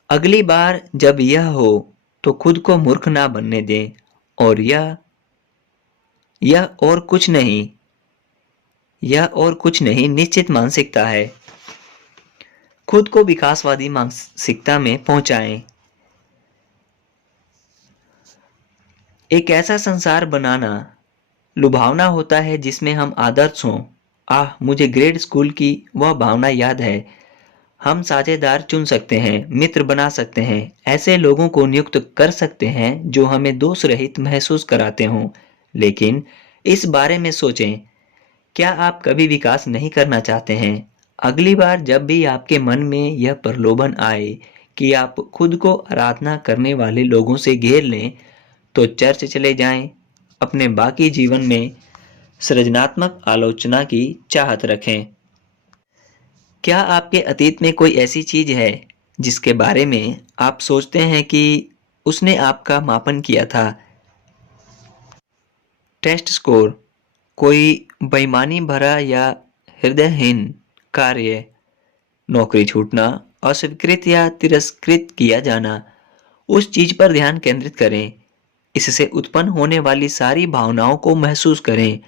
अगली बार जब यह हो तो खुद को मूर्ख ना बनने दें और यह और कुछ नहीं निश्चित मानसिकता है। खुद को विकासवादी मानसिकता में पहुंचाएं। एक ऐसा संसार बनाना लुभावना होता है जिसमें हम आदर्श हों। मुझे ग्रेड स्कूल की वह भावना याद है। हम साझेदार चुन सकते हैं, मित्र बना सकते हैं, ऐसे लोगों को नियुक्त कर सकते हैं जो हमें दोष रहित महसूस कराते हों। लेकिन इस बारे में सोचें, क्या आप कभी विकास नहीं करना चाहते हैं? अगली बार जब भी आपके मन में यह प्रलोभन आए कि आप खुद को आराधना करने वाले लोगों से घेर लें, तो चर्च चले जाएं। अपने बाकी जीवन में सृजनात्मक आलोचना की चाहत रखें। क्या आपके अतीत में कोई ऐसी चीज है जिसके बारे में आप सोचते हैं कि उसने आपका मापन किया था? टेस्ट स्कोर, कोई बेईमानी भरा या हृदयहीन कार्य, नौकरी छूटना, अस्वीकृत या तिरस्कृत किया जाना, उस चीज पर ध्यान केंद्रित करें। इससे उत्पन्न होने वाली सारी भावनाओं को महसूस करें।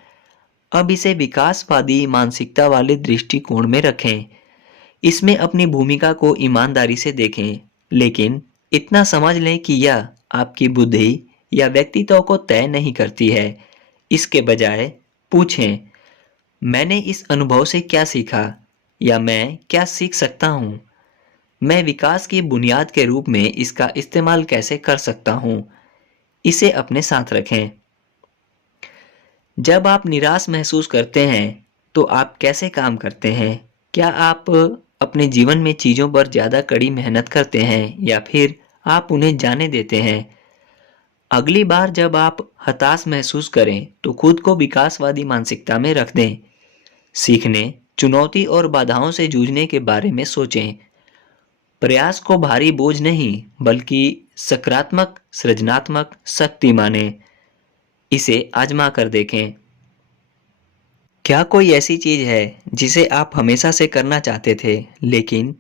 अब इसे विकासवादी मानसिकता वाले दृष्टिकोण में रखें। इसमें अपनी भूमिका को ईमानदारी से देखें, लेकिन इतना समझ लें कि यह आपकी बुद्धि या व्यक्तित्व को तय नहीं करती है। इसके बजाय पूछें, मैंने इस अनुभव से क्या सीखा या मैं क्या सीख सकता हूँ? मैं विकास की बुनियाद के रूप में इसका इस्तेमाल कैसे कर सकता हूँ? इसे अपने साथ रखें। जब आप निराश महसूस करते हैं तो आप कैसे काम करते हैं? क्या आप अपने जीवन में चीजों पर ज्यादा कड़ी मेहनत करते हैं या फिर आप उन्हें जाने देते हैं? अगली बार जब आप हताश महसूस करें तो खुद को विकासवादी मानसिकता में रख दें। सीखने, चुनौती और बाधाओं से जूझने के बारे में सोचें। प्रयास को भारी बोझ नहीं बल्कि सकारात्मक सृजनात्मक शक्ति माने। इसे आजमा कर देखें। क्या कोई ऐसी चीज है जिसे आप हमेशा से करना चाहते थे लेकिन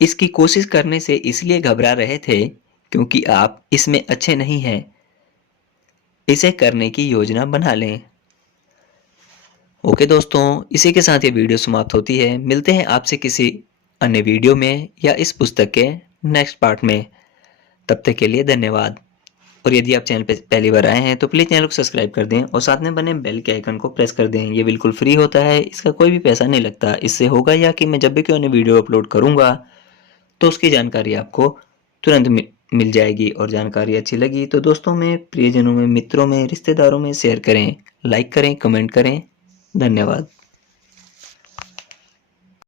इसकी कोशिश करने से इसलिए घबरा रहे थे क्योंकि आप इसमें अच्छे नहीं हैं? इसे करने की योजना बना लें। ओके दोस्तों, इसी के साथ ये वीडियो समाप्त होती है। मिलते हैं आपसे किसी अन्य वीडियो में या इस पुस्तक के नेक्स्ट पार्ट में। तब तक के लिए धन्यवाद। और यदि आप चैनल पर पहली बार आए हैं तो प्लीज़ चैनल को सब्सक्राइब कर दें और साथ में बने बेल के आइकन को प्रेस कर दें। ये बिल्कुल फ्री होता है, इसका कोई भी पैसा नहीं लगता। इससे होगा या कि मैं जब भी कोई अन्य वीडियो अपलोड करूँगा तो उसकी जानकारी आपको तुरंत मिल जाएगी। और जानकारी अच्छी लगी तो दोस्तों में, प्रियजनों में, मित्रों में, रिश्तेदारों में शेयर करें, लाइक करें, कमेंट करें। धन्यवाद।